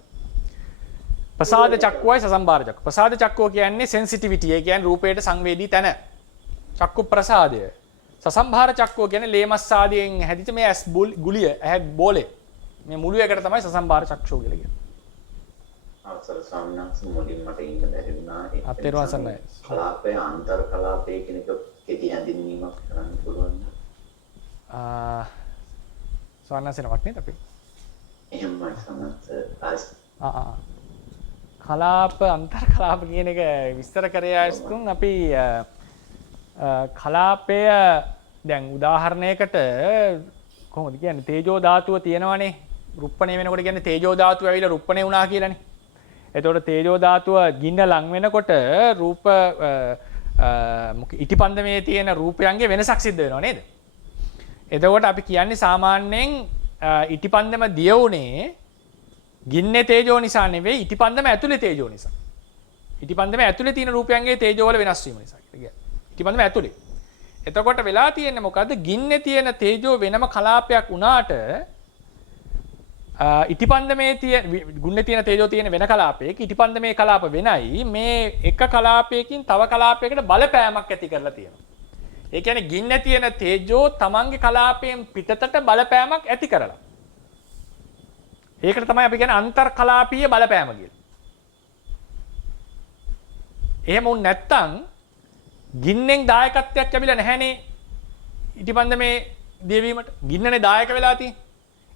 ප්‍රසාද චක්කුවයි සසම්භාර චක්කුව. ප්‍රසාද චක්කුව කියන්නේ සෙන්සිටිවිටි. ඒ කියන්නේ රූපයට සංවේදී තැන. චක්කු ප්‍රසාදය. සසම්භාර චක්කෝ කියන්නේ ලේමස් ආදියෙන් හැදිච්ච මේ ඇස් ගුලිය ඇහැ බෝලේ මේ මුළු එකට තමයි සසම්භාර චක්ෂෝ කියලා කියන්නේ. අවසර ස්වාමීන් වහන්සේ මුලින් මට ඉන්න බැරි වුණා. අත්තරවන් සන්නයි. කලාපය අන්තර් කලාපය කියන එක කෙටි හැඳින්වීමක් කරන්න පුළුවන්. ස්වර්ණසේනවත් නේද අපි? එහෙමයි සමහර කලාප අන්තර් කලාප කියන එක විස්තර කරේ ආයස්තුන් අපි කලාපය දැන් උදාහරණයකට කොහොමද කියන්නේ තේජෝ ධාතුව තියෙනවනේ රුප්පණය වෙනකොට කියන්නේ තේජෝ ධාතුව ඇවිල්ලා රුප්පණය වුණා කියලානේ. එතකොට තේජෝ ධාතුව ගින්න ලං වෙනකොට රූප ඉටිපන්දමේ තියෙන රූපයන්ගේ වෙනසක් සිද්ධ වෙනවා නේද? එතකොට අපි කියන්නේ සාමාන්‍යයෙන් ඉටිපන්දම දිය වුණේ ගින්නේ තේජෝ නිසා නෙවෙයි ඉටිපන්දම ඇතුලේ තේජෝ නිසා. ඉටිපන්දම ඇතුලේ තියෙන රූපයන්ගේ තේජෝ වල වෙනස් වීම නිසා කියලා කියන්නේ. ඉටිපන්දම ඇතුලේ. එතකොට වෙලා තියෙන්නේ මොකද්ද? ගින්නේ තියෙන තේජෝ වෙනම කලාපයක් වුණාට ඉටිපන්දමේ තියෙන ගුන්නේ තියෙන තේජෝ තියෙන වෙන කලාපයක ඉටිපන්දමේ කලාප වෙනයි මේ එක කලාපයකින් තව කලාපයකට බලපෑමක් ඇති කරලා තියෙනවා. ඒ කියන්නේ ගින්නේ තියෙන තේජෝ තමන්ගේ කලාපයෙන් පිටතට බලපෑමක් ඇති කරලා. ඒකට තමයි අපි කියන්නේ අන්තර් කලාපීය බලපෑම කියලා. එහෙම වුණ නැත්තම් ගින්නෙන් දායකත්වයක් ලැබිලා නැහැනේ ඉටිපන්දමේ දියවීමට. ගින්නනේ දායක වෙලා තියෙන්නේ.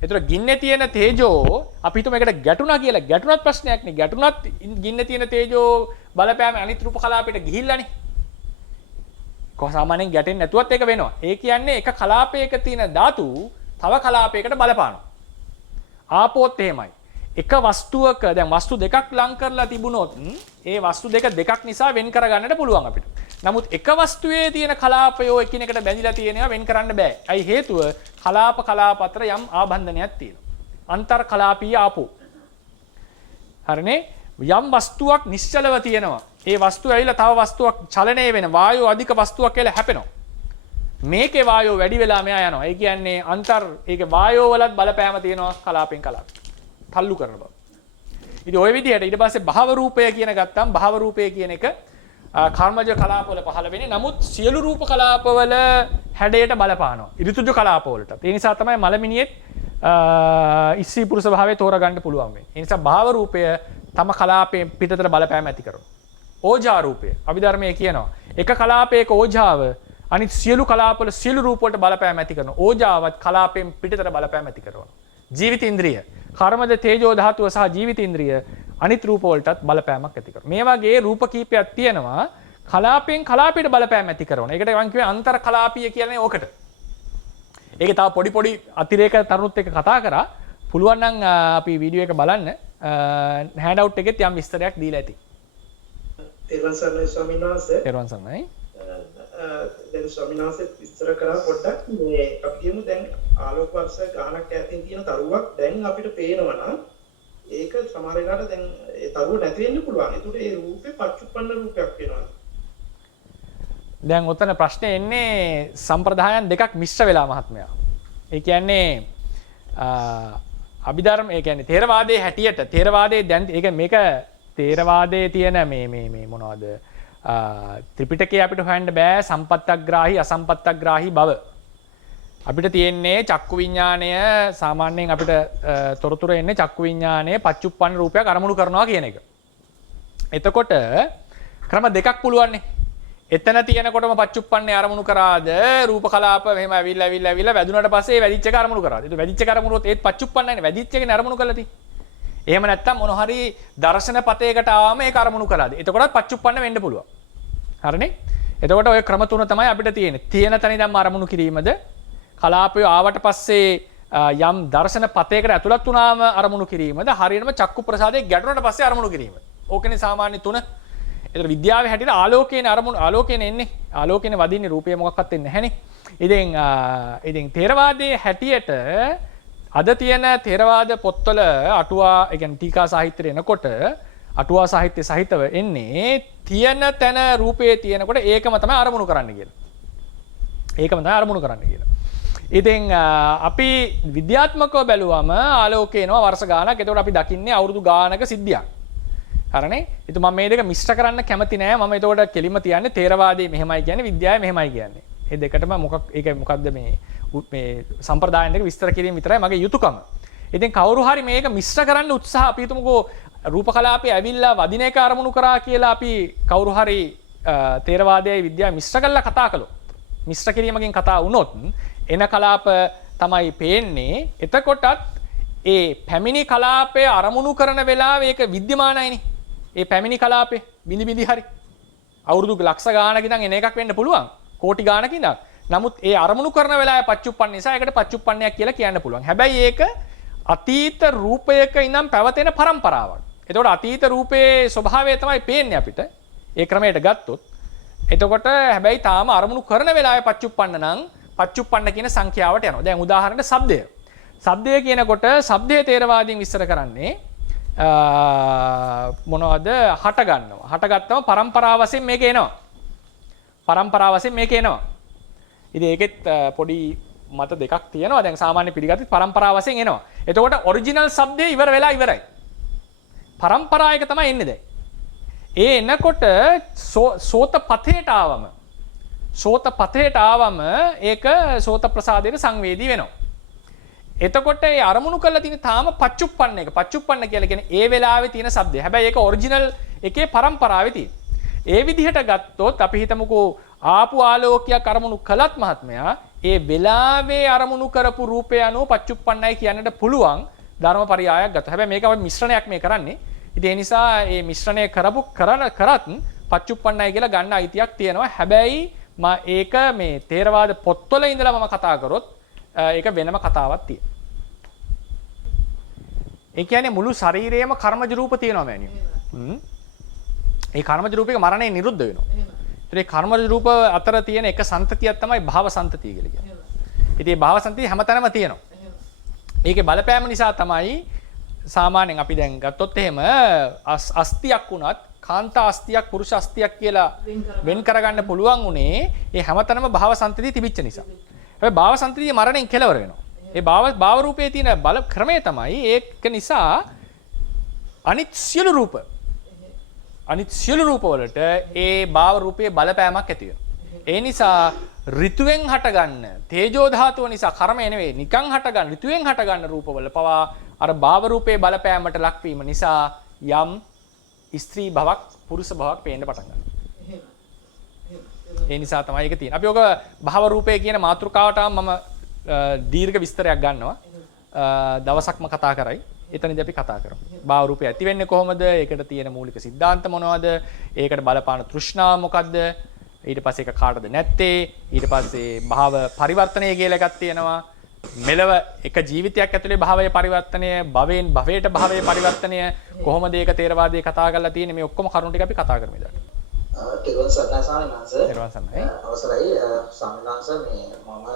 ඒතර ගින්නේ තියෙන තේජෝ අපි හිතමු මේකට ගැටුණා කියලා. ගැටුණත් ප්‍රශ්නයක් නේ. ගැටුණත් ගින්නේ තියෙන තේජෝ බලපෑම අනිත් රූප කලාපයට ගිහිල්ලානේ. කොහොමසාමාන්‍යයෙන් ගැටෙන්නේ නැතුවත් ඒක වෙනවා. ඒ කියන්නේ එක කලාපයක තියෙන ධාතු තව කලාපයකට බලපානවා. ආපෝත් එහෙමයි. එක වස්තුවක දැන් වස්තු දෙකක් ලං කරලා තිබුණොත් ඒ වස්තු දෙකක් නිසා වෙන් කරගන්නට පුළුවන් අපිට. නමුත් එක වස්තුවේ තියෙන කලාපයෝ එකිනෙකට බැඳිලා තියෙනවා වෙන් කරන්න බෑ. ඇයි හේතුව? කලාප අතර යම් ආබන්ධනයක් තියෙනවා. අන්තර් කලාපීය ආපෝ. හරිනේ? යම් වස්තුවක් නිශ්චලව තියෙනවා. ඒ වස්තුව ඇවිල්ලා තව වස්තුවක් චලනය වෙන වායෝ අධික වස්තුවක් කියලා හැපෙනවා. මේකේ වායෝ වැඩි වෙලා මෙහා යනවා. ඒ කියන්නේ ඒකේ වායෝ වලත් බලපෑම තියෙනවා කලාපෙන් කලාප. තල්ලු කරන බව. ඉතින් ওই විදිහට ඊට පස්සේ භව රූපය කියන ගත්තාම භව රූපය කියන එක කර්මජ කලාපවල පහළ වෙන්නේ. නමුත් සියලු රූප කලාපවල හැඩයට බලපානවා. ඍතුජ කලාපවලට. ඒ නිසා තමයි මලමිනියෙත් ඉස්සී පුරුෂ භාවයේ තෝරගන්න පුළුවන් වෙන්නේ. ඒ නිසා භව රූපය තම කලාපයෙන් පිටතට බලපෑම ඇති කරනවා. ඕජා රූපය අභිධර්මයේ කියනවා. එක කලාපයක ඕජාව අනිත් සියලු කලාපවල සියලු රූප වලට බලපෑම ඇති කරනවා. ඕජාවත් කලාපයෙන් පිටතට බලපෑම ඇති කරනවා. ජීවිත ඉන්ද්‍රිය කර්මද තේජෝ ධාතුව සහ ජීවිත ඉන්ද්‍රිය අනිත් රූප වලටත් බලපෑමක් ඇති කරනවා. මේ වගේ රූප කීපයක් තියෙනවා කලාපයෙන් කලාපයට බලපෑම ඇති කරනවා. ඒකට මම කියුවේ අන්තර් කලාපීය කියන්නේ ඕකට. ඒකේ තව පොඩි අතිරේක තරුණුත් එක්ක කතා කරා. පුළුවන් නම් අපි වීඩියෝ එක බලන්න හෑන්ඩ් අවුට් එකෙත් යම් විස්තරයක් දීලා ඇති. තෙරුවන් සරණයි ස්වාමීන් වහන්සේ. තෙරුවන් සරණයි. දැන් ස්වාමීන් වහන්සේ විස්තර කරා පොඩ්ඩක් මේ අපි කියමු දැන් ආලෝක වර්ෂ ගානක් ඈතින් තියෙන තරුවක් දැන් අපිට පේනවා නම් ඒක සමහර වෙලාවට දැන් ඒ තරුව නැති වෙන්න පුළුවන්. ඒකට ඒ රූපේ පච්චුප්පන්න රූපයක් වෙනවා. දැන් ඔතන ප්‍රශ්නේ එන්නේ සම්ප්‍රදායන් දෙකක් මිශ්‍ර වෙලා මහත්මයා. ඒ කියන්නේ අභිධර්ම ඒ කියන්නේ ථේරවාදයේ හැටියට ථේරවාදයේ දැන් මේක ථේරවාදයේ තියෙන මේ මොනවද ත්‍රිපිටකයේ අපිට හොයන්න බෑ සම්පත්තග්‍රාහී අසම්පත්තග්‍රාහී බව. අපිට තියෙන්නේ චක්කු විඥාණය සාමාන්‍යයෙන් අපිට තොරතුරු එන්නේ චක්කු විඥාණය පච්චුප්පන්න රූපයක් අරමුණු කරනවා කියන එක. එතකොට ක්‍රම දෙකක් පුළුවන්නේ. එතන තියෙනකොටම පච්චුප්පන්නේ අරමුණු කරාද රූප කලාප මෙහෙම ඇවිල්ලා වැදුනට පස්සේ වැදිච්ච එක අරමුණු කරාද. ඒක වැදිච්ච එක අරමුණුත් ඒත් පච්චුප්පන්නයිනේ වැදිච්ච එකනේ අරමුණු කරලා තියෙන්නේ. එහෙම නැත්තම් මොන හරි දර්ශන පතේකට ආවම ඒක අරමුණු කළාද. එතකොටත් පච්චුප්පන්න වෙන්න පුළුවන්. හරිනේ? එතකොට ඔය ක්‍රම තුන තමයි අපිට තියෙන්නේ. තියෙන තැන ඉඳන්ම අරමුණු කිරීමද කලාපය ආවට පස්සේ යම් දර්ශන පතේකට ඇතුළත් වුණාම අරමුණු කිරීමද හරියටම චක්කු ප්‍රසාදයේ ගැටුණට පස්සේ අරමුණු කිරීම. ඕකනේ සාමාන්‍ය තුන. ඒතර විද්‍යාවේ හැටියට ආලෝකයෙන් අරමුණු ආලෝකයෙන් එන්නේ. ආලෝකයෙන් වදින්නේ රූපය මොකක්වත් එන්නේ නැහැනේ. ඉතින් ථේරවාදයේ හැටියට අද තියෙන ථේරවාද පොත්වල අටුවා ඒ කියන්නේ ටීකා සාහිත්‍යය එනකොට අටුවා සාහිත්‍ය සහිතව එන්නේ තියෙන තැන රූපයේ තියෙනකොට ඒකම තමයි අරමුණු කරන්න කියලා. ඒකම තමයි අරමුණු කරන්න කියලා. ඉතින් අපි විද්‍යාත්මකව බැලුවම ආලෝකය එනවා වර්ෂ ගානක්. එතකොට අපි දකින්නේ අවුරුදු ගානක සිද්ධියක්. හරිනේ? ඉතින් මම මේ දෙක මිශ්‍ර කරන්න කැමති නෑ. මම එතකොට කෙලින්ම තියන්නේ ථේරවාදයේ මෙහෙමයි කියන්නේ විද්‍යාවේ මෙහෙමයි කියන්නේ. ඒ දෙකටම මොකක්ද මේ සම්ප්‍රදායන් දෙක විස්තර කිරීම විතරයි මගේ යුතුයකම. ඉතින් කවුරු හරි මේක මිශ්‍ර කරන්න උත්සාහ අපි හිතමුකෝ රූප කලාපයේ ඇවිල්ලා වදින එක අරමුණු කරා කියලා අපි කවුරු හරි තේරවාදයේ විද්‍යාව මිශ්‍ර කරලා කතා කළොත් මිශ්‍ර කිරීමකින් කතා වුණොත් එන කලාප තමයි පේන්නේ. එතකොටත් ඒ පැමිණි කලාපය අරමුණු කරන වෙලාවේ ඒක විද්‍යමානයිනේ. ඒ පැමිණි කලාපේ බිඳි හරි අවුරුදු ලක්ෂ ගානක ඉඳන් එන එකක් වෙන්න පුළුවන්. කෝටි ගානක ඉඳන්. නමුත් ඒ අරමුණු කරන වෙලාවේ පච්චුප්පන්න නිසා ඒකට පච්චුප්පන්නයක් කියලා කියන්න පුළුවන්. හැබැයි ඒක අතීත රූපයක ඉඳන් පැවතෙන પરම්පරාවක්. එතකොට අතීත රූපයේ ස්වභාවය තමයි පේන්නේ අපිට. ඒ ක්‍රමයට ගත්තොත්. එතකොට හැබැයි තාම අරමුණු කරන වෙලාවේ පච්චුප්පන්න නම් පච්චුප්පන්න කියන සංඛ්‍යාවට යනවා. දැන් උදාහරණයක් ශබ්දය. ශබ්දය කියනකොට ශබ්දයේ තේරවාදීන් විස්තර කරන්නේ මොනවද හට ගන්නවා. හටගත්තම પરම්පරාව වශයෙන් මේක එනවා. પરම්පරාව වශයෙන් මේක එනවා. ඉතින් ඒකෙත් පොඩි මත දෙකක් තියෙනවා. දැන් සාමාන්‍ය පිළිගත්තත් પરම්පරාව වශයෙන් එනවා. එතකොට ඔරිජිනල් શબ્දය ඉවර වෙලා ඉවරයි. પરම්පරා එක තමයි එන්නේ දැන්. ඒ එනකොට සෝත පතේට ආවම ඒක සෝත ප්‍රසාදයට සංවේදී වෙනවා. එතකොට ඒ අරමුණු කරලා තියෙන තාම පච්චුප්පන්න එක. පච්චුප්පන්න කියලා කියන්නේ ඒ වෙලාවේ තියෙන શબ્දය. හැබැයි ඒක ඔරිජිනල් එකේ પરම්පරාවේ තියෙන. ඒ විදිහට ගත්තොත් අපි හිතමුකෝ ආපු ආලෝකයක් අරමුණු කළත් මහත්මයා ඒ වෙලාවේ අරමුණු කරපු රූපය අනුව පච්චුප්පන්නයි කියන්නට පුළුවන් ධර්මපරියායක් ගත්තා. හැබැයි මේක අපි මිශ්‍රණයක් මේ කරන්නේ. ඉතින් ඒ නිසා මේ මිශ්‍රණය කරත් පච්චුප්පන්නයි කියලා ගන්න අයිතියක් තියෙනවා. හැබැයි ඒක මේ තේරවාද පොත්වල ඉඳලා මම කතා කරොත් ඒක වෙනම කතාවක් තියෙනවා. ඒ කියන්නේ මුළු ශරීරයේම කර්මජ රූප තියෙනවා මෑණියෝ. ඒ කර්මජ රූපයක මරණය නිරුද්ධ වෙනවා. ඒ කර්මජ රූප අතර තියෙන එක සන්තතියක් තමයි භව සන්තතිය කියලා කියන්නේ. ඉතින් මේ භව සන්තතිය හැමතැනම තියෙනවා. ඒකේ බලපෑම නිසා තමයි සාමාන්‍යයෙන් අපි දැන් ගත්තොත් එහෙම අස්තියක් වුණත් කාන්තා අස්තියක් පුරුෂ අස්තියක් කියලා වෙන් කරගන්න පුළුවන් උනේ ඒ හැමතැනම භව සන්තතිය තිබිච්ච නිසා. හැබැයි භව සන්තතිය මරණයෙන් කෙලවර වෙනවා. ඒ භව රූපයේ තියෙන බල ක්‍රමය තමයි ඒක නිසා අනිත් සියලු රූප වලට ඒ භව රූපයේ බලපෑමක් ඇති වෙනවා. ඒ නිසා ඍතුවෙන් හටගන්න තේජෝ ධාතුව නිසා කර්මය නෙවෙයි නිකන් හටගන්න ඍතුවෙන් හටගන්න රූපවල පවා අර භව රූපයේ බලපෑමට ලක්වීම නිසා යම් ස්ත්‍රී භවක් පුරුෂ භවක් පේන්න පටන් ගන්නවා. ඒ නිසා තමයි ඒක තියෙන්නේ. අපි ඔක භව රූපය කියන මාතෘකාවට මම දීර්ඝ විස්තරයක් ගන්නවා. දවසක්ම කතා කරයි. එතනදී අපි කතා කරමු. භව රූපය ඇති වෙන්නේ කොහොමද? ඒකට තියෙන මූලික સિદ્ધාන්ත මොනවද? ඒකට බලපාන තෘෂ්ණාව මොකද්ද? ඊට පස්සේ ඒක කාටද නැත්තේ? ඊට පස්සේ භව පරිවර්තනය කියලා එකක් තියෙනවා. මෙලව එක ජීවිතයක් ඇතුලේ භවයේ පරිවර්තනය, භවයෙන් භවයට භවයේ පරිවර්තනය කොහොමද ඒක තේරවාදයේ කතා කරලා තියෙන්නේ? මේ ඔක්කොම කරුණු ටික අපි කතා කරමු ඉතින්. තෙරුවන් සරණයි ස්වාමීන් වහන්සේ. තෙරුවන් සරණයි. අවසරයි ස්වාමීන් වහන්සේ මේ මම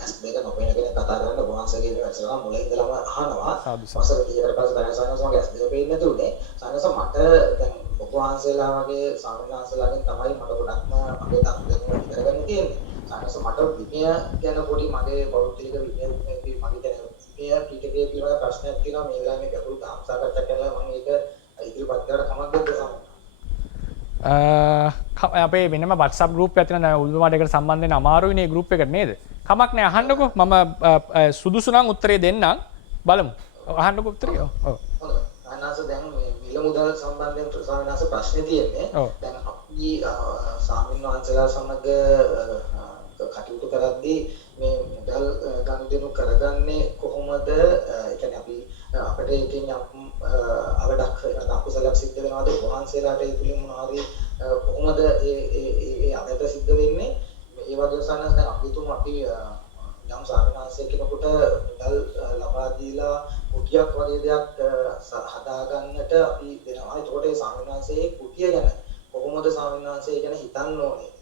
S2 නොපෙන කෙනෙක් කතා කරන්න වහන්සේගේ වැඩසටහන මුලින් ඉඳලම අහනවා. අවසර ඊට පස්සේ දැන් ස්වාමීන් වහන්සේ S2 පේන්නේ නැතුනේ. ස්වාමීන් වහන්සේ මට දැන් ඔබ වහන්සේලා වගේ ස්වාමීන් වහන්සේලාගෙන් තමයි මට ගොඩක්ම මගේ තත්ත්වය ඉදිරි කරගන්න තියෙන්නේ. ස්වාමීන් වහන්සේ මට විනය ගැන පොඩි මගේ බෞද්ධික විනය මගේ ගැන විනය පිටකේ පිළිබඳ ප්‍රශ්නයක් තියෙනවා. මේ වෙලාවේ මේ ගැඹුරු ධර්ම සාකච්ඡා කරලා මම ඒක ඉදිරිපත් කරලා කමක් දෙන්න අපේ වෙනම WhatsApp group එකක් තියෙනවා. උල්මඩේකට සම්බන්ධ වෙන්න අමාරුයි නේ group එකට නේද? කමක් නෑ අහන්නකෝ. මම සුදුසු නම් උත්තරේ දෙන්නම්. බලමු. අහන්නකෝ උත්තරේ. ඔව්. අනාස දැන් මේ මිල මුදල් සම්බන්ධයෙන් ස්වාමීනාස ප්‍රශ්නේ තියෙන්නේ. දැන් අපි ස්වාමීන් වහන්සේලා සමග කටයුතු කරද්දී මේ මුදල් ගනුදෙනු කරගන්නේ කොහොමද? ඒ කියන්නේ අපි අපිට ඒකෙන් අවඩක් අකුසලයක් සිද්ධ වෙනවද? වහන්සේලාට ඒ තුලින් මොනවාරි කොහොමද ඒ අවඩ සිද්ධ වෙන්නේ? ඒ වගේ සනස් දැන් අපි තුමු අපි යම් සාමාන්‍යයෙන් කෙනෙකුට මුදල් ලබා දීලා කුටියක් වගේ දෙයක් හදාගන්නට අපි දෙනවා. ඒකට ඒ සාමාන්‍යයෙන් කුටිය ගැන කොහොමද සාමාන්‍යයෙන් ගැන හිතන්න ඕනේ?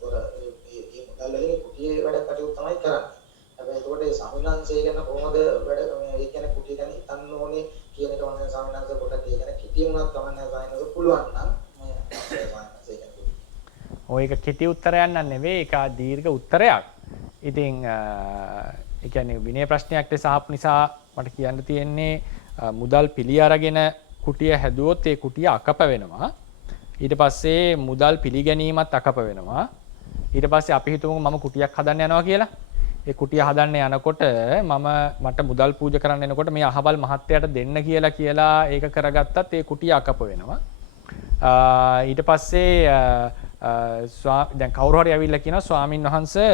ඒ මුදල් වලින් කුටියේ වැඩ කටයුතු තමයි කරන්නේ. හැබැයි ඒකට ඒ සාමාන්‍යයෙන් ගැන කොහොමද වැඩ ඒ කියන්නේ කුටිය ගැන හිතන්න ඕනේ කියන එක වගේ සාමාන්‍යයෙන් පොඩ්ඩක් ඒ ගැන කිටියෙන් උනත් කමන්නේ සාමාන්‍යයෙන් පුළුවන් නම් ඔය එක කෙටි උත්තරයක් නන් නෙවෙයි ඒක දීර්ඝ උත්තරයක්. ඉතින් ඒ කියන්නේ විනය ප්‍රශ්නයක් ලෙස අහපු නිසා මට කියන්න තියෙන්නේ මුදල් පිළි අරගෙන කුටිය හැදුවොත් ඒ කුටිය අකප වෙනවා. ඊට පස්සේ මුදල් පිළිගැනීමත් අකප වෙනවා. ඊට පස්සේ අපි හිතමුකෝ මම කුටියක් හදන්න යනවා කියලා. ඒ කුටිය හදන්න යනකොට මට මුදල් පූජා කරන්න එනකොට මේ අහවල් මහත්තයාට දෙන්න කියලා ඒක කරගත්තත් ඒ කුටිය අකප වෙනවා. ඊට පස්සේ දැන් කවුරු හරි ඇවිල්ලා කියනවා ස්වාමින් වහන්සේ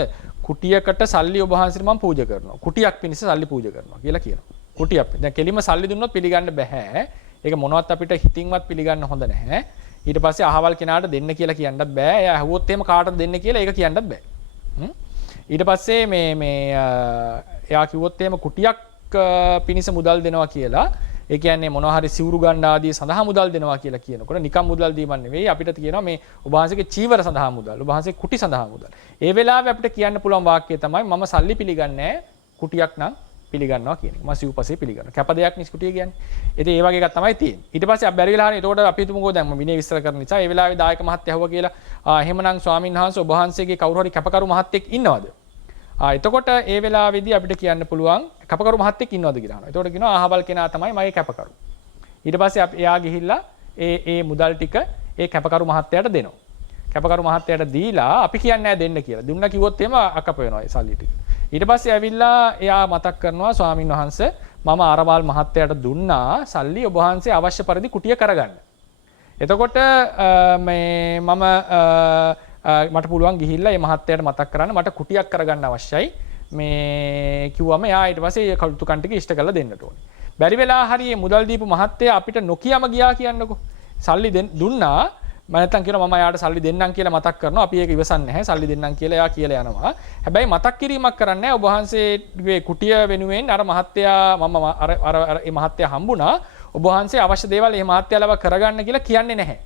කුටියකට සල්ලි ඔබ වහන්සේට මම පූජා කරනවා. කුටියක් පිණිස සල්ලි පූජා කරනවා කියලා කියනවා. කුටියක්. දැන් කෙලිම සල්ලි දුන්නොත් පිළිගන්න බෑ. ඒක මොනවත් අපිට හිතින්වත් පිළිගන්න හොඳ නැහැ. ඊට පස්සේ අහවල් කෙනාට දෙන්න කියලා කියන්නත් බෑ. එයා ඇහුවොත් එහෙම කාටද දෙන්න කියලා ඒක කියන්නත් බෑ. ඊට පස්සේ එයා කිව්වොත් එහෙම කුටියක් පිණිස මුදල් දෙනවා කියලා. ඒ කියන්නේ මොනවා හරි සිවුරු ගන්න ආදී සඳහා මුදල් දෙනවා කියලා කියනකොට නිකම් මුදල් දීමක් නෙවෙයි අපිට කියනවා මේ ඔබ වහන්සේගේ චීවර සඳහා මුදල්. ඔබ වහන්සේ කුටි සඳහා මුදල්. ඒ වෙලාවේ අපිට කියන්න පුළුවන් වාක්‍යය තමයි මම සල්ලි පිළිගන්නේ නැහැ. කුටියක් නම් පිළිගන්නවා කියන එක. මම සිව්පසේ පිළිගන්නවා. කැප දෙයක් nis කුටිය කියන්නේ. ඉතින් ඒ වගේ එකක් තමයි තියෙන්නේ. ඊට පස්සේ බැරි වෙලා හරි එතකොට අපි හිතමුකෝ දැන් මම විනය විස්තර කරන නිසා ඒ වෙලාවේ දායක මහත්තයා ඇහුවා කියලා එහෙමනම් ස්වාමීන් වහන්සේ ඔබ වහන්සේගේ කවුරු හරි කැපකරු මහත්තයෙක් ඉන්නවද? එතකොට ඒ වෙලාවේදී අපිට කියන්න පුළුවන් කැපකරු මහත්තයෙක් ඉන්නවද කියලා අහනවා. එතකොට කියනවා අහවල් කෙනා තමයි මගේ කැපකරු. ඊට පස්සේ එයා ගිහිල්ලා ඒ මුදල් ටික ඒ කැපකරු මහත්තයාට දෙනවා. කැපකරු මහත්තයාට දීලා අපි කියන්නේ නැහැ දෙන්න කියලා. දුන්නා කිව්වොත් එහෙම අකප වෙනවා ඒ සල්ලි ටික. ඊට පස්සේ ඇවිල්ලා එයා මතක් කරනවා ස්වාමින් වහන්සේ මම අරවල් මහත්තයාට දුන්නා සල්ලි ඔබ වහන්සේ අවශ්‍ය පරිදි කුටිය කරගන්න. එතකොට මට පුළුවන් ගිහිල්ලා මේ මහත්තයාට මතක් කරන්න මට කුටියක් කරගන්න අවශ්‍යයි. මේ කිව්වම එයා ඊට පස්සේ කටුකන් ටික ඉෂ්ට කරලා දෙන්නට ඕනේ. බැරි වෙලා හරි මේ මුදල් දීපු මහත්තයා අපිට නොකියම ගියා කියන්නකෝ. සල්ලි දුන්නා මම නැත්තම් කියනවා මම එයාට සල්ලි දෙන්නම් කියලා මතක් කරනවා. අපි ඒක ඉවසන්නේ නැහැ. සල්ලි දෙන්නම් කියලා එයා කියලා යනවා. හැබැයි මතක් කිරීමක් කරන්නේ නැහැ. ඔබ වහන්සේගේ කුටිය වෙනුවෙන් අර මහත්තයා මම අර මේ මහත්තයා හම්බුණා. ඔබ වහන්සේ අවශ්‍ය දේවල් මේ මහත්තයාලව කරගන්න කියලා කියන්නේ නැහැ.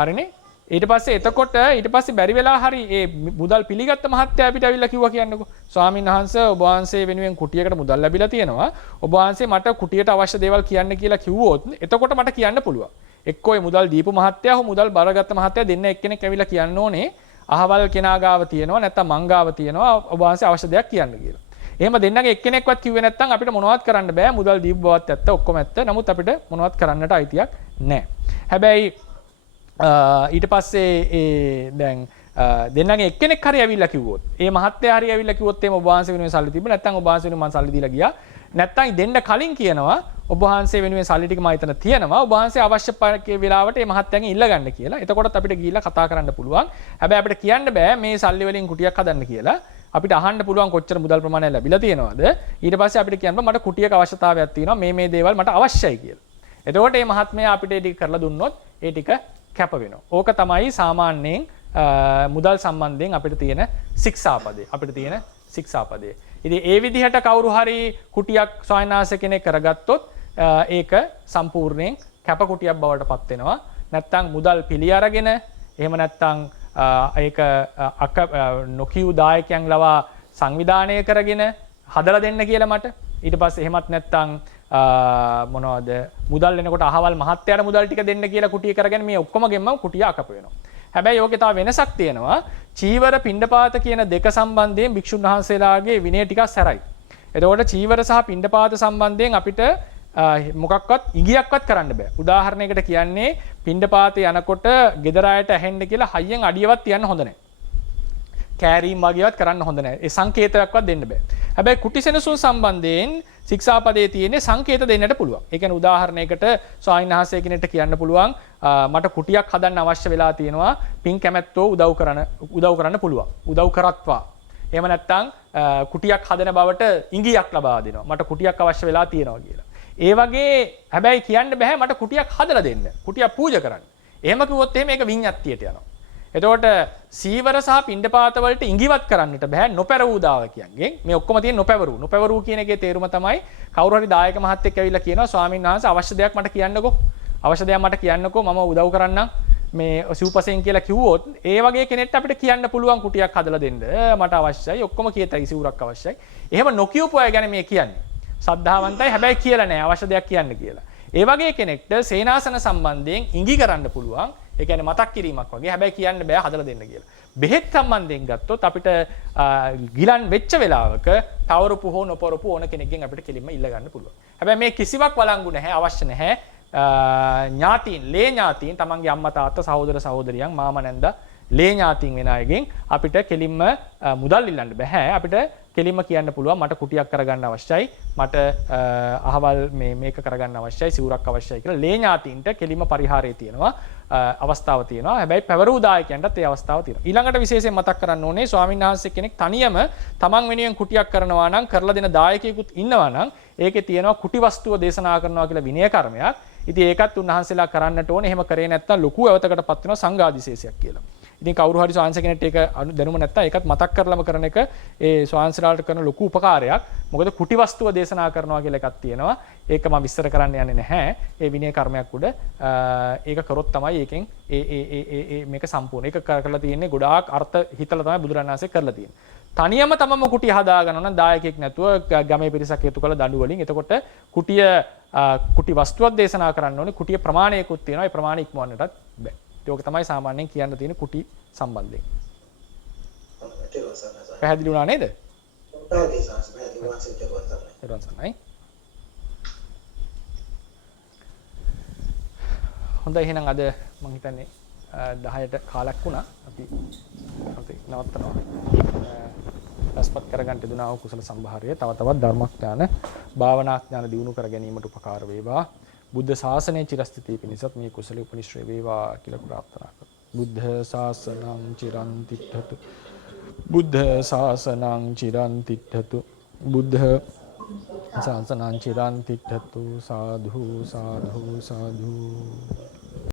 හරිනේ? ඊට පස්සේ බැරි වෙලා හරි ඒ මුදල් පිළිගත්ත මහත්තයා අපිට ඇවිල්ලා කිව්වා කියන්නකෝ ස්වාමීන් වහන්සේ ඔබ වහන්සේ වෙනුවෙන් කුටියකට මුදල් ලැබිලා තියෙනවා ඔබ වහන්සේ මට කුටියට අවශ්‍ය දේවල් කියන්න කියලා කිව්වොත් එතකොට මට කියන්න පුළුවන් එක්කෝ ඒ මුදල් දීපු මහත්තයා හෝ මුදල් බරගත්ත මහත්තයා දෙන්න එක්කෙනෙක් ඇවිල්ලා කියන්න ඕනේ අහවල් කෙනා ගාව තියෙනවා නැත්නම් මං ගාව තියෙනවා ඔබ වහන්සේ අවශ්‍ය දෙයක් කියන්න කියලා. එහෙම දෙන්නගේ එක්කෙනෙක්වත් කිව්වේ නැත්නම් අපිට මොනවත් කරන්න බෑ මුදල් දීපු බවත් ඇත්ත ඔක්කොම ඇත්ත. නමුත් අපිට මොනවත් කරන්නට අයිතියක් නැහැ. හැබැයි ඊට පස්සේ දැන් දෙන්නගේ එක්කෙනෙක් හරි ඇවිල්ලා කිව්වොත් ඒ මහත්තයා හරි ඇවිල්ලා කිව්වොත් එimhe ඔබ වහන්සේ වෙනුවෙන් සල්ලි තිබ්බ නැත්නම් ඔබ වහන්සේ වෙනුවෙන් මම සල්ලි දීලා ගියා නැත්නම් දෙන්න කලින් කියනවා ඔබ වහන්සේ වෙනුවෙන් සල්ලි ටික මම එතන තියනවා ඔබ වහන්සේ අවශ්‍ය වෙලාවට මේ මහත්තයාගෙන් ඉල්ල ගන්න කියලා. එතකොටත් අපිට ගිහිල්ලා කතා කරන්න පුළුවන්. හැබැයි අපිට කියන්න බෑ මේ සල්ලි වලින් කුටියක් හදන්න කියලා. අපිට අහන්න පුළුවන් කොච්චර මුදල් ප්‍රමාණයක් ලැබිලා තියෙනවද. ඊට පස්සේ අපිට කියන්න මට කුටියක අවශ්‍යතාවයක් තියෙනවා මේ දේවල් මට අවශ්‍යයි කියලා. එතකොට මේ මහත්මයා අපිට ඒ ටික කරලා දුන්නොත් ඒ ටික කැප වෙනවා. ඕක තමයි සාමාන්‍යයෙන් මුදල් සම්බන්ධයෙන් අපිට තියෙන ශික්ෂාපදය. ඉතින් ඒ විදිහට කවුරු හරි කුටියක් ස්වාමීනාස කෙනෙක් කරගත්තොත් ඒක සම්පූර්ණයෙන් කැප කුටියක් බවට පත් වෙනවා. නැත්තම් මුදල් පිළි අරගෙන එහෙම නැත්තම් ඒක නොකියු දායකයන් ලවා සංවිධානය කරගෙන හදලා දෙන්න කියලා මට. ඊට පස්සේ එහෙමත් නැත්තම් මොනවද මුදල් එනකොට අහවල් මහත්තයාට මුදල් ටික දෙන්න කියලා කුටිය කරගෙන මේ ඔක්කොම ගෙම්මම කුටිය අකප වෙනවා. හැබැයි ඕකේ තව වෙනසක් තියෙනවා. චීවර පිණ්ඩපාත කියන දෙක සම්බන්ධයෙන් භික්ෂුන් වහන්සේලාගේ විනය ටිකක් සැරයි. එතකොට චීවර සහ පිණ්ඩපාත සම්බන්ධයෙන් අපිට මොකක්වත් ඉඟියක්වත් කරන්න බෑ. උදාහරණයකට කියන්නේ පිණ්ඩපාතේ යනකොට ගෙදර අයට ඇහෙන්න කියලා හයියෙන් අඩියවත් තියන්න හොඳ නැහැ. කෑරීම් වගේවත් කරන්න හොඳ නැහැ. ඒ සංකේතයක්වත් දෙන්න බෑ. හැබැයි කුටි සෙනසුන් සම්බන්ධයෙන් ශික්ෂාපදයේ තියෙන්නේ සංකේත දෙන්නට පුළුවන්. ඒ කියන්නේ උදාහරණයකට ස්වාමීන් වහන්සේ කෙනෙක්ට කියන්න පුළුවන් මට කුටියක් හදන්න අවශ්‍ය වෙලා තියෙනවා පින් කැමැත්තෝ උදව් කරන්න පුළුවන්. උදව් කරත්වා. එහෙම නැත්නම් කුටියක් හදන බවට ඉඟියක් ලබා දෙනවා. මට කුටියක් අවශ්‍ය වෙලා තියෙනවා කියලා. ඒ වගේ හැබැයි කියන්න බෑ මට කුටියක් හදලා දෙන්න. කුටියක් පූජා කරන්න. එහෙම කිව්වොත් එහෙම ඒක විඤ්ඤාතියට යනවා. එතකොට සීවර සහ පිණ්ඩපාත වලට ඉඟිවත් කරන්නට බෑ නොපැරවූ දායකයන්ගෙන්. මේ ඔක්කොම තියෙන නොපැවරූ කියන එකේ තේරුම තමයි කවුරු හරි දායක මහත්තයෙක් ඇවිල්ලා කියනවා ස්වාමීන් වහන්සේ අවශ්‍ය දෙයක් මට කියන්නකෝ. අවශ්‍ය දෙයක් මට කියන්නකෝ මම උදව් කරන්නම් මේ සිව්පසෙන් කියලා කිව්වොත් ඒ වගේ කෙනෙක්ට අපිට කියන්න පුළුවන් කුටියක් හදලා දෙන්න මට අවශ්‍යයි ඔක්කොම කියතයි සිවුරක් අවශ්‍යයි. එහෙම නොකියපු අය ගැන මේ කියන්නේ. සද්ධාවන්තයි හැබැයි කියලා නෑ අවශ්‍ය දෙයක් කියන්න කියලා. ඒ වගේ කෙනෙක්ට සේනාසන සම්බන්ධයෙන් ඉඟි කරන්න පුළුවන්. ඒ කියන්නේ මතක් කිරීමක් වගේ. හැබැයි කියන්න බෑ හදලා දෙන්න කියලා. බෙහෙත් සම්බන්ධයෙන් ගත්තොත් අපිට ගිලන් වෙච්ච වෙලාවක තවරපු හෝ නොපරපු ඕන කෙනෙක්ගෙන් අපිට කෙලින්ම ඉල්ල ගන්න පුළුවන්. හැබැයි මේ කිසිවක් වළංගු නැහැ අවශ්‍ය නැහැ. ඥාතීන් ලේ ඥාතීන් තමන්ගේ අම්මා තාත්තා සහෝදර සහෝදරියන් මාමා නැන්දා ලේ ඥාතින් වෙන අයගෙන් අපිට කෙලින්ම මුදල් ඉල්ලන්න බෑ. අපිට කෙලින්ම කියන්න පුළුවන් මට කුටියක් කරගන්න අවශ්‍යයි, මට අහවල් මේක කරගන්න අවශ්‍යයි, සිවුරක් අවශ්‍යයි කියලා ලේ ඥාතින්ට කෙලින්ම පරිහාරය තියෙනවා, අවස්ථාව තියෙනවා. හැබැයි පැවරූ දායකයන්ටත් ඒ අවස්ථාව තියෙනවා. ඊළඟට විශේෂයෙන් මතක් කරන්න ඕනේ ස්වාමීන් වහන්සේ කෙනෙක් තනියම තමන් වෙනුවෙන් කුටියක් කරනවා නම්, කරලා දෙන දායකයෙකුත් ඉන්නවා නම් ඒකේ තියෙනවා කුටි වස්තුව දේශනා කරනවා කියලා විනය කර්මයක්. ඉතින් ඒකත් උන්වහන්සේලා කරන්නට ඕනේ. එහෙම කරේ නැත්නම් ලොකු අවතකටපත් වෙනවා සංඝාදිශේෂයක් කියලා. ඉතින් කවුරු හරි ස්වාංශ කෙනෙක්ට ඒක දැනුම නැත්නම් ඒකත් මතක් කරලම කරන එක ඒ ස්වාංශලාට කරන ලොකු උපකාරයක්. මොකද කුටි වස්තුව දේශනා කරනවා කියලා එකක් තියෙනවා. ඒක මම විස්තර කරන්න යන්නේ නැහැ. ඒ විනය කර්මයක් උඩ ඒක කරොත් තමයි ඒකෙන් මේක සම්පූර්ණ. ඒක කරලා තියෙන්නේ ගොඩාක් අර්ථ හිතලා තමයි බුදුරණන් වහන්සේ කරලා තියෙන්නේ. තනියම තමම කුටිය හදා ගන්නවා නම් දායකයෙක් නැතුව ගමේ පිරිසක් එකතු කරලා දඬු වලින්. එතකොට කුටි වස්තුවක් දේශනා කරන්න ඕනේ. කුටිය ප්‍රමාණයකුත් තියෙනවා. ඒ ප්‍රමාණය ඉක්මවන්නටත් බෑ. ඒක තමයි සාමාන්‍යයෙන් කියන්න තියෙන කුටි සම්බන්ධයෙන්. පැහැදිලි වුණා නේද? හොඳයි එහෙනම් අද මම හිතන්නේ 10ට කාලක් වුණා. අපි නවත්තනවා. රසපත් කරගන්න දුනා වූ කුසල සම්භාරය තව තවත් ධර්මඥාන භාවනා ඥාන දියුණු කර ගැනීමට උපකාර වේවා. බුද්ධ ශාසනයේ චිරස්ථිතිය පිණිසත් මේ කුසල උපනිශ්‍රේ වේවා කියලා ප්‍රාර්ථනා කරමු. බුද්ධ ශාසනං චිරන් තිට්ඨතු. බුද්ධ ශාසනං චිරන් තිට්ඨතු. බුද්ධ ශාසනං චිරන් තිට්ඨතු. සාධු සාධු සාධු